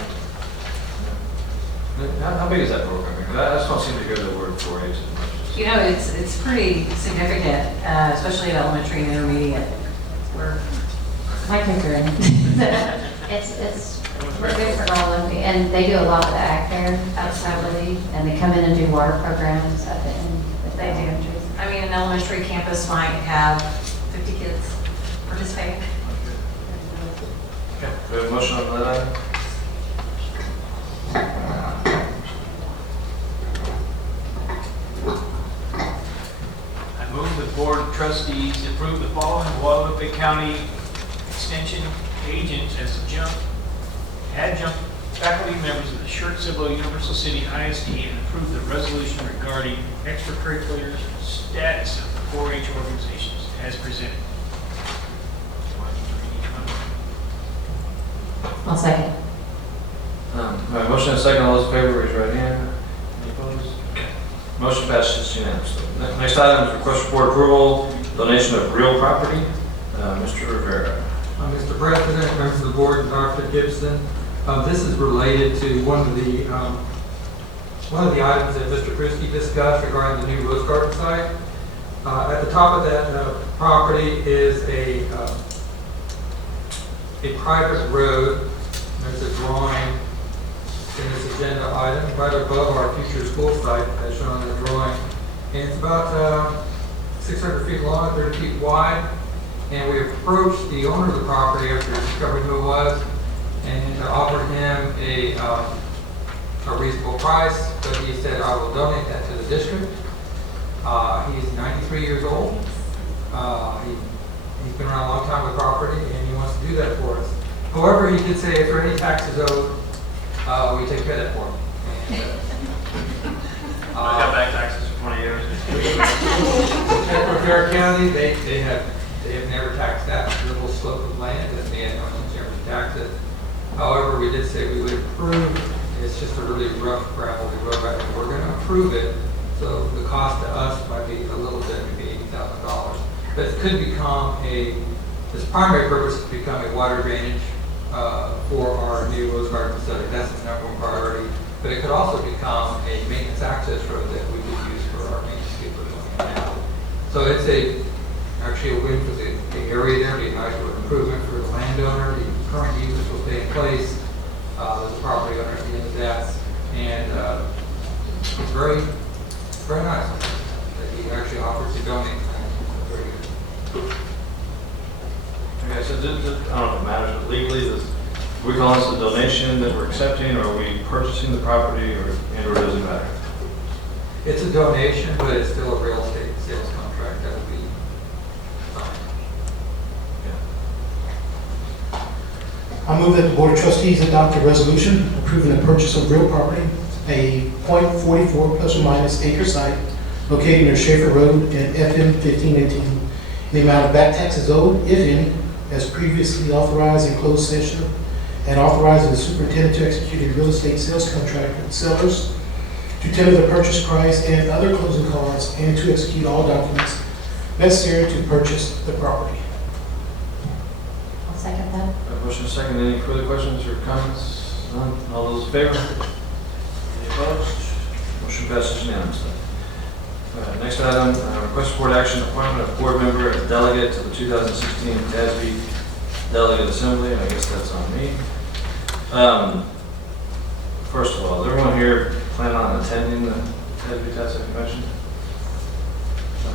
How big is that program? Because I just don't seem to hear the word 4-H as much. You know, it's pretty significant, especially at elementary and intermediate. We're My kids are in. We're good for all of them, and they do a lot of the act fair, absolutely, and they come in and do water programs at the end. They do. I mean, an elementary campus might have 50 kids participating. Okay, we have a motion on that item? I move that Board of Trustees approve the following Guadalupe County Extension agents as adjunct faculty members of the Schertz-Cibolo-Universal City ISD and approve the resolution regarding extracurricular status of the 4-H organizations as presented. I'll second. All right, motion and second, all those in favor, raise your right hand. Any opposed? Okay. Motion passes unanimously. Next item is request for board approval, donation of real property. Mr. Rivera. Mr. President, members of the board, Dr. Gibson, this is related to one of the items that Mr. Christie discussed regarding the new Rose Garden site. At the top of that property is a private road. There's a drawing in this agenda item right above our future school site as shown on the drawing. And it's about 600 feet long, 30 feet wide. And we approached the owner of the property after discovering who it was and offered him a reasonable price, but he said, I will donate that to the district. He's 93 years old. He's been around a long time with property and he wants to do that for us. However, he did say if there are any taxes owed, we take care of that for him. I got back taxes for 20 years. For Fair County, they have never taxed that little slope of land, and they had no intention to tax it. However, we did say we would approve. It's just a really rough gravelly road, right? We're going to approve it, so the cost to us might be a little bit, maybe $80,000. But it could become its primary purpose is to become a water drainage for our new Rose Garden facility. That's the number one priority. But it could also become a maintenance access road that we could use for our maintenance people going in now. So it's actually a win for the area there, be a nice improvement for the landowner. The current users will stay in place. There's a property owner at the end of that. And it's very, very nice that he actually offers to donate. Very good. Okay, so I don't know if it matters, but legally, are we calling this a donation that we're accepting, or are we purchasing the property, or does it matter? It's a donation, but it's still a real estate sales contract that will be signed. I move that the Board of Trustees adopt a resolution approving the purchase of real property, a .44 plus or minus acre site located near Schaefer Road and FM 1518. In the amount of back taxes owed, if any, as previously authorized in closed session, and authorizing the superintendent to execute a real estate sales contract with sellers to tender the purchase price and other closing costs, and to execute all documents necessary to purchase the property. I'll second that. Motion second. Any further questions or comments? None. All those in favor? Any opposed? Motion passes unanimously. Next item, request board action, appointment of board member as delegate to the 2016 TASB Delegate Assembly. I guess that's on me. First of all, is everyone here planning on attending the TASB convention? No.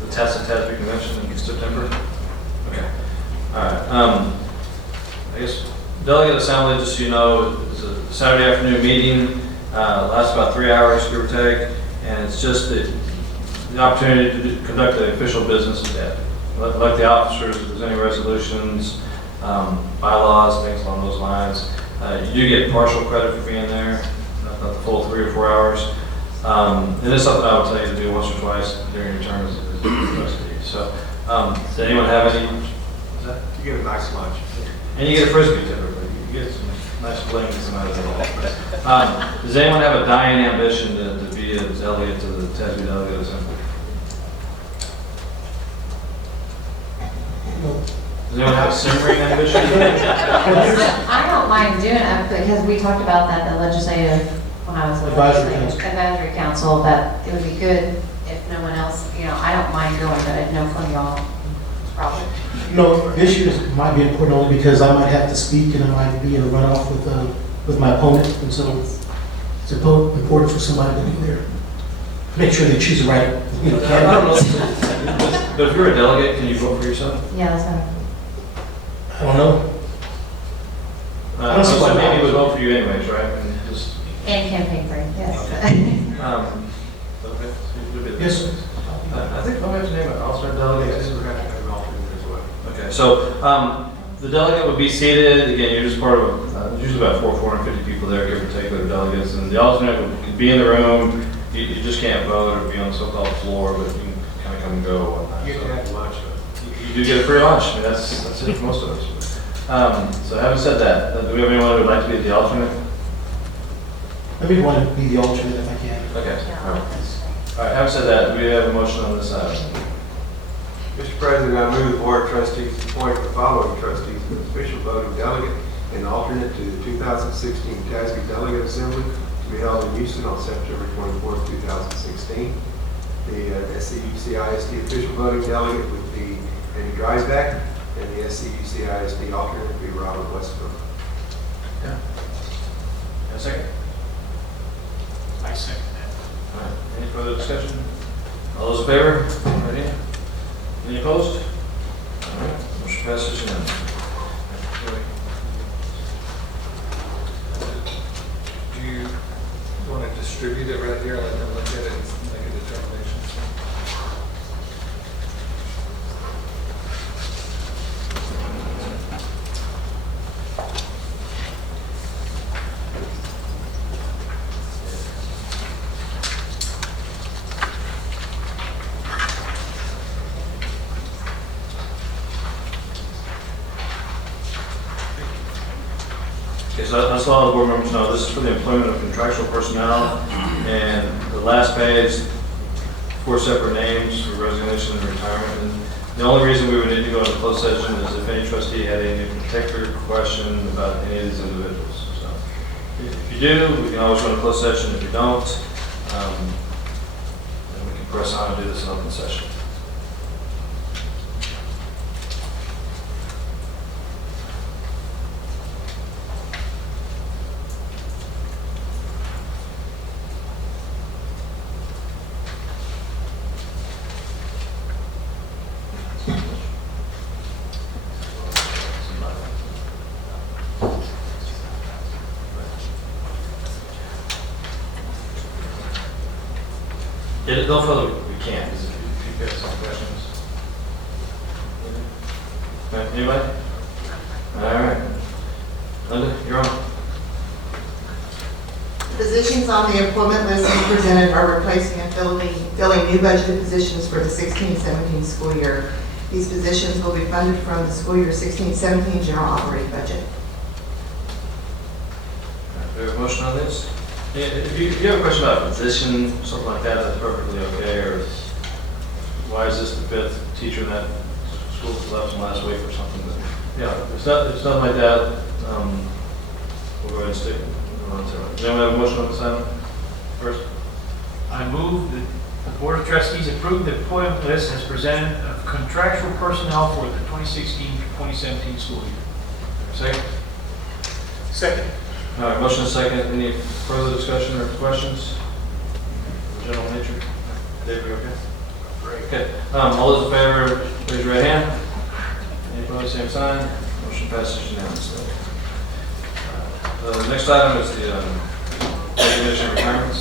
The TASB convention in September? Okay. All right. I guess Delegate Assembly, just so you know, is a Saturday afternoon meeting. Lasts about 3 hours, give or take, and it's just the opportunity to conduct the official business of that. Like the officers, if there's any resolutions, bylaws, things along those lines. You do get partial credit for being there, not the full 3 or 4 hours. It is something I would tell you to do once or twice during your term as trustee. So, does anyone have any? You get a nice lunch. And you get a Frisbee typically. You get some nice flings and other. Does anyone have a dying ambition to be a delegate to the TASB Delegate Assembly? Does anyone have a simmering ambition? I don't mind doing it because we talked about that in the legislative, when I was with advisory council, that it would be good if no one else, I don't mind going, but I know from y'all, probably. This year might be important only because I might have to speak and I might be in a runoff with my opponent, and so it's important for somebody to be there. Make sure they choose the right, candidate. I don't know. But if you're a delegate, can you vote for yourself? Yeah, that's right. I don't know. So maybe we would vote for you anyways, right? And campaign for it, yes. Okay. Yes, sir. I think we have to name an alternate delegate. Yes, we're going to have an alternate as well. Okay, so the delegate would be seated, again, you're just part of, usually about 450 people there, give or take, that are delegates, and the alternate would be in the room, you just can't vote or be on the so-called floor, but you can kind of come and go and whatnot. You can have lunch. You do get a free lunch, I mean, that's it for most of us. So having said that, do we have anyone who would like to be the alternate? Let me want to be the alternate if I can. Okay, all right. All right, having said that, do we have a motion on this item? Mr. President, I move the Board of Trustees appoint the following trustees as official voting delegate and alternate to the 2016 TASB Delegate Assembly to be held in Houston on September 24th, 2016. The SCUCISD official voting delegate would be Andy Dreisbach, and the SCUCISD alternate would be Robert Westbrook. Yeah. A second? I second that. All right, any further discussion? All those in favor? Ready? Any opposed? All right, motion passes unanimously. Do you want to distribute it right here, let them look at it and make a determination? Okay, so that's all the board members know. This is for the employment of contractual personnel, and the last page, 4 separate names for resignation and retirement. And the only reason we would need to go into closed session is if any trustee had any particular question about any of these individuals. So if you do, we can always go into closed session. If you don't, then we can press on and do this in open session. Don't feel that we can't. If you have some questions. Anybody? All right. Linda, you're on. Positions on the employment list you presented are replacing and filling new budgeted positions for the 16-17 school year. These positions will be funded from the school year 16-17 general operating budget. Do we have a motion on this? If you have a question about a position, something like that, that's perfectly okay, or why is this the 5th teacher in that school that left from last week or something? But, yeah, it's not like that. We'll go ahead and stick on to it. Does anyone have a motion on this item first? I move that the Board of Trustees approve the employment list as presented of contractual personnel for the 2016-2017 school year. Second? Second. All right, motion is second. Any further discussion or questions? General nature? Dave, you okay? Great. Okay. All those in favor, raise your right hand. Any opposed, same sign. Motion passes unanimously. The next item is the recognition of retirements.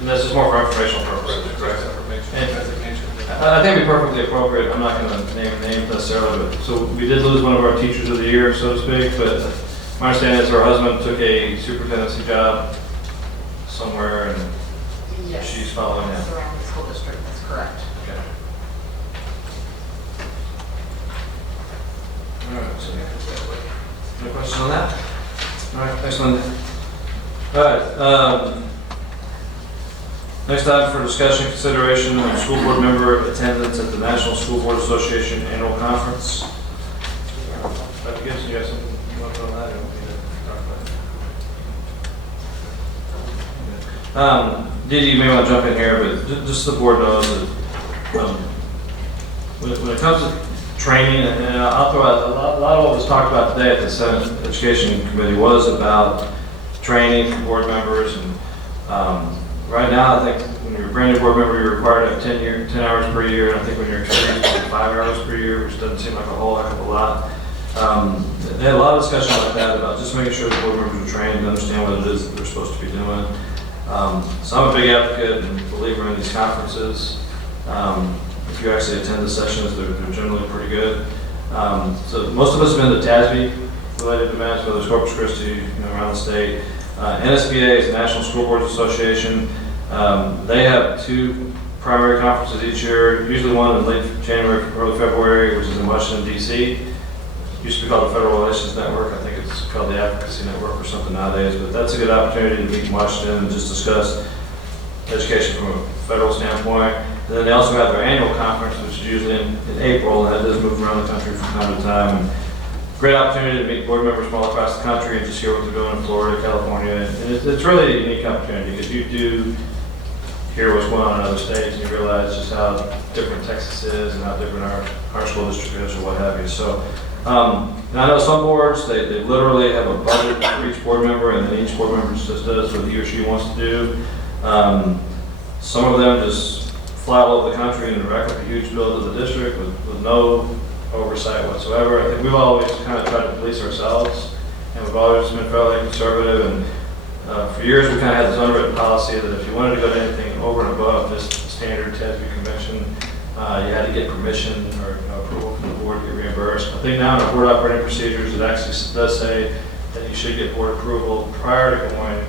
And this is more for informational purposes, correct? I think it'd be perfectly appropriate. I'm not going to name names necessarily, but so we did lose one of our teachers of the year, so to speak. But my understanding is her husband took a superintendency job somewhere, and Yes. she's following him. It's around the school district, that's correct. Okay. All right. So any questions on that? All right. Thanks, Linda. All right. Next item for discussion, consideration of school board member attendance at the National School Board Association Annual Conference. Dr. Gibson, you have something you want to put on that? Didi, you may want to jump in here, but just so the board knows that when it comes to training, and I'll throw out a lot of what was talked about today at the Senate Education Committee was about training for board members. And right now, I think when you're a brand new board member, you're required to have 10 hours per year. And I think when you're experienced, 5 hours per year, which doesn't seem like a whole heck of a lot. They had a lot of discussion like that about just making sure the board members are trained and understand what it is that they're supposed to be doing. So I'm a big advocate and believer in these conferences. If you actually attend the sessions, they're generally pretty good. So most of us have been to TASB related events, whether it's Corpus Christi, around the state. NSBA is the National School Boards Association. They have 2 primary conferences each year, usually one in late January, early February, which is in Washington, D.C. Used to be called the Federal Relations Network. I think it's called the Advocacy Network or something nowadays, but that's a good opportunity to meet in Washington and just discuss education from a federal standpoint. And then they also have their annual conference, which is usually in April, and that does move around the country from time to time. And great opportunity to meet board members from all across the country and just hear what they're doing in Florida, California. And it's really a unique opportunity because you do hear what's going on in other states and you realize just how different Texas is and how different our school district is or what have you. So, and I know some boards, they literally have a budget for each board member and then each board member just does what he or she wants to do. Some of them just fly all over the country and erect like a huge bill to the district with no oversight whatsoever. I think we've always kind of tried to police ourselves, and we've always been fairly conservative. And for years, we kind of had this unwritten policy that if you wanted to go to anything over and above just standard TASB convention, you had to get permission or approval from the board to get reimbursed. I think now in our board operating procedures, it actually does say that you should get board approval prior to going,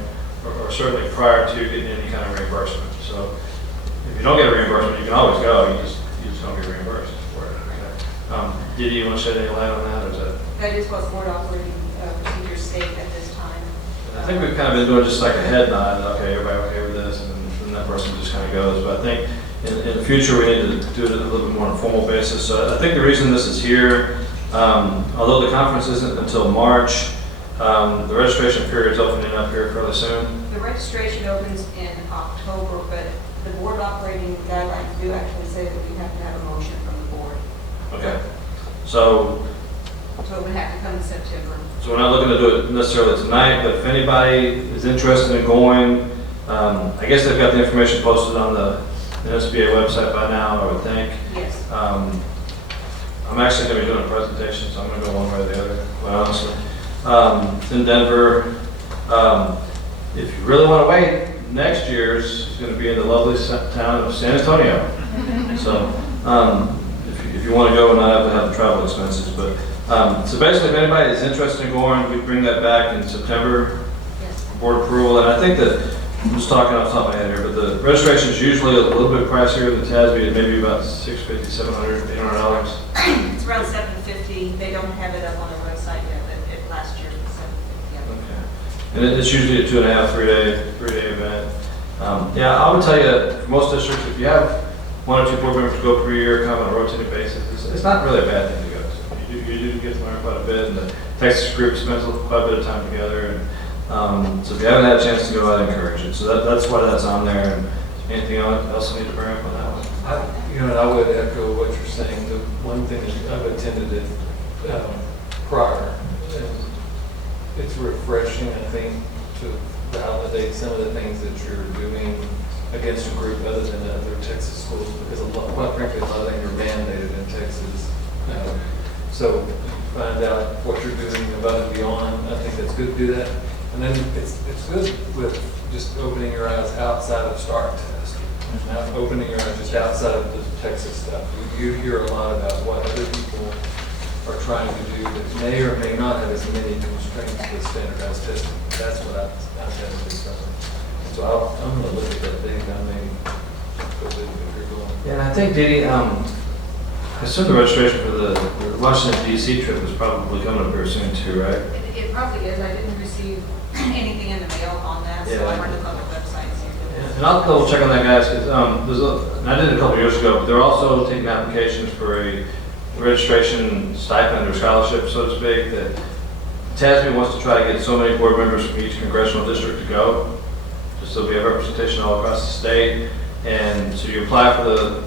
or certainly prior to getting any kind of reimbursement. So if you don't get a reimbursement, you can always go. You just don't get reimbursed for it. Okay. Didi, you want to shed any light on that, or is that? That is what board operating procedures state at this time. I think we've kind of been doing just like a head nod. Okay, everybody okay with this, and then that person just kind of goes. But I think in the future we need to do it on a little bit more on a formal basis. So I think the reason this is here, although the conference isn't until March, the registration period is opening up here fairly soon. The registration opens in October, but the board operating guidelines do actually say that we have to have a motion from the board. Okay. So it would have to come in September. So we're not looking to do it necessarily tonight, but if anybody is interested in going, I guess they've got the information posted on the SBA website by now, I would think. Yes. I'm actually going to be doing a presentation, so I'm going to go one way or the other, quite honestly. It's in Denver. If you really want to wait, next year's is going to be in the lovely town of San Antonio. So if you want to go and not have to have the travel expenses. But so basically, if anybody is interested in going, we bring that back in September for board approval. And I think that, I'm just talking off the top of my head here, but the registration is usually a little bit pricier than TASB, maybe about $650, $700, $800. It's around $750. They don't have it up on their website yet, but last year it was $750. Okay. And it's usually a 2.5, 3-day event. Yeah, I would tell you, for most districts, if you have 1 or 2 board members go per year, kind of on a rotating basis, it's not really a bad thing to go to. You do get to learn quite a bit, and the Texas group spends quite a bit of time together. And, so if you haven't had a chance to go, I'd encourage it. So that's why that's on there. And anything else I need to bring up on that one? I would echo what you're saying. The one thing that I've attended it prior, and it's refreshing, I think, to validate some of the things that you're doing against a group other than other Texas schools, because quite frankly, a lot of things are mandated in Texas. So you find out what you're doing above and beyond. I think that's good to do that. And then it's good with just opening your eyes outside of START test, not opening your eyes just outside of the Texas stuff. You hear a lot about what other people are trying to do that may or may not have as many constraints with standardized testing. That's what I've had to discover. So I'm going to look at that thing. I may go with it if you're going. Yeah, and I think, Didi, I assume the registration for the Washington, D.C. trip is probably coming up very soon too, right? It probably is. I didn't receive anything in the mail on that, so I went to look on the website. And I'll double check on that, guys, because and I did it a couple years ago, but they're also taking applications for a registration stipend or scholarship, so to speak, that TASB wants to try to get so many board members from each congressional district to go, just so we have representation all across the state. And so you apply for the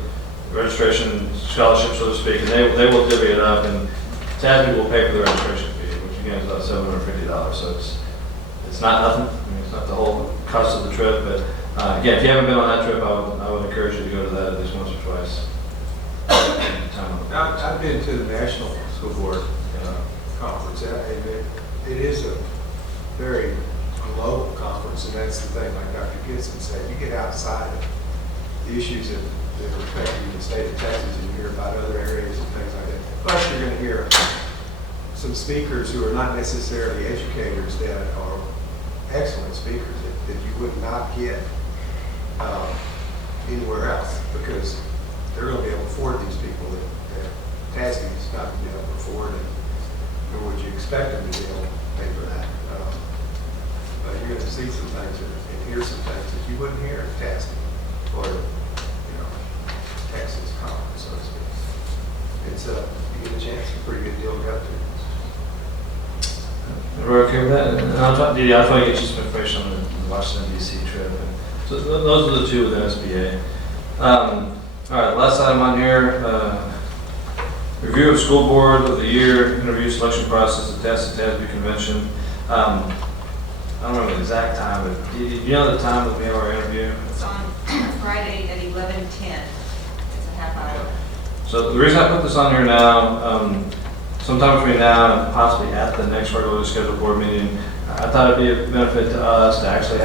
registration scholarship, so to speak, and they will divvy it up, and TASB will pay for the registration fee, which again is about $750. So it's not nothing. I mean, it's not the whole cost of the trip, but again, if you haven't been on that trip, I would encourage you to go to that at least once or twice. I've been to the National School Board conference. It is a very global conference, and that's the thing, like Dr. Gibson said, you get outside of the issues that are affecting the state of Texas, and you hear about other areas and things like that. Plus, you're going to hear some speakers who are not necessarily educators that are excellent speakers that you would not get anywhere else, because they're going to be able to afford these people that TASB is not going to be able to afford, and nor would you expect them to be able to pay for that. But you're going to see some things and hear some things that you wouldn't hear at TASB or, Texas conference, so to speak. It's you get a chance, a pretty good deal to go to. Everybody okay with that? And I'll try to get you some information on the Washington DC trip. So those are the two with SBA. All right, last item on here, review of school board of the year, interview selection process, the TASB convention. I don't remember the exact time, but do you know the time that we have our interview? It's on Friday at 11:10. It's a half hour. So the reason I put this on here now, sometime between now and possibly at the next regularly scheduled board meeting, I thought it'd be a benefit to us to actually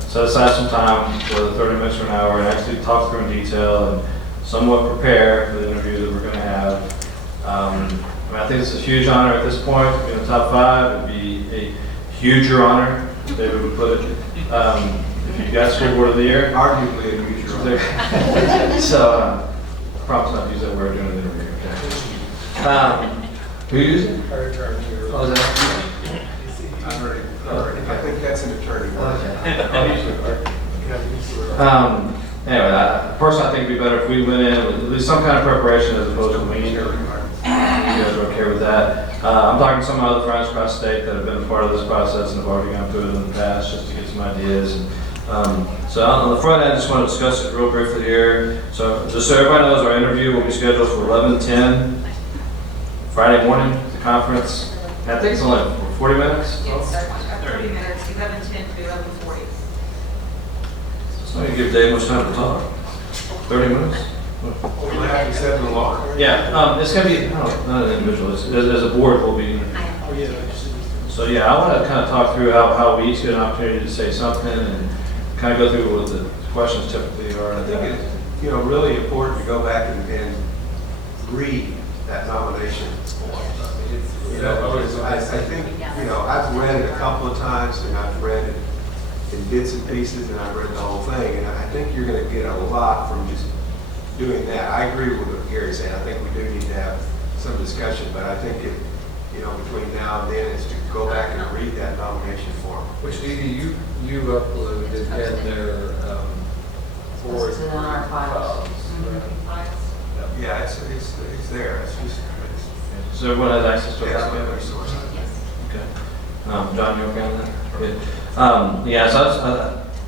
set aside some time, whether 30 minutes or an hour, and actually talk through in detail and somewhat prepare for the interview that we're going to have. I think it's a huge honor at this point to be in the top 5. It'd be a huger honor, David would put it, if you got school board of the year. Arguably a huger honor. So, I promise not to use that word during the interview. Okay? Who used it? Oh, is that? I think that's an attorney. Anyway, personally, I think it'd be better if we went in with at least some kind of preparation as opposed to winging it. You guys are okay with that? I'm talking to some of my other friends across the state that have been a part of this process and have already gone through it in the past just to get some ideas. So on the front end, I just want to discuss it real briefly here. So just so everybody knows, our interview will be scheduled for 11:10 Friday morning at the conference. And I think it's only 40 minutes. It's 30 minutes, 11:10 to 11:40. So I didn't give Dave much time to talk. 30 minutes? We'll have to set an alarm. Yeah, it's going to be, not an individual, as a board we'll be. So yeah, I want to kind of talk through how we each get an opportunity to say something and kind of go through what the questions typically are. I think it's really important to go back and read that nomination form. I think, I've read it a couple of times, and I've read it in bits and pieces, and I've read the whole thing, and I think you're going to get a lot from just doing that. I agree with what Gary's saying. I think we do need to have some discussion, but I think between now and then is to go back and read that nomination form. Which you uploaded in their board It's in our files. Yeah, it's there. It's just. So everyone has access to a copy of it? Yes. Okay. John, you okay on that? Good.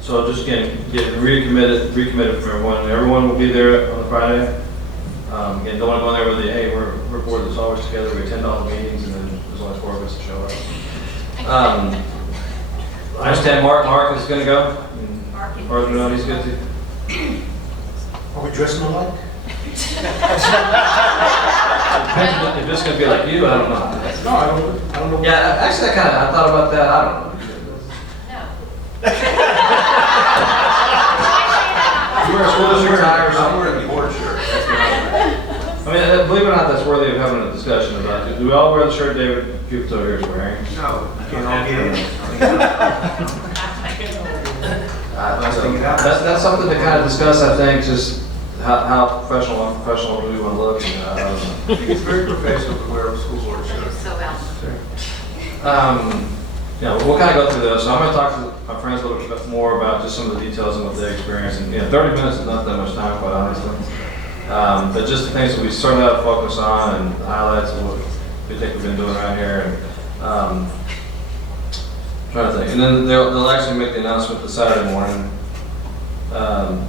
So just getting recommitted from everyone. Everyone will be there on the Friday. Again, don't want to go in there with the, hey, we're a board that's always together, we attend all the meetings, and then there's only 4 of us to show up. I understand Mark is going to go. Mark, he's good too. Are we dressing alike? If it's going to be like you, I don't know. No, I don't know. Yeah, actually, I thought about that. I don't know. You wear a school district tie or something? I'm wearing the board shirt. I mean, believe it or not, that's worthy of having a discussion about it. Do we all wear the shirt David Pupito here is wearing? No, you can't all get in. That's something to kind of discuss, I think, just how professional and unprofessional do we want to look. I don't know. It's very professional to wear a school board shirt. So we'll kind of go through this. So I'm going to talk to my friends a little bit more about just some of the details and what they experience. And 30 minutes is not that much time, quite honestly. But just the things that we certainly have to focus on and highlights of what we think we've been doing around here. And trying to think. And then they'll actually make the announcement the Saturday morning.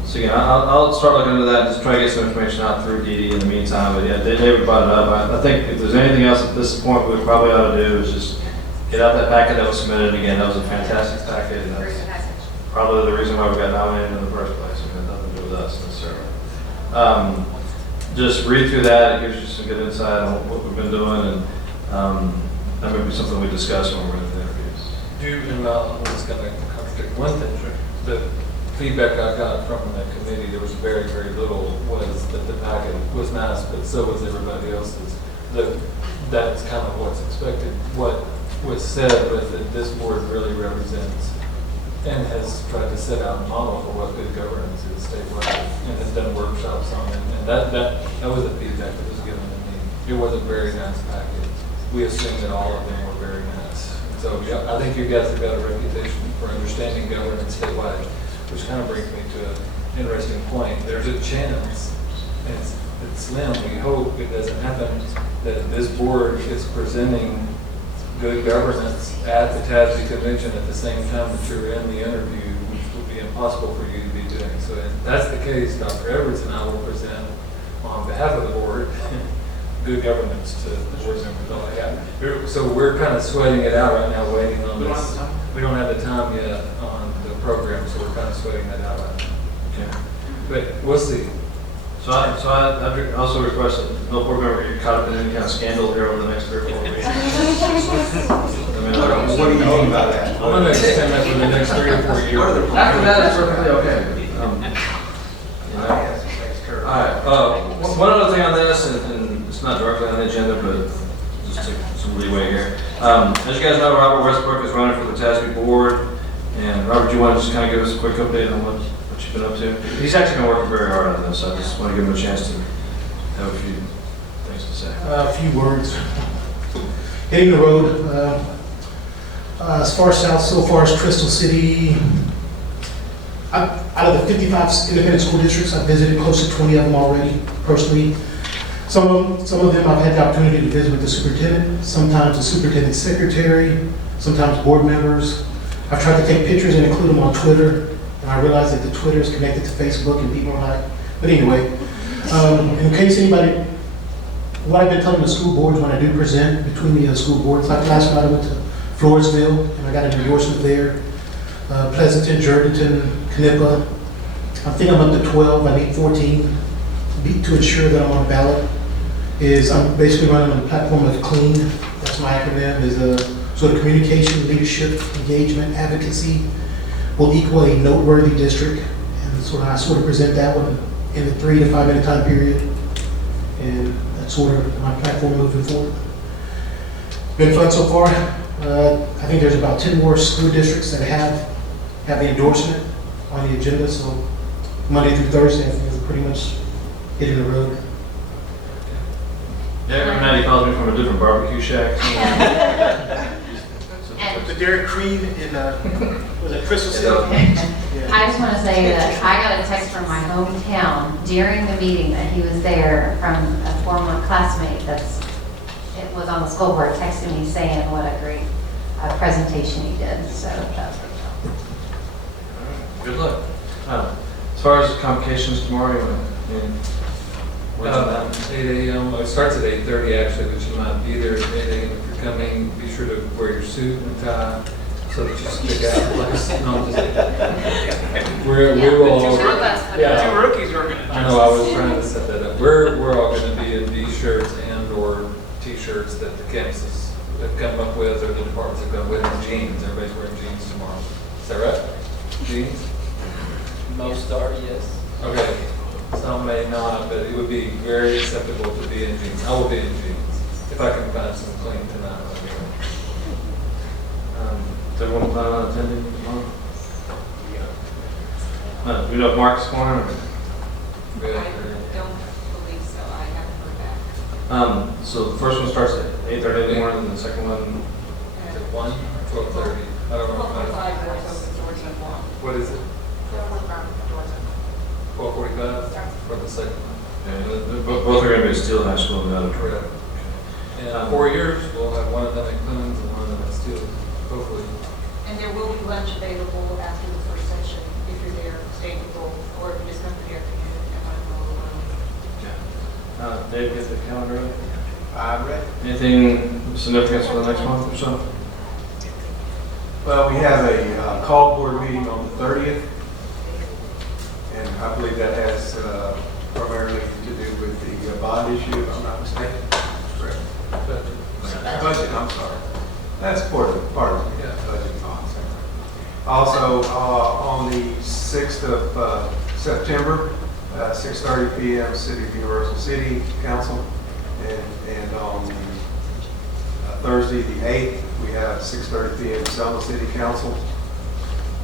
So again, I'll start looking into that and just try to get some information out through Dee in the meantime. But yeah, David brought it up. I think if there's anything else at this point we probably ought to do is just get out that packet that was submitted. Again, that was a fantastic packet, and that's probably the reason why we got nominated in the first place. It had nothing to do with us necessarily. Just read through that. It gives you some good insight on what we've been doing, and that may be something we discuss when we're in the interviews. I'm just going to contradict one thing. The feedback I got from the committee, there was very, very little, was that the packet was nice, but so was everybody else's. That's kind of what's expected. What was said was that this board really represents and has tried to set out a model for what good governance is statewide, and has done workshops on it. And that was the feedback that was given to me. It was a very nice package. We assumed that all of them were very nice. So yeah, I think you guys have got a reputation for understanding governance statewide, which kind of brings me to an interesting point. There's a chance, and it's slim, we hope it doesn't happen, that this board is presenting good governance at the TASB convention at the same time that you're in the interview, which would be impossible for you to be doing. So if that's the case, Dr. Edwards and I will present on behalf of the board good governance to the board members. All I have. So we're kind of sweating it out right now, waiting on this. We don't have the time yet on the program, so we're kind of sweating that out right now. Okay. But we'll see. So I also request that no board member get caught up in any kind of scandal here over the next 3 or 4 weeks. What do you mean by that? I'm going to extend that for the next 3 or 4 years. After that, it's perfectly okay. All right. One other thing on this, and it's not directly on the agenda, but just take some leeway here. As you guys know, Robert Westbrook is running for the TASB board. And Robert, do you want to just kind of give us a quick update on what you've been up to? He's actually been working very hard on this, so I just want to give him a chance to have a few things to say. A few words. Hitting the road. As far south, so far as Crystal City, out of the 55 independent school districts, I've visited close to 20 of them already, personally. Some of them I've had the opportunity to visit with the superintendent, sometimes the superintendent's secretary, sometimes board members. I've tried to take pictures and include them on Twitter, and I realize that the Twitter is connected to Facebook and people are like, but anyway, in case anybody, what I've been telling the school boards when I do present between the school boards, like last night I went to Floresville and I got an endorsement there, Pleasanton, Jerdenton, Knippa. I think I'm up to 12, I need 14 to ensure that I'm on the ballot. I'm basically running on the platform of CLEAN, that's my acronym, is a sort of communication, leadership, engagement, advocacy will equal a noteworthy district. And I sort of present that one in a 3 to 5 minute time period. And that's sort of my platform moving forward. Been fun so far. I think there's about 10 more school districts that have the endorsement on the agenda. So Monday through Thursday, I think we're pretty much hitting the road. Yeah, every night he calls me from a different barbecue shack. The Dairy Cream in, was it Crystal City? I just want to say that I got a text from my hometown during the meeting that he was there from a former classmate it was on the school board texting me saying what a great presentation he did. So that was Good luck. As far as convocations tomorrow, 8 a.m. It starts at 8:30 actually, but you might be there at 8 a.m. if you're coming. Be sure to wear your suit and tie so that you stick out. No, I'm just kidding. We're all. Two rookies are going to. I know. I was trying to set that up. We're all going to be in t-shirts and/or t-shirts that the campuses have come up with or the departments have come with, and jeans. Everybody's wearing jeans tomorrow. Is that right? Jeans. Most are, yes. Okay. Some may not, but it would be very acceptable to be in jeans. I will be in jeans. If I can find some clean tonight, I'll be in. Does everyone plan on attending tomorrow? Do we know if Mark's going or? I don't believe so. I haven't heard back. So the first one starts at 8:30 in the morning, and the second one Is it 1 or 12:30? I don't know. What is it? 12:45 for the second one. Yeah, both are going to be at Steele High School in the other. Correct. And 4 years, we'll have one of them at Clemens and one of them at Steele, hopefully. And there will be lunch available after the first session if you're there, staying people, or if you just come for the afternoon and want to go around. Dave, get the calendar ready? I'm ready. Anything significant for the next month or so? Well, we have a call board meeting on the 30th, and I believe that has primarily to do with the bond issue, if I'm not mistaken. Correct. Budget, I'm sorry. That's part of the budget box. Also, on the 6th of September, 6:30 p.m., City of Universal City Council. And on the Thursday, the 8th, we have 6:30 p.m. Selma City Council.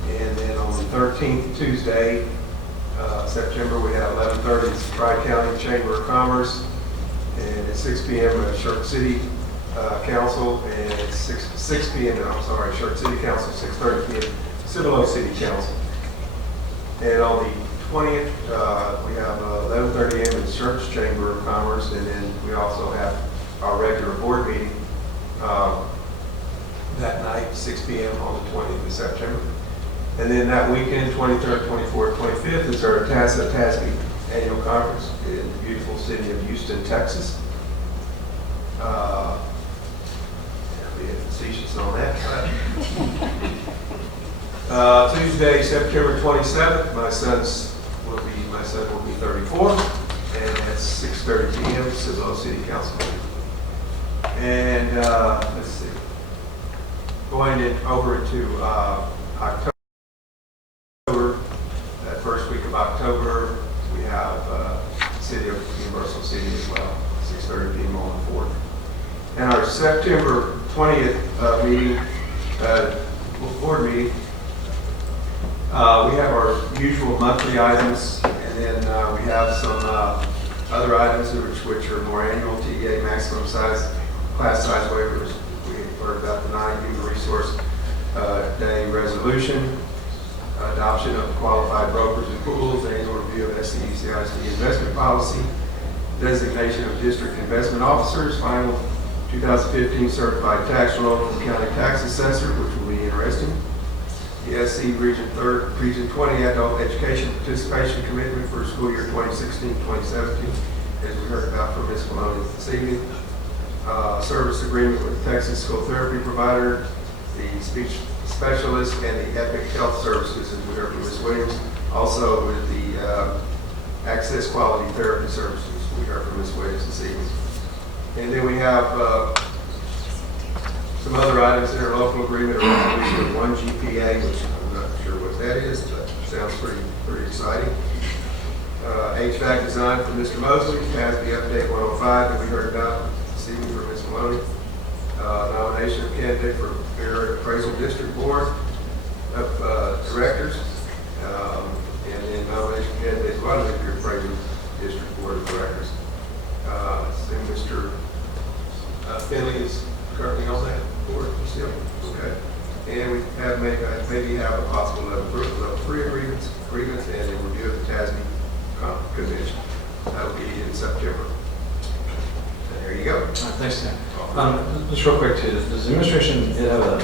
And then on the 13th, Tuesday, September, we have 11:30 Tri-County Chamber of Commerce. And at 6 p.m. Schertz City Council, and at 6 p.m. Schertz City Council, 6:30 p.m. Cibolo City Council. And on the 20th, we have 11:30 a.m. in Schertz Chamber of Commerce, and then we also have our regular board meeting that night, 6 p.m. on the 20th of September. And then that weekend, 23rd, 24th, 25th, is our TASB annual conference in the beautiful city of Houston, Texas. Being facetious on that. Tuesday, September 27th, my son will be 34, and that's 6:30 p.m. Cibolo City Council. And let's see, going over to October, that first week of October, we have City of Universal City as well, 6:30 p.m. on the 4th. And our September 20th meeting, board meeting, we have our usual monthly items, and then we have some other items which are more annual, TEA maximum size, class size waivers. We heard about the 9 Human Resource Day resolution, adoption of qualified brokers and pools, annual review of SCUCISD investment policy, designation of district investment officers, final 2015 certified tax roll from county tax assessor, which will be interesting. The SC Region 20 Adult Education Participation Commitment for school year 2016-2017, as we heard about from Ms. Maloney this evening. Service agreement with the Texas School Therapy Provider, the speech specialist, and the Epic Health Services, as we heard from Ms. Williams. Also with the Access Quality Therapy Services, we heard from Ms. Williams this evening. And then we have some other items, interlocal agreement, or resolution of 1 GPA, which I'm not sure what that is, but sounds pretty exciting. HVAC design from Mr. Mosley, TASB update 105 that we heard about this evening from Ms. Maloney. Nomination of candidate for Fair Appraisal District Board of Directors, and then nomination of candidate for Fair Appraisal District Board of Directors. Mr. Finley is currently on that board still. Okay. And we have maybe have a possible level 3 agreements and a review of the TASB convention. That will be in September. And there you go. Thanks, Sam. Just real quick too, does the administration have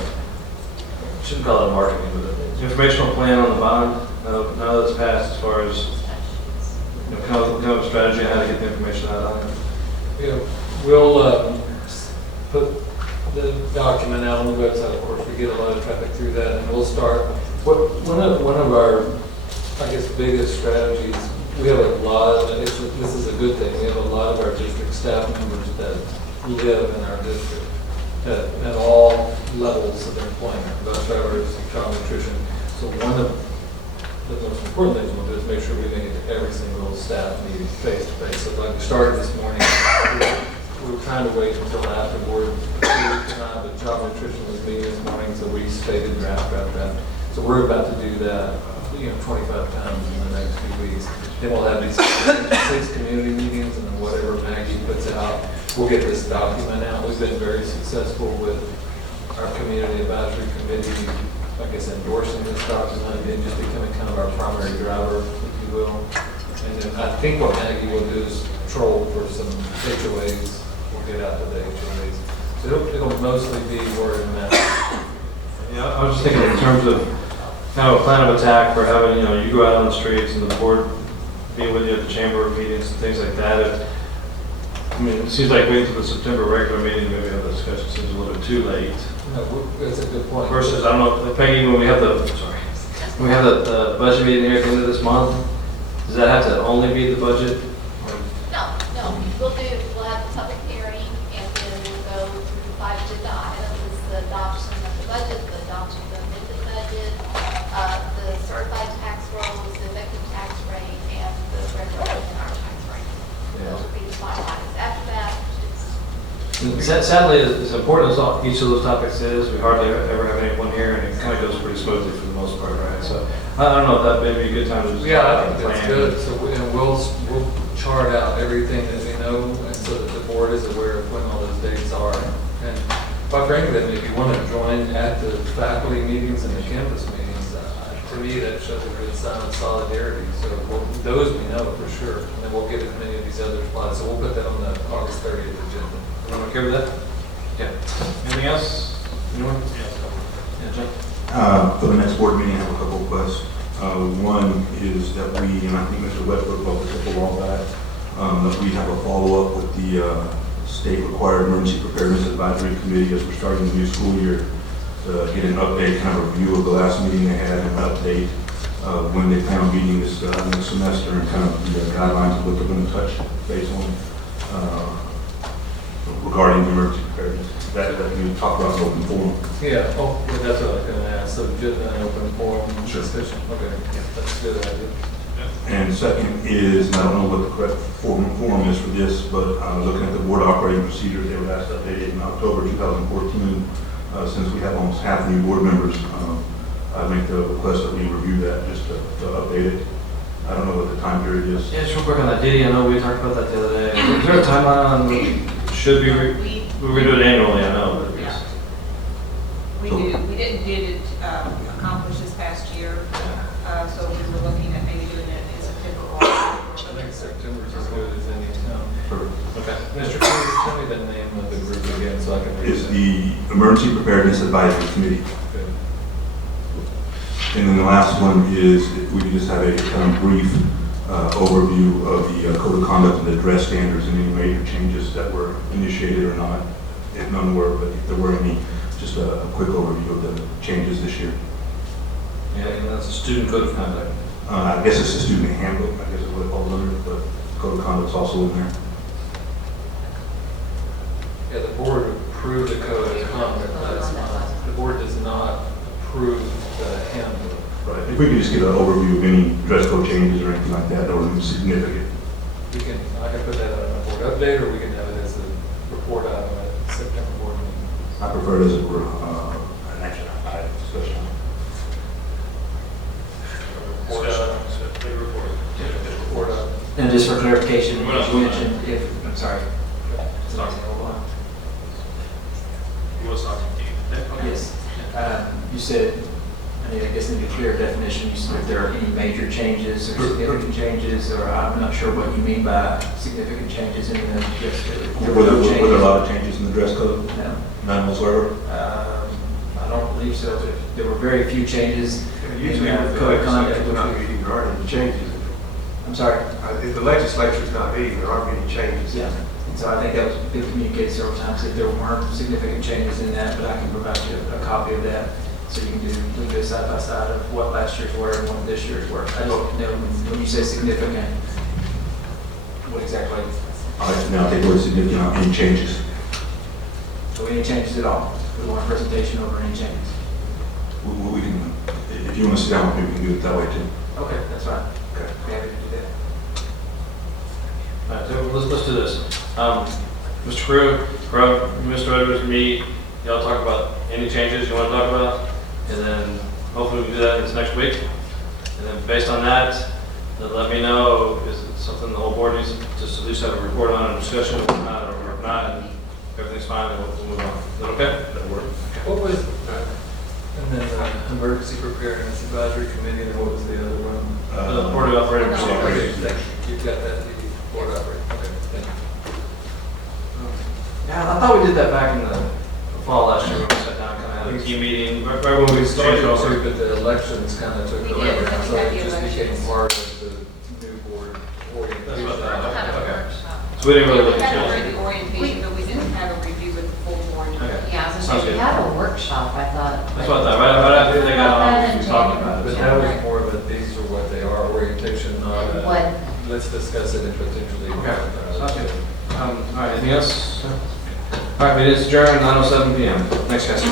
shouldn't call it a marketing, but an informational plan on the bond now that it's passed, as far as kind of a strategy on how to get the information out on it? Yeah, we'll put the document out on the website. Of course, we get a lot of traffic through that, and we'll start. One of our, I guess, biggest strategies. We have a lot. This is a good thing. We have a lot of our district staff members that live in our district at all levels of employment, bus drivers, child nutrition. So one of the most important things we'll do is make sure we make it to every single staff meeting face to face. So like we started this morning, we were trying to wait until after board tonight, but child nutrition was meeting this morning, so we stated draft. So we're about to do that, 25 times in the next few weeks. Then we'll have these 6 community meetings, and then whatever Maggie puts out, we'll get this document out. We've been very successful with our community advisory committee, I guess, endorsing this document and just becoming kind of our primary driver, if you will. And then I think what Maggie will do is troll for some HOAs. We'll get out to the HOAs. So it'll mostly be word of mouth. Yeah, I was just thinking in terms of kind of a plan of attack for having, you go out on the streets and the board be with you at the chamber meetings and things like that. It seems like waiting until the September regular meeting to maybe have a discussion seems a little bit too late. No, that's a good point. Versus, I don't know, Peggy, when we have the budget meeting here at the end of this month, does that have to only be the budget? No, we'll have the public hearing, and then we'll go through the 5 agenda items, the budget, the adoption of the amended budget, the certified tax rolls, the effective tax rate, and the regular in our tax rate. Those would be the five items. After that, it's Sadly, as important as each of those topics is, we hardly ever have anyone here, and it kind of goes pretty smoothly for the most part, right? So I don't know if that may be a good time to just. Yeah, I think that's good. So we'll chart out everything that we know, and so that the board is aware of when all those dates are. And quite frankly, if you want to join at the faculty meetings and the campus meetings, to me, that shows a good sign of solidarity. So those we know for sure, and then we'll get as many of these other plots. So we'll put that on the August 30th agenda. Everyone okay with that? Yeah. Anything else? Anyone? Yeah, John? For the next board meeting, I have a couple of requests. One is that we, and I think Mr. Westbrook brought this up a while back, that we have a follow-up with the state-required emergency preparedness advisory committee as we're starting the new school year, to get an update, kind of a review of the last meeting they had, and an update of when they plan on meeting this next semester, and kind of the guidelines of what they're going to touch base on regarding the emergency preparedness. That we talked about in open forum. Yeah, that's what I was going to ask. So get an open forum discussion. Okay, yeah, that's a good idea. And second is, and I don't know what the correct forum is for this, but looking at the board operating procedures, they were last updated in October 2014. Since we have almost half new board members, I make the request that we review that just to update it. I don't know what the time period is. Yeah, just real quick on that, Didi, I know we talked about that the other day. Is there a timeline on, should be, we redo it annually, I know, but. Yeah. We didn't get it accomplished this past year, so we were looking at maybe doing it in September or I think September is as good as any time. Okay. Mr. Curry, tell me the name of the group again so I can read it. It's the Emergency Preparedness Advisory Committee. Okay. And then the last one is, if we could just have a kind of brief overview of the code of conduct and the dress standards and any major changes that were initiated or not. If none were, but if there were any, just a quick overview of the changes this year. Yeah, and that's a student code of conduct. I guess it's the student handbook, I guess is what it falls under, but code of conduct's also in there. Yeah, the board approved the code of conduct last month. The board does not approve the handbook. Right. If we could just get an overview of any dress code changes or anything like that that were significant. I can put that on a board update, or we can have it as a report out of a September board meeting. I prefer it as an action item discussion. Report out. And just for clarification, you mentioned if, I'm sorry. Yes. You said, I guess in a clear definition, you said if there are any major changes or significant changes, or I'm not sure what you mean by significant changes in the dress code. Were there a lot of changes in the dress code? No. None whatsoever? I don't believe so. There were very few changes. Usually if the legislature is not meeting, there aren't any changes. I'm sorry? If the legislature is not meeting, there aren't any changes. Yeah. And so I think that was been communicated several times that there weren't significant changes in that, but I can provide you a copy of that. So you can do this side by side of what last year's were and what this year's were. I don't know when you say significant, what exactly? All right, now take away significant, any changes. So any changes at all? We want a presentation over any changes. We can, if you want to sit down with me, we can do it that way too. Okay, that's fine. Okay. I'm happy to do that. All right, so let's do this. Mr. Crew, Mr. Edwards, me, y'all talk about any changes you want to talk about, and then hopefully we can do that this next week. And then based on that, then let me know, is it something the whole board needs to just at least have a report on, a discussion, or not, or if not, and everything's fine, then we'll move on. Is that okay? That'll work. What was, and then emergency preparedness advisory committee, and what was the other one? The board of operating Okay, procedures. you've got that, the board operating, okay, thank you. Yeah, I thought we did that back in the fall last year when we sat down, kind of had a team meeting, right when we Started changed over. to, but the elections kind of took We over, did, and so we had it the just became elections. part of the new board That's orientation. what I thought. kind of a Okay. workshop. So we didn't really look We at had it. the orientation, but we didn't have a review with the full board. Okay. Yeah, I was Sounds going to say, we good. had a workshop, I thought. That's what I thought, right after they got on, we were talking about But it. that was more of a, these are what they are, orientation, not a, What? let's discuss it and potentially. Okay, sounds good. All right, anything else? All right, it is adjourned, 9:07 PM. Thanks, guys.